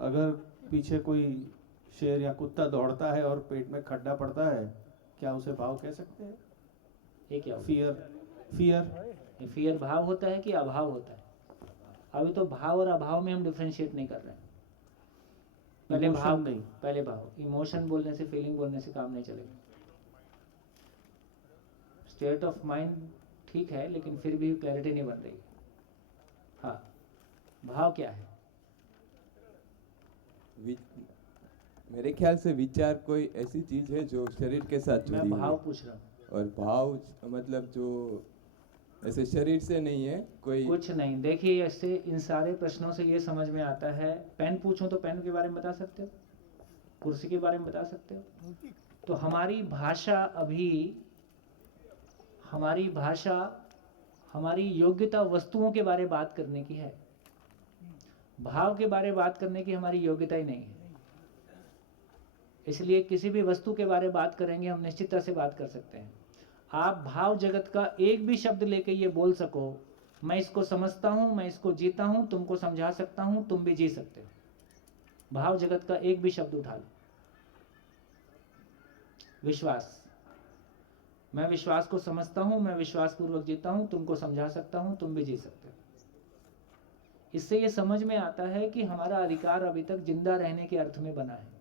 अगर पीछे कोई शेर या कुत्ता दौड़ता है और पेट में खड्डा पड़ता है, क्या उसे भाव कह सकते हैं? ये क्या? फियर भाव होता है कि अभाव होता है? अभी तो भाव और अभाव में हम डिफरेंशिएट नहीं कर रहे हैं। पहले भाव नहीं, पहले भाव। इमोशन बोलने से, फीलिंग बोलने से काम नहीं चलेगा। स्टेट ऑफ माइंड ठीक है, लेकिन फिर भी क्लैरिटी नहीं बन रही। हाँ, भाव क्या है? मेरे ख्याल से विचार कोई ऐसी चीज है जो शरीर के साथ मैं जुड़ी हुई भाव है। पूछ रहा हूँ। और भाव मतलब जो ऐसे शरीर से नहीं है कोई। कुछ नहीं, देखिए ऐसे इन सारे प्रश्नों से ये समझ में आता है। पेन पूछूं तो पेन के बारे में बता सकते हो, कुर्सी के बारे में बता सकते हो। तो हमारी भाषा अभी, हमारी भाषा हमारी योग्यता वस्तुओं के बारे में बात करने की है, भाव के बारे में बात करने की हमारी योग्यता ही नहीं है। इसलिए किसी भी वस्तु के बारे में बात करेंगे हम निश्चितता से बात कर सकते हैं। आप भाव जगत का एक भी शब्द लेके ये बोल सको, मैं इसको समझता हूं, मैं इसको जीता हूं, तुमको समझा सकता हूं, तुम भी जी सकते हो। भाव जगत का एक भी शब्द उठा लो। विश्वास, मैं विश्वास को समझता हूं, मैं विश्वास पूर्वक जीता हूं, तुमको समझा सकता हूं, तुम भी जी सकते हो। इससे ये समझ में आता है कि हमारा अधिकार अभी तक जिंदा रहने के अर्थ में बना है,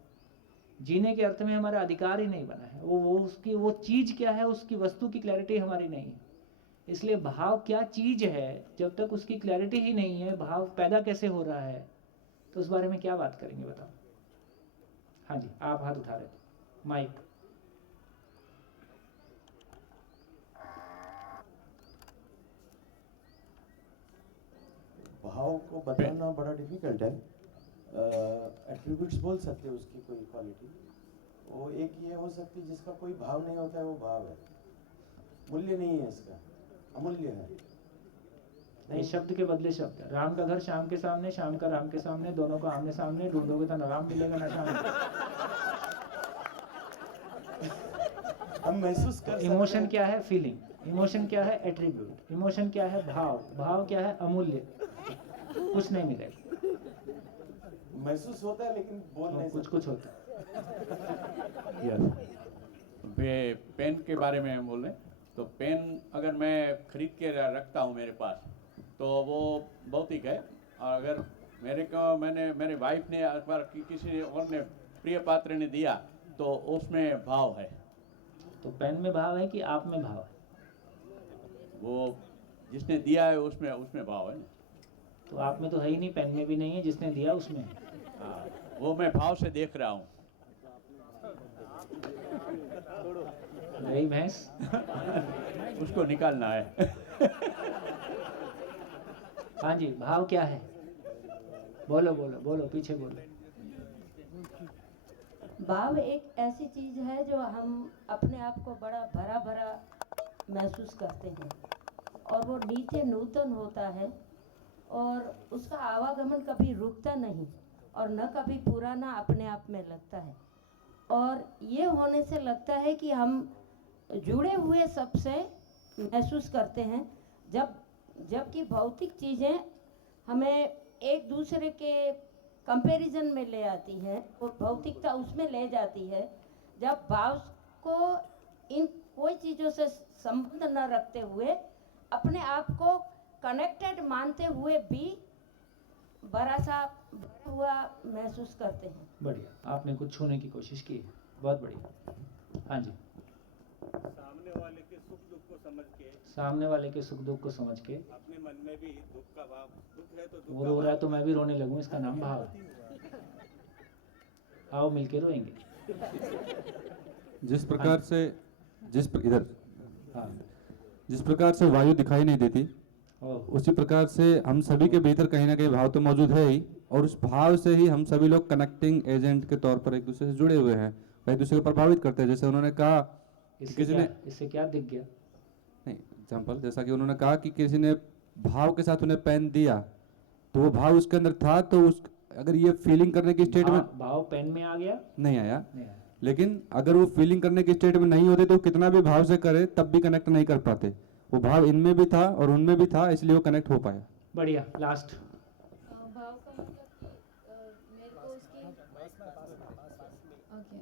जीने के अर्थ में हमारा अधिकार ही नहीं बना है। वो उसकी वो चीज क्या है, उसकी वस्तु की क्लैरिटी हमारी नहीं है। इसलिए भाव क्या चीज है, जब तक उसकी क्लैरिटी ही नहीं है, भाव पैदा कैसे हो रहा है, तो उस बारे में क्या बात करेंगे बताओ। हाँ जी, आप हाथ उठा रहे थे, माइक। भाव को बताना बड़ा डिफिकल्ट है। एट्रीब्यूट्स बोल सकते हैं उसकी कोई क्वालिटी। वो एक ये हो सकती है जिसका कोई भाव नहीं होता है, वो भाव है। मूल्य नहीं है इसका, अमूल्य है। नहीं, शब्द के बदले शब्द है। राम का घर शाम के सामने, शाम का राम के सामने, दोनों को आमने सामने ढूंढोगे तो ना राम मिलेगा ना शाम। हम महसूस कर सकते हैं। इमोशन क्या है? फीलिंग। इमोशन क्या है? एट्रीब्यूट। इमोशन क्या है? भाव। भाव क्या है? अमूल्य। कुछ नहीं मिलेगा। महसूस होता है लेकिन बोल नहीं कुछ कुछ होता है। पेन के बारे में बोल रहे हैं, तो पेन अगर मैं खरीद के रखता हूँ मेरे पास तो वो भौतिक है। और अगर मेरे वाइफ ने अखबार किसी और ने प्रिय पात्र ने दिया तो उसमें भाव है। तो पेन में भाव है कि आप में भाव है? वो जिसने दिया है उसमें भाव है ना। तो आप में तो है ही नहीं, पेन में भी नहीं है, जिसने दिया उसमें है। हाँ, वो मैं भाव से देख रहा हूँ। रही भैंस उसको निकालना है। हाँ जी, भाव क्या है? बोलो बोलो बोलो, पीछे बोलो। भाव एक ऐसी चीज है जो हम अपने आप को बड़ा भरा भरा महसूस करते हैं और वो नीचे नूतन होता है और उसका आवागमन कभी रुकता नहीं और न कभी पुराना अपने आप में लगता है। और ये होने से लगता है कि हम जुड़े हुए सबसे महसूस करते हैं, जबकि भौतिक चीज़ें हमें एक दूसरे के कंपैरिजन में ले आती हैं और भौतिकता उसमें ले जाती है। जब भाव को इन कोई चीज़ों से संबंध न रखते हुए अपने आप को कनेक्टेड मानते हुए भी बड़ा सा भरा हुआ महसूस करते हैं। बढ़िया, आपने कुछ छूने की कोशिश की है, बहुत बढ़िया। हाँ जी। सामने वाले के सुख दुख को समझ के, सामने वाले के सुख दुख को समझ के अपने मन में भी दुख का भाव, दुख है तो दुख वो का रो रहा है भाव। तो मैं भी रोने लगूं, इसका नाम भाव है। आओ मिलके रोएंगे। जिस प्रकार से इधर हाँ, जिस प्रकार से वायु दिखाई नहीं देती, उसी प्रकार से हम सभी के भीतर कहीं ना कहीं भाव तो मौजूद है ही, और उस भाव से ही हम सभी लोग कनेक्टिंग एजेंट के तौर पर एक दूसरे से जुड़े हुए हैं, एक दूसरे को प्रभावित करते हैं। जैसे उन्होंने कहा कि इससे क्या दिख गया? नहीं, एग्जाम्पल जैसा कि उन्होंने कहा कि किसी ने भाव के साथ उन्हें पेन दिया तो वो भाव उसके अंदर था, तो उस अगर ये फीलिंग करने की स्टेट में भाव पेन में आ गया? नहीं आया, लेकिन अगर वो फीलिंग करने की स्टेट में नहीं होते तो कितना भी भाव से करे तब भी कनेक्ट नहीं कर पाते। वो भाव इनमें भी था और उनमें भी था, इसलिए वो कनेक्ट हो पाया। बढ़िया, लास्ट। भाव का मतलब कि मेरे को उसकी ओके,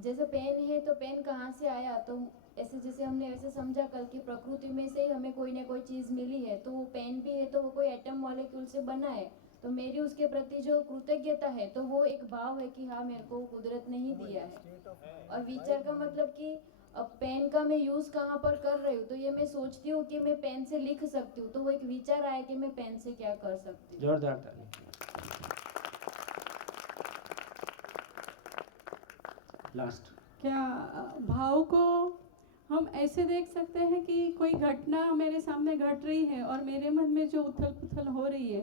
जैसे पेन है तो पेन कहाँ से आया, तो ऐसे जैसे हमने वैसे समझा कल की प्रकृति में से ही हमें कोई ना कोई चीज़ मिली है, तो वो पेन भी है तो वो कोई एटम मॉलिक्यूल से बना है, तो मेरी उसके प्रति जो कृतज्ञता है तो वो एक भाव है कि हाँ मेरे को कुदरत ने ही दिया है। और विचार का मतलब कि अब पेन का मैं यूज़ कहाँ पर कर रही हूँ, तो ये मैं सोचती हूँ कि मैं पेन से लिख सकती हूँ, तो वो एक विचार आया कि मैं पेन से क्या कर सकती हूँ। जोरदार ताली। लास्ट। क्या भाव को हम ऐसे देख सकते हैं कि कोई घटना मेरे सामने घट रही है और मेरे मन में जो उथल पुथल हो रही है,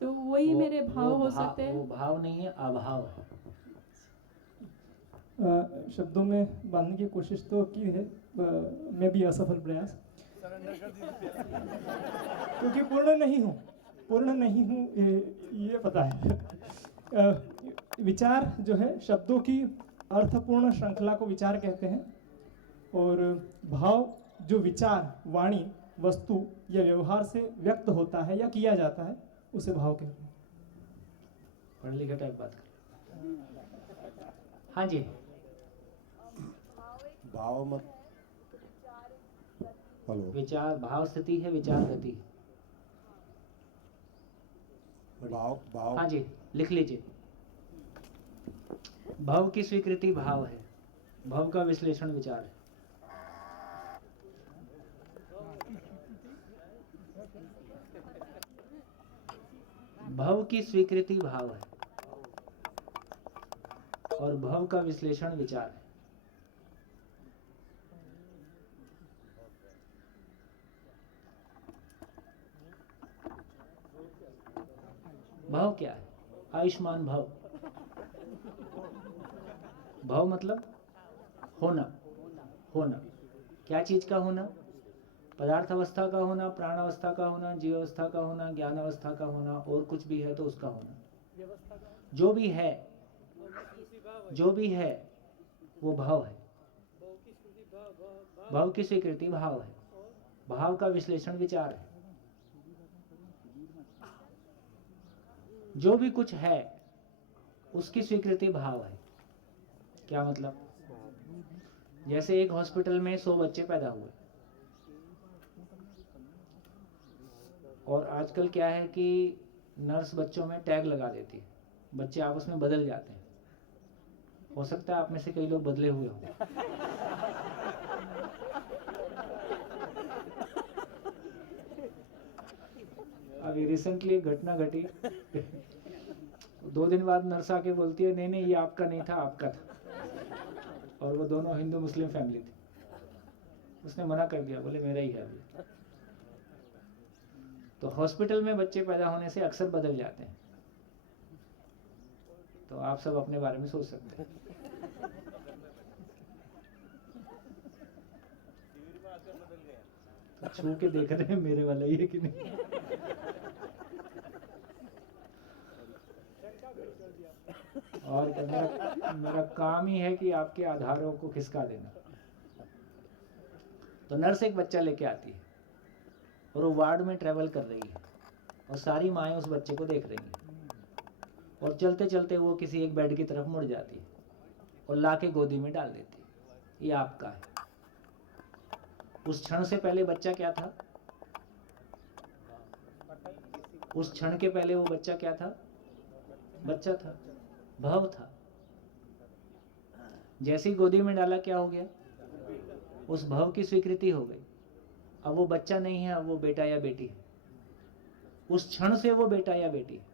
तो वही मेरे भाव हो सकते हैं? वो भाव नहीं है, अभाव है। शब्दों में बांधने की कोशिश तो की है, मैं भी असफल प्रयास, क्योंकि पूर्ण नहीं हूँ ये पता है। विचार जो है, शब्दों की अर्थपूर्ण श्रृंखला को विचार कहते हैं, और भाव जो विचार, वाणी, वस्तु या व्यवहार से व्यक्त होता है या किया जाता है, उसे भाव कहते हैं। पढ़ लिखे टाइप बात कर। हाँ जी। भाव मत हेलो, विचार भाव स्थिति है, विचार गति। भाव हाँ जी, लिख लीजिए। भाव की स्वीकृति भाव है, भाव का विश्लेषण विचार है। भाव की स्वीकृति भाव है और भाव का विश्लेषण विचार है। भाव क्या है? आयुष्मान भाव। भाव मतलब होना। होना क्या चीज का होना? पदार्थ अवस्था का होना, प्राण अवस्था का होना, जीव अवस्था का होना, ज्ञान अवस्था का होना, और कुछ भी है तो उसका होना। जो भी है, जो भी है वो भाव है। भाव की स्वीकृति भाव है, भाव का विश्लेषण विचार है। जो भी कुछ है उसकी स्वीकृति भाव है। क्या मतलब? जैसे एक हॉस्पिटल में 100 बच्चे पैदा हुए, और आजकल क्या है कि नर्स बच्चों में टैग लगा देती है, बच्चे आपस में बदल जाते हैं। हो सकता है आप में से कई लोग बदले हुए हों। अभी रिसेंटली एक घटना घटी। 2 दिन बाद नर्स आके बोलती है, नहीं नहीं ये आपका नहीं था, आपका था। और वो दोनों हिंदू मुस्लिम फैमिली थी। उसने मना कर दिया, बोले मेरा ही है अभी। तो हॉस्पिटल में बच्चे पैदा होने से अक्सर बदल जाते हैं। तो आप सब अपने बारे में सोच सकते हैं। छू के देख रहे हैं मेरे वाला ही है कि नहीं। और मेरा काम ही है कि आपके आधारों को खिसका देना। तो नर्स एक बच्चा लेके आती है और वो वार्ड में ट्रेवल कर रही है, और सारी माएँ उस बच्चे को देख रही हैं, और चलते चलते वो किसी एक बेड की तरफ मुड़ जाती है और लाके गोदी में डाल देती है। ये आपका है। उस क्षण से पहले बच्चा क्या था? उस क्षण के पहले वो बच्चा क्या था? बच्चा था, भाव था। जैसे ही गोदी में डाला क्या हो गया? उस भाव की स्वीकृति हो गई। अब वो बच्चा नहीं है, अब वो बेटा या बेटी है। उस क्षण से वो बेटा या बेटी है।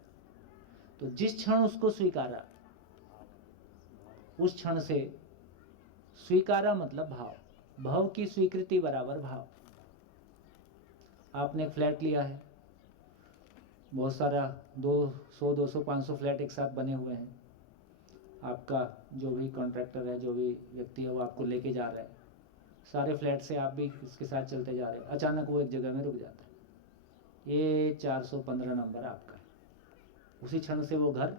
तो जिस क्षण उसको स्वीकारा, उस क्षण से स्वीकारा मतलब भाव। भाव की स्वीकृति बराबर भाव। आपने एक फ्लैट लिया है, बहुत सारा 200, 200, 500 फ्लैट एक साथ बने हुए हैं। आपका जो भी कॉन्ट्रैक्टर है, जो भी व्यक्ति है, वो आपको लेके जा रहा है। सारे फ्लैट से आप भी इसके साथ चलते जा रहे हैं। अचानक वो एक जगह में रुक जाता है। ये 415 नंबर आपका है। उसी क्षण से वो घर,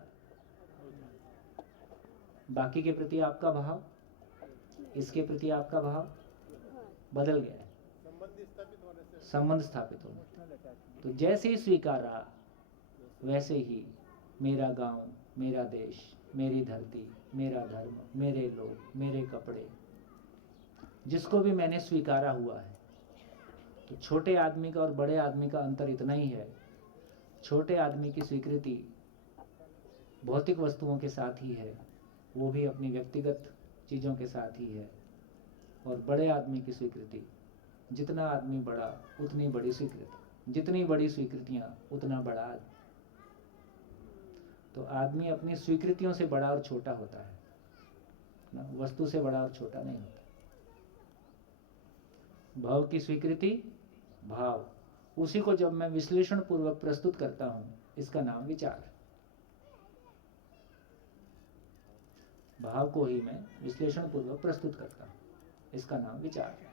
बाकी के प्रति आपका भाव, इसके प्रति आपका भाव बदल गया है। संबंध स्थापित होने। तो जैसे ही स्वीकारा, वैसे ही मेरा गांव, मेरा देश, मेरी धरती, मेरा धर्म, मेरे लोग, मेरे कपड़े, जिसको भी मैंने स्वीकारा हुआ है। तो छोटे आदमी का और बड़े आदमी का अंतर इतना ही है, छोटे आदमी की स्वीकृति भौतिक वस्तुओं के साथ ही है, वो भी अपनी व्यक्तिगत चीज़ों के साथ ही है। और बड़े आदमी की स्वीकृति, जितना आदमी बड़ा उतनी बड़ी स्वीकृति, जितनी बड़ी स्वीकृतियाँ उतना बड़ा आदमी। तो आदमी अपनी स्वीकृतियों से बड़ा और छोटा होता है। ना, वस्तु से बड़ा और छोटा नहीं होता। भाव की स्वीकृति, भाव, उसी को जब मैं विश्लेषण पूर्वक प्रस्तुत करता हूं, इसका नाम विचार। भाव को ही मैं विश्लेषण पूर्वक प्रस्तुत करता हूं, इसका नाम विचार है।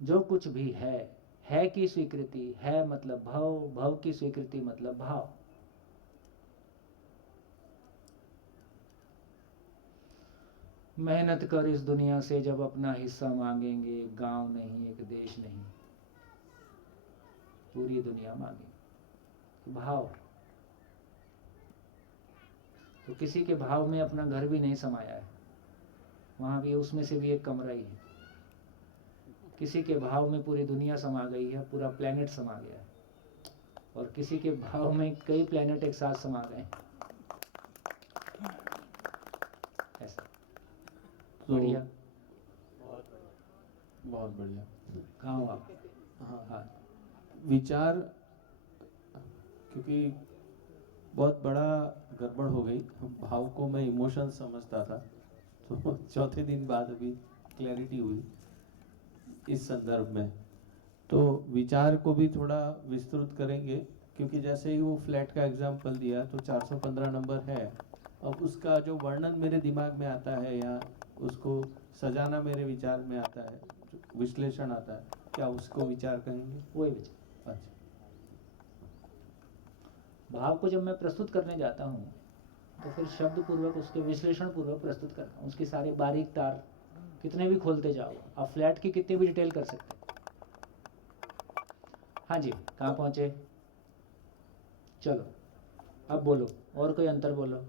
जो कुछ भी है की स्वीकृति, है मतलब भाव, भाव की स्वीकृति मतलब भाव। मेहनत कर इस दुनिया से जब अपना हिस्सा मांगेंगे, गांव नहीं एक देश नहीं, पूरी दुनिया मांगेगी। भाव, तो किसी के भाव में अपना घर भी नहीं समाया है, वहां भी उसमें से भी एक कमरा ही है। किसी के भाव में पूरी दुनिया समा गई है, पूरा प्लेनेट समा गया है, और किसी के भाव में कई प्लेनेट एक साथ समा गए। ऐसा तो बढ़िया, बहुत बढ़िया। कहाँ हो आप? हाँ, विचार, क्योंकि बहुत बड़ा गड़बड़ हो गई। भाव को मैं इमोशन समझता था, तो चौथे दिन बाद अभी क्लैरिटी हुई इस संदर्भ में। तो विचार को भी थोड़ा विस्तृत करेंगे, क्योंकि जैसे ही वो फ्लैट का एग्जाम्पल दिया तो 415 नंबर है। अब उसका जो वर्णन मेरे दिमाग में आता है या उसको सजाना मेरे विचार में आता है, विश्लेषण आता है, क्या उसको विचार कहेंगे? वही विचार। अच्छा, भाव को जब मैं प्रस्तुत करने जाता हूँ तो फिर शब्द पूर्वक उसके विश्लेषण पूर्वक प्रस्तुत करता हूँ। उसकी सारे बारीक तार कितने भी खोलते जाओ, आप फ्लैट की कितनी भी डिटेल कर सकते हैं। हाँ जी, कहाँ पहुँचे? चलो अब बोलो, और कोई अंतर बोलो।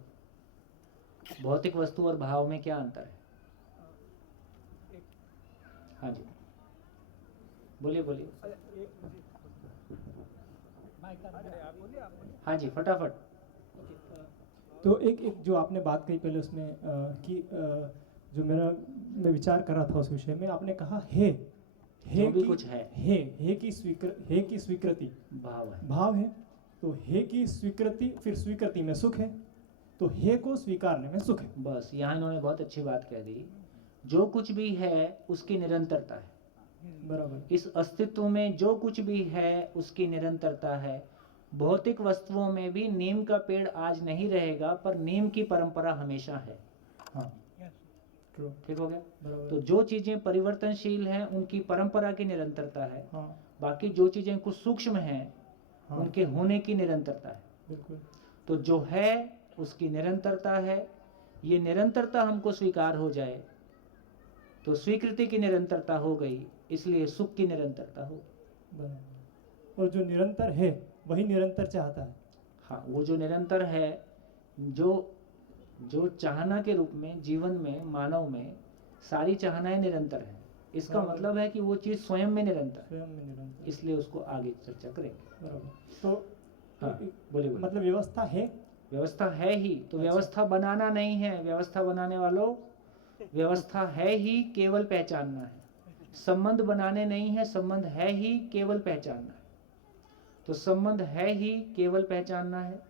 भौतिक वस्तु और भाव में क्या अंतर है? हाँ जी, बोलिए बोलिए। हाँ जी, फटाफट। तो एक जो आपने बात कही पहले उसमें कि जो मैं विचार कर रहा था उस विषय में, आपने कहा है जो भी कुछ है की स्वीकृति भाव है। भाव है, तो है की स्वीकृति, फिर स्वीकृति में सुख है, तो है को स्वीकारने में सुख है। बस यहाँ इन्होंने बहुत अच्छी बात कह दी। जो कुछ भी है उसकी निरंतरता है। बराबर। इस अस्तित्व में जो कुछ भी है उसकी निरंतरता है। भौतिक वस्तुओं में भी नीम का पेड़ आज नहीं रहेगा, पर नीम की परंपरा हमेशा है। हाँ, ठीक हो गया। तो जो चीजें परिवर्तनशील हैं उनकी परंपरा की निरंतरता है। हाँ। बाकी जो चीजें कुछ सूक्ष्म हैं, हाँ। उनके होने की निरंतरता है। बिल्कुल। तो जो है उसकी निरंतरता है। ये निरंतरता हमको स्वीकार हो जाए तो स्वीकृति की निरंतरता हो गई, इसलिए सुख की निरंतरता हो। और जो निरंतर है वही निरंतर चाहता है। हाँ, वो जो निरंतर है, जो चाहना के रूप में जीवन में, मानव में सारी चाहनाएं निरंतर हैं। इसका मतलब है कि वो चीज स्वयं में निरंतर है, इसलिए उसको आगे चर्चा करेंगे। तो हाँ, बोलिए। मतलब व्यवस्था है, व्यवस्था है ही तो व्यवस्था बनाना नहीं है। व्यवस्था बनाने वालों, व्यवस्था है ही, केवल पहचानना है। संबंध बनाने नहीं है, संबंध है ही, केवल पहचानना है। तो संबंध है ही, केवल पहचानना है।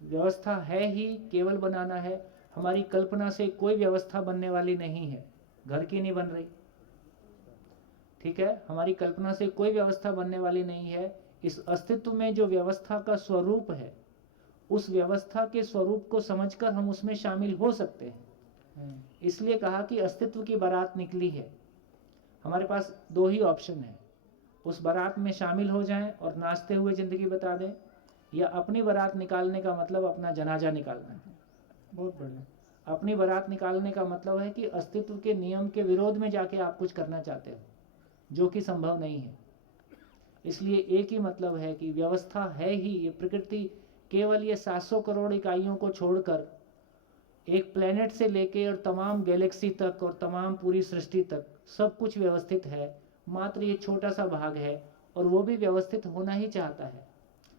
व्यवस्था है ही, केवल बनाना है। हमारी कल्पना से कोई व्यवस्था बनने वाली नहीं है, घर की नहीं बन रही। ठीक है, हमारी कल्पना से कोई व्यवस्था बनने वाली नहीं है। इस अस्तित्व में जो व्यवस्था का स्वरूप है, उस व्यवस्था के स्वरूप को समझकर हम उसमें शामिल हो सकते हैं। इसलिए कहा कि अस्तित्व की बारात निकली है। हमारे पास दो ही ऑप्शन है, उस बारात में शामिल हो जाएं और नाचते हुए जिंदगी बता दें, या अपनी बारात निकालने का मतलब अपना जनाजा निकालना है। बहुत बढ़िया। अपनी बारात निकालने का मतलब है कि अस्तित्व के नियम के विरोध में जाके आप कुछ करना चाहते हो, जो कि संभव नहीं है। इसलिए एक ही मतलब है कि व्यवस्था है ही, ये प्रकृति केवल ये 700 करोड़ इकाइयों को छोड़कर एक प्लेनेट से लेके और तमाम गैलेक्सी तक और तमाम पूरी सृष्टि तक सब कुछ व्यवस्थित है। मात्र ये छोटा सा भाग है, और वो भी व्यवस्थित होना ही चाहता है।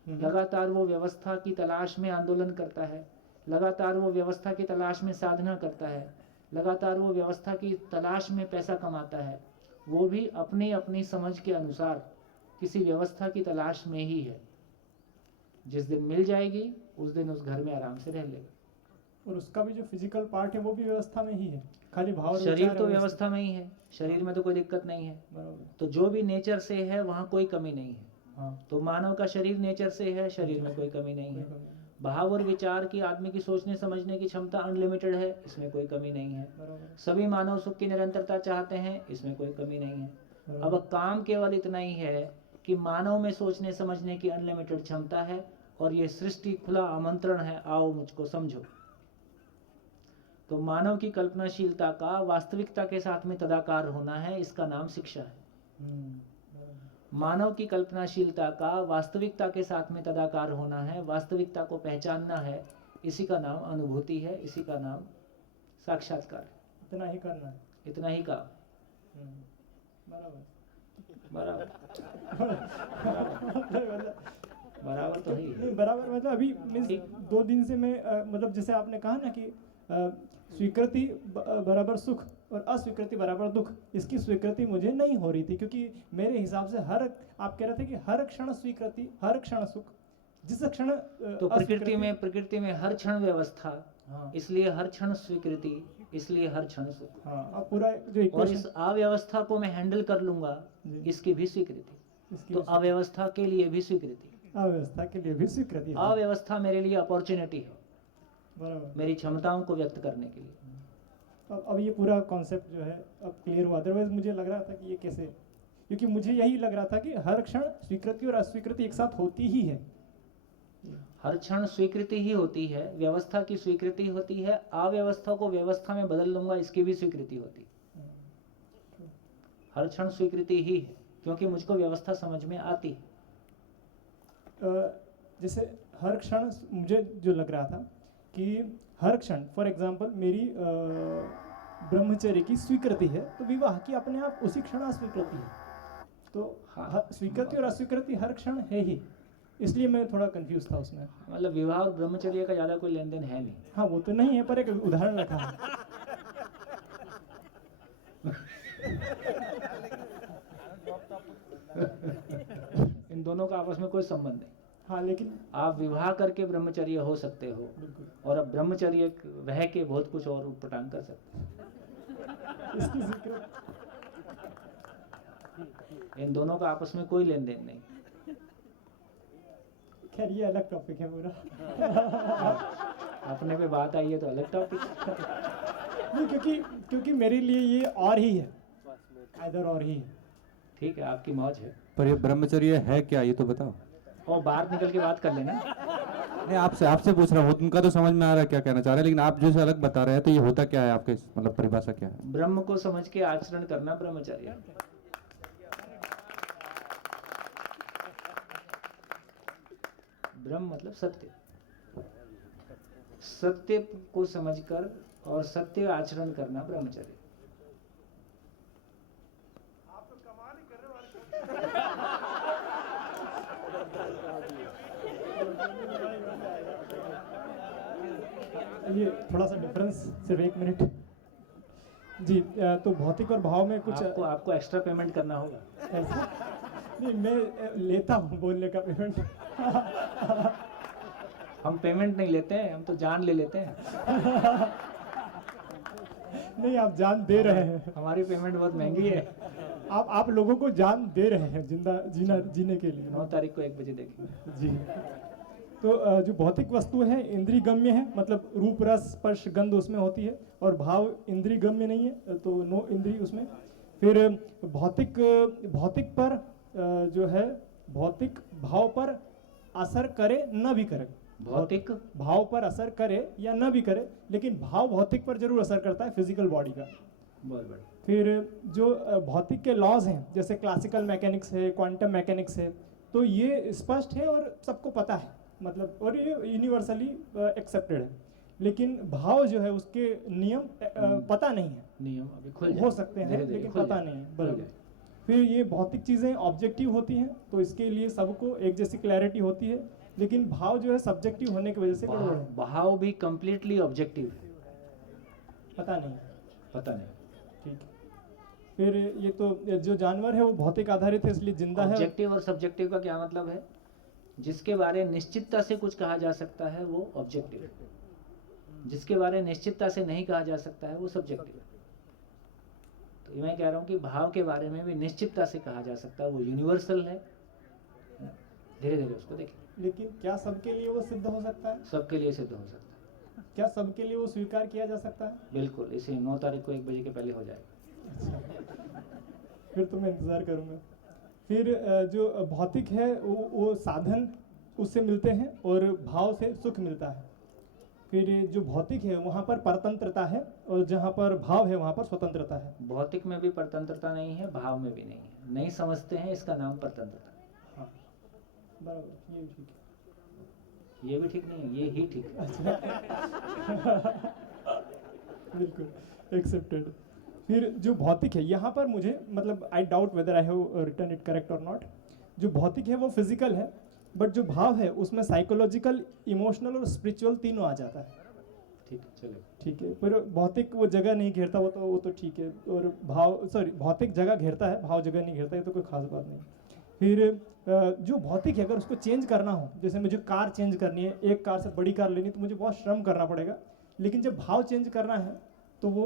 लगातार वो व्यवस्था की तलाश में आंदोलन करता है, लगातार वो व्यवस्था की तलाश में साधना करता है, लगातार वो व्यवस्था की तलाश में पैसा कमाता है। वो भी अपनी अपनी समझ के अनुसार किसी व्यवस्था की तलाश में ही है। जिस दिन मिल जाएगी उस दिन उस घर में आराम से रह लेगा। और उसका भी जो फिजिकल पार्ट है वो भी व्यवस्था में ही है, खाली भाव और शरीर विचार तो है व्यवस्था में ही है, शरीर में तो कोई दिक्कत नहीं है। बराबर। तो जो भी नेचर से है वहाँ कोई कमी नहीं है। हाँ। तो मानव का शरीर नेचर से है, शरीर में कोई कमी नहीं है। भाव और विचार की आदमी की सोचने समझने की क्षमता अनलिमिटेड है, इसमें कोई कमी नहीं है। बराबर। सभी मानव सुख की निरंतरता चाहते हैं, इसमें कोई कमी नहीं है। अब काम केवल इतना ही है कि मानव में सोचने समझने की अनलिमिटेड क्षमता है और ये सृष्टि खुला आमंत्रण है, आओ मुझको समझो। तो मानव की कल्पनाशीलता का वास्तविकता के साथ में तदाकार होना है, इसका नाम शिक्षा है। मानव की कल्पनाशीलता का वास्तविकता के साथ में तदाकार होना है, वास्तविकता को पहचानना है, इसी का नाम अनुभूति है, इसी का नाम साक्षात्कार है। इतना ही करना है, इतना ही काम। बराबर बराबर तो है। नहीं बराबर, मतलब अभी मीन्स 2 दिन से मैं मतलब जैसे आपने कहा ना कि स्वीकृति बराबर सुख और अस्वीकृति बराबर दुख, इसकी स्वीकृति मुझे नहीं हो रही थी, क्योंकि मेरे हिसाब से आप कह रहे थे कि हर क्षण स्वीकृति, हर क्षण सुख, जिस क्षण तो प्रकृति में हर क्षण व्यवस्था, हाँ। इसलिए हर क्षण स्वीकृति, इसलिए हर क्षण सुख। हाँ, अब पूरा जो और इस अव्यवस्था को मैं हैंडल कर लूंगा, इसकी भी स्वीकृति। तो अव्यवस्था के लिए भी स्वीकृति, अव्यवस्था के लिए भी स्वीकृति। अव्यवस्था मेरे लिए अपॉर्चुनिटी है, बराबर, मेरी क्षमताओं को व्यक्त करने के लिए। अब ये पूरा कॉन्सेप्ट जो है अब क्लियर हुआ। अदरवाइज मुझे लग रहा था कि ये कैसे, क्योंकि मुझे यही लग रहा था कि हर क्षण स्वीकृति और अस्वीकृति एक साथ होती ही है। हर क्षण स्वीकृति ही होती है, व्यवस्था की स्वीकृति होती है, अव्यवस्था को व्यवस्था में बदल लूंगा, इसकी भी स्वीकृति होती है। हर क्षण स्वीकृति ही है, क्योंकि मुझको व्यवस्था समझ में आती है। जैसे हर क्षण मुझे जो लग रहा था कि हर क्षण, फॉर एग्जांपल मेरी ब्रह्मचर्य की स्वीकृति है, तो विवाह की अपने आप उसी क्षण अस्वीकृति है। तो स्वीकृति और अस्वीकृति हर क्षण है ही, इसलिए मैं थोड़ा कंफ्यूज था उसमें। मतलब विवाह और ब्रह्मचर्य का ज्यादा कोई लेन देन है नहीं। हाँ, वो तो नहीं है, पर एक उदाहरण रखा है। इन दोनों का आपस में कोई संबंध नहीं। हाँ, लेकिन आप विवाह करके ब्रह्मचर्य हो सकते हो, और अब ब्रह्मचर्य रह के बहुत कुछ और उटपटांग कर सकते हो। इन दोनों का आपस में कोई लेन देन नहीं। खैर, ये अलग टॉपिक है पूरा। अपने पे बात आई है तो अलग टॉपिक। नहीं, क्योंकि मेरे लिए ये और ही है, इधर और ही है। ठीक है, आपकी मौज है। पर ये ब्रह्मचर्य है क्या, ये तो बताओ। और बाहर निकल के बात कर लेना। नहीं, आपसे पूछ रहा हूँ, उनका तो समझ में आ रहा है क्या कहना चाह रहे हैं, लेकिन आप जो अलग बता रहे हैं, तो ये होता क्या है आपके, मतलब परिभाषा क्या है? ब्रह्म को समझ के आचरण करना ब्रह्मचर्य। ब्रह्म मतलब सत्य, सत्य को समझकर और सत्य आचरण करना ब्रह्मचर्य। ये थोड़ा सा डिफरेंस, सिर्फ 1 मिनट जी। तो भौतिक और भाव में कुछ आपको एक्स्ट्रा पेमेंट करना होगा। ऐसा नहीं, मैं लेता हूँ बोलने का पेमेंट। हम पेमेंट नहीं लेते हैं, हम तो जान ले लेते हैं। नहीं, आप जान दे रहे हैं। हमारी पेमेंट बहुत महंगी है। आप लोगों को जान दे रहे हैं जिंदा जीने के लिए। 9 तारीख को 1 बजे देखेंगे जी। तो जो भौतिक वस्तु है इंद्रिय गम्य है, मतलब रूप रस स्पर्श गंध उसमें होती है, और भाव इंद्रिय गम्य नहीं है, तो नो इंद्रिय उसमें। फिर भौतिक पर जो है, भौतिक भाव पर असर करे न भी करे, भौतिक भाव पर असर करे या न भी करे, लेकिन भाव भौतिक पर जरूर असर करता है, फिजिकल बॉडी का। बहुत बढ़िया। फिर जो भौतिक के लॉज हैं, जैसे क्लासिकल मैकेनिक्स है, क्वांटम मैकेनिक्स है, तो ये स्पष्ट है और सबको पता है, मतलब, और ये यूनिवर्सली एक्सेप्टेड है। लेकिन भाव जो है उसके नियम पता नहीं है। नियम अभी खुल हो सकते हैं, लेकिन पता नहीं है। बराबर। फिर ये भौतिक चीज़ें ऑब्जेक्टिव होती हैं, तो इसके लिए सबको एक जैसी क्लैरिटी होती है, लेकिन भाव जो है सब्जेक्टिव होने की वजह से गड़बड़ है। भाव भी कंप्लीटली ऑब्जेक्टिव है, पता नहीं। ठीक है। फिर ये तो जो जानवर है वो भौतिक आधारित है, इसलिए जिंदा है। ऑब्जेक्टिव और सब्जेक्टिव का क्या मतलब है? जिसके बारे में निश्चितता से कुछ कहा जा सकता है वो ऑब्जेक्टिव है, जिसके बारे में निश्चितता से नहीं कहा जा सकता है वो सब्जेक्टिव है। तो मैं कह रहा हूँ कि भाव के बारे में भी निश्चितता से कहा जा सकता है, वो यूनिवर्सल है। धीरे धीरे उसको देखें। लेकिन क्या सबके लिए वो सिद्ध हो सकता है? सबके लिए सिद्ध हो सकता है। क्या सबके लिए वो स्वीकार किया जा सकता है? बिल्कुल, इसे 9 तारीख को 1 बजे के पहले हो जाएगा। फिर तो मैं इंतज़ार करूँगा। फिर जो भौतिक है वो साधन उससे मिलते हैं और भाव से सुख मिलता है। फिर जो भौतिक है वहाँ पर परतंत्रता है और जहाँ पर भाव है वहाँ पर स्वतंत्रता है। भौतिक में भी परतंत्रता नहीं है, भाव में भी नहीं है। नहीं समझते हैं, इसका नाम परतंत्रता है। हाँ बराबर, ये भी ठीक है। ये भी ठीक नहीं है, ये ही ठीक है। बिल्कुल एक्सेप्टेड। फिर जो भौतिक है यहाँ पर मुझे मतलब I doubt whether I have written it correct और नॉट। जो भौतिक है वो फिजिकल है, बट जो भाव है उसमें साइकोलॉजिकल, इमोशनल और स्पिरिचुअल तीनों आ जाता है। ठीक है, चलो ठीक है। पर भौतिक वो जगह नहीं घेरता, वो तो ठीक है। और भाव भौतिक जगह घेरता है, भाव जगह नहीं घेरता, ये तो कोई खास बात नहीं। फिर जो भौतिक है अगर उसको चेंज करना हो, जैसे मुझे कार चेंज करनी है, एक कार से बड़ी कार लेनी तो मुझे बहुत श्रम करना पड़ेगा। लेकिन जब भाव चेंज करना है तो वो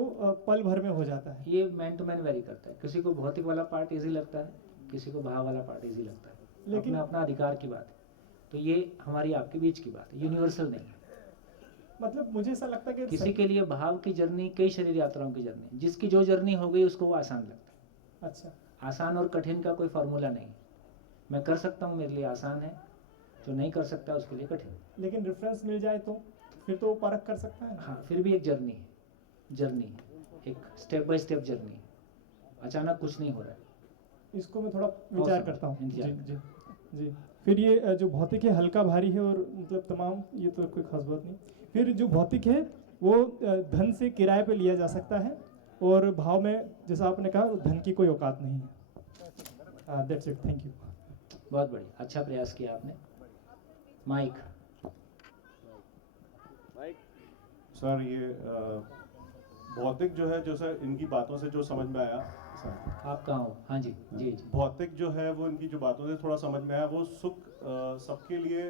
पल भर में हो जाता है। ये मैन टू मैन वेरी करता है। किसी को भौतिक वाला पार्ट इजी लगता है, किसी को भाव वाला पार्ट इजी लगता है। लेकिन अपना अधिकार की बात है। तो ये हमारी आपके बीच की बात है, यूनिवर्सल नहीं है। मतलब मुझे ऐसा लगता है कि किसी के लिए भाव की जर्नी कई शरीर यात्राओं की जर्नी, जिसकी जो जर्नी हो गई उसको वो आसान लगता है। अच्छा, आसान और कठिन का कोई फार्मूला नहीं। मैं कर सकता हूँ, मेरे लिए आसान है, जो नहीं कर सकता उसके लिए कठिन। लेकिन रेफरेंस मिल जाए तो फिर तो वो परख कर सकता है। हाँ, फिर भी एक जर्नी है, एक स्टेप बाय स्टेप जर्नी है। अचानक कुछ नहीं हो रहा है। इसको मैं थोड़ा विचार करता हूँ। जी जी जी। फिर ये जो भौतिक है हल्का भारी है और मतलब तमाम, ये तो कोई खास बात नहीं। फिर जो भौतिक है वो धन से किराए पे लिया जा सकता है और भाव में जैसा आपने कहा धन की कोई औकात नहीं है। That's it, thank you. बहुत बढ़िया, अच्छा प्रयास किया आपने। माइक सर, ये भौतिक जो है, जैसे इनकी बातों से जो समझ में आया, आप कहाँ हो? हाँ जी जी जी। भौतिक जो है वो इनकी जो बातों से थोड़ा समझ में आया, वो सुख सबके लिए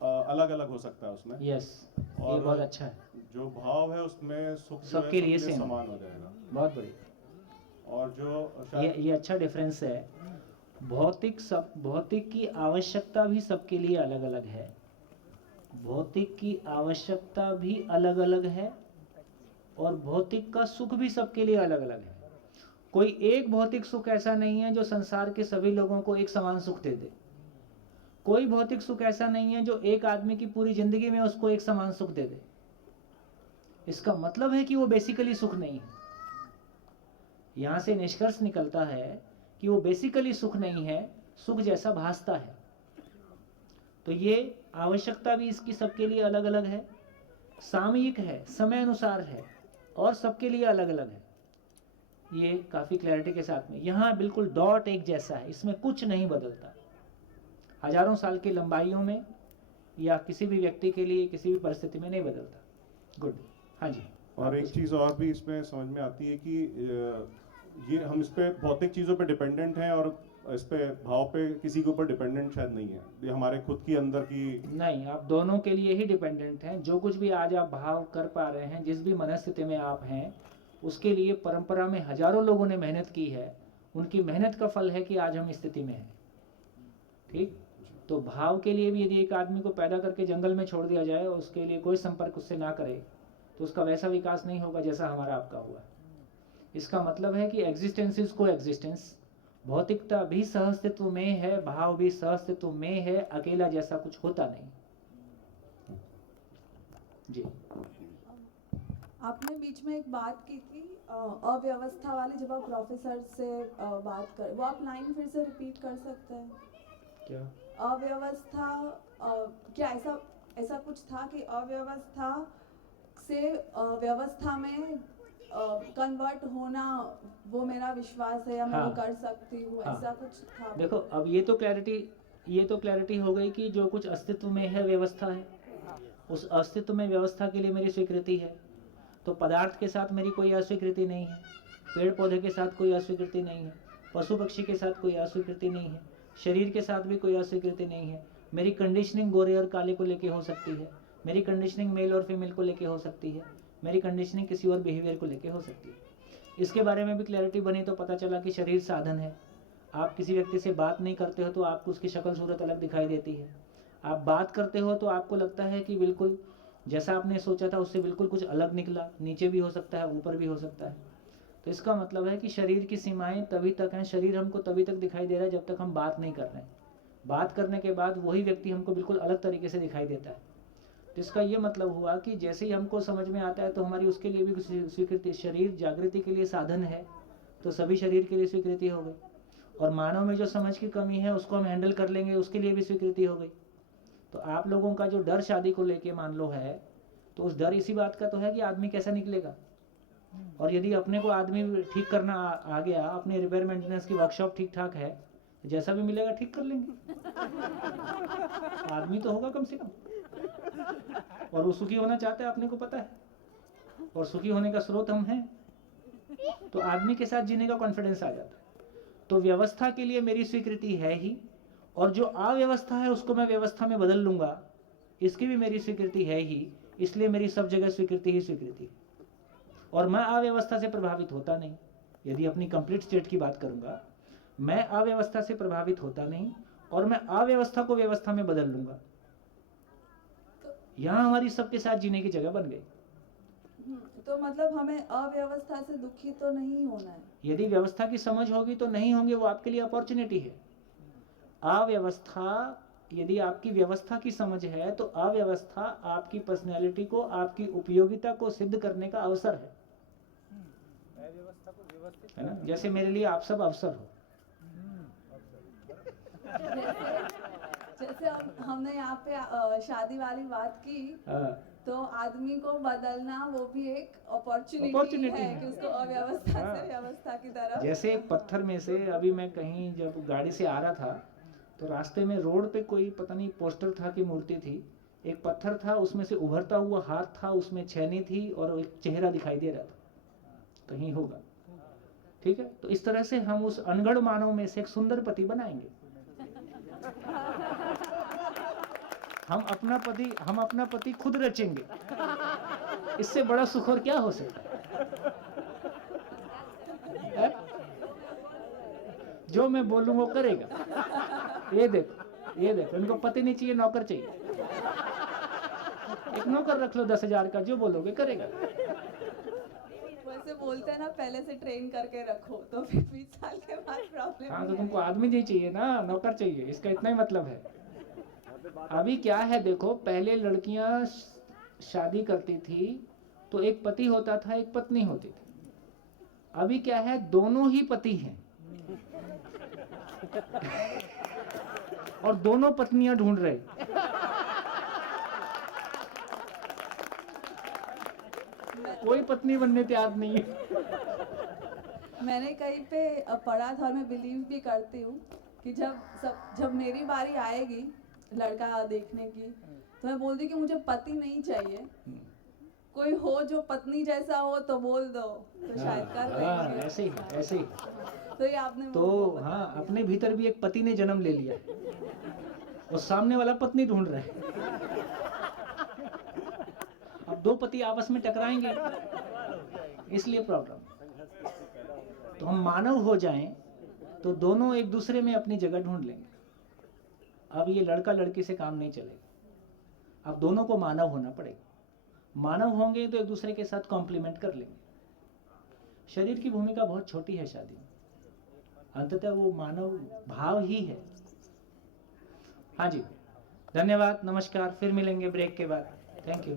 अलग अलग हो सकता है उसमें। यस, ये बहुत अच्छा है। जो भाव है उसमें सुख सबके लिए समान हो जाएगा। बहुत बढ़िया। और जो ये अच्छा डिफरेंस है। भौतिक की आवश्यकता भी सबके लिए अलग अलग है। भौतिक की आवश्यकता भी अलग अलग है और भौतिक का सुख भी सबके लिए अलग अलग है। कोई एक भौतिक सुख ऐसा नहीं है जो संसार के सभी लोगों को एक समान सुख दे दे। कोई भौतिक सुख ऐसा नहीं है जो एक आदमी की पूरी जिंदगी में उसको एक समान सुख दे दे। इसका मतलब है कि वो बेसिकली सुख नहीं है। यहां से निष्कर्ष निकलता है कि वो बेसिकली सुख नहीं है, सुख जैसा भासता है। तो ये आवश्यकता भी इसकी सबके लिए अलग अलग है, सामयिक है, समय अनुसार है और सबके लिए अलग अलग है। ये काफ़ी क्लैरिटी के साथ में यहाँ बिल्कुल डॉट एक जैसा है, इसमें कुछ नहीं बदलता। हजारों साल की लंबाइयों में या किसी भी व्यक्ति के लिए किसी भी परिस्थिति में नहीं बदलता। गुड। हाँ जी। और एक चीज़ और भी इसमें समझ में आती है कि ये हम इस पे भौतिक चीज़ों पे डिपेंडेंट हैं और इस पे भाव पे किसी के ऊपर डिपेंडेंट शायद नहीं है। ये हमारे खुद की अंदर की नहीं, आप दोनों के लिए ही डिपेंडेंट हैं। जो कुछ भी आज आप भाव कर पा रहे हैं, जिस भी मनस्थिति में आप हैं, उसके लिए परंपरा में हजारों लोगों ने मेहनत की है। उनकी मेहनत का फल है कि आज हम इस स्थिति में हैं। ठीक। तो भाव के लिए भी यदि एक आदमी को पैदा करके जंगल में छोड़ दिया जाए और उसके लिए कोई संपर्क उससे ना करे तो उसका वैसा विकास नहीं होगा जैसा हमारा आपका हुआ। इसका मतलब है कि एग्जिस्टेंस इज को एग्जिस्टेंस। भौतिकता भी सहअस्तित्व में है, भाव भी सहअस्तित्व में है, अकेला जैसा कुछ होता नहीं। जी। आपने बीच में एक बात की थी अव्यवस्था वाली, जब आप प्रोफेसर से बात कर, वो आप लाइन फिर से रिपीट कर सकते हैं क्या? अव्यवस्था क्या ऐसा कुछ था कि अव्यवस्था से व्यवस्था में कन्वर्ट होना वो मेरा विश्वास है या मैं वो कर सकती हूँ, ऐसा कुछ था? देखो, अब ये तो क्लैरिटी हो गई कि जो कुछ अस्तित्व में है व्यवस्था है, उस अस्तित्व में व्यवस्था के लिए मेरी स्वीकृति है। तो पदार्थ के साथ मेरी कोई अस्वीकृति नहीं है, पेड़ पौधे के साथ कोई अस्वीकृति नहीं है, पशु पक्षी के साथ कोई अस्वीकृति नहीं है, शरीर के साथ भी कोई अस्वीकृति नहीं है। मेरी कंडीशनिंग गोरे और काले को लेके हो सकती है, मेरी कंडीशनिंग मेल और फीमेल को लेके हो सकती है, मेरी कंडीशनिंग किसी और बिहेवियर को लेके हो सकती है। इसके बारे में भी क्लैरिटी बनी तो पता चला कि शरीर साधन है। आप किसी व्यक्ति से बात नहीं करते हो तो आपको उसकी शक्ल सूरत अलग दिखाई देती है। आप बात करते हो तो आपको लगता है कि बिल्कुल जैसा आपने सोचा था उससे बिल्कुल कुछ अलग निकला, नीचे भी हो सकता है, ऊपर भी हो सकता है। तो इसका मतलब है कि शरीर की सीमाएं तभी तक हैं, शरीर हमको तभी तक दिखाई दे रहा है जब तक हम बात नहीं कर रहे हैं। बात करने के बाद वही व्यक्ति हमको बिल्कुल अलग तरीके से दिखाई देता है। तो इसका ये मतलब हुआ कि जैसे ही हमको समझ में आता है तो हमारी उसके लिए भी स्वीकृति, शरीर जागृति के लिए साधन है तो सभी शरीर के लिए स्वीकृति हो गई। और मानव में जो समझ की कमी है उसको हम हैंडल कर लेंगे, उसके लिए भी स्वीकृति हो गई। तो आप लोगों का जो डर शादी को लेके मान लो है, तो उस डर इसी बात का तो है कि आदमी कैसा निकलेगा। और यदि अपने को आदमी ठीक करना आ गया, अपने रिपेयर मेंटेनेंस की वर्कशॉप ठीक ठाक है, जैसा भी मिलेगा ठीक कर लेंगे। आदमी तो होगा कम से कम, और वो सुखी होना चाहता है, अपने को पता है, और सुखी होने का स्रोत हम हैं। तो आदमी के साथ जीने का कॉन्फिडेंस आ जाता है। तो व्यवस्था के लिए मेरी स्वीकृति है ही, और जो अव्यवस्था है उसको मैं व्यवस्था में बदल लूंगा, इसकी भी मेरी स्वीकृति है ही। इसलिए मेरी सब जगह स्वीकृति ही स्वीकृति, और मैं अव्यवस्था से प्रभावित होता नहीं। यदि अपनी कंप्लीट स्टेट की बात करूंगा, मैं अव्यवस्था से प्रभावित होता नहीं, और मैं अव्यवस्था को व्यवस्था में बदल लूंगा। यहाँ हमारी सबके साथ जीने की जगह बन गई। तो मतलब हमें अव्यवस्था से दुखी तो नहीं होना है। यदि व्यवस्था की समझ होगी तो नहीं होंगे, वो आपके लिए अपॉर्चुनिटी है। अव्यवस्था, यदि आपकी व्यवस्था की समझ है तो अव्यवस्था आपकी पर्सनैलिटी को, आपकी उपयोगिता को सिद्ध करने का अवसर है ना। जैसे मेरे लिए आप सब अवसर हो। जैसे हमने यहाँ पे शादी वाली बात की, तो आदमी को बदलना वो भी एक अपॉर्चुनिटी है कि उसको अव्यवस्था से व्यवस्था की तरफ। जैसे एक पत्थर में से, अभी मैं कहीं जब गाड़ी से आ रहा था तो रास्ते में रोड पे कोई पता नहीं पोस्टर था कि मूर्ति थी, एक पत्थर था, उसमें से उभरता हुआ हाथ था, उसमें छेनी थी और एक चेहरा दिखाई दे रहा था, कहीं होगा। ठीक है, तो इस तरह से हम उस अनगढ़ मानव में से एक सुंदर पति बनाएंगे। हम अपना पति खुद रचेंगे। इससे बड़ा सुख और क्या हो सकता है? जो मैं बोलूं वो करेगा। ये देखो इनको पति नहीं चाहिए, नौकर चाहिए। एक नौकर रख लो 10,000 का, जो बोलोगे करेगा। वैसे बोलते हैं ना, पहले से ट्रेन करके रखो तो फिर 20 साल के बाद प्रॉब्लम। हाँ, तो तुमको आदमी नहीं चाहिए ना, नौकर चाहिए, इसका इतना ही मतलब है। अभी क्या है देखो, पहले लड़कियां शादी करती थी तो एक पति होता था, एक पत्नी होती थी। अभी क्या है, दोनों ही पति हैं और दोनों पत्नियां ढूंढ रहे। कोई पत्नी बनने तैयार नहीं है। मैंने कहीं पे पढ़ा था और मैं बिलीव भी करती हूँ कि जब मेरी बारी आएगी लड़का देखने की, तो मैं बोलती कि मुझे पति नहीं चाहिए, कोई हो जो पत्नी जैसा हो तो बोल दो, तो शायद कर लेंगे। ऐसे ही। तो ये आपने तो हाँ, अपने भीतर भी एक पति ने जन्म ले लिया और सामने वाला पत्नी ढूंढ रहा है। अब दो पति आपस में टकराएंगे, इसलिए प्रॉब्लम। तो हम मानव हो जाएं तो दोनों एक दूसरे में अपनी जगह ढूंढ लेंगे। अब ये लड़का लड़की से काम नहीं चलेगा, अब दोनों को मानव होना पड़ेगा। मानव होंगे तो एक दूसरे के साथ कॉम्प्लीमेंट कर लेंगे। शरीर की भूमिका बहुत छोटी है शादी में, अंततः वो मानव भाव ही है। हाँ जी, धन्यवाद, नमस्कार, फिर मिलेंगे ब्रेक के बाद। Thank you.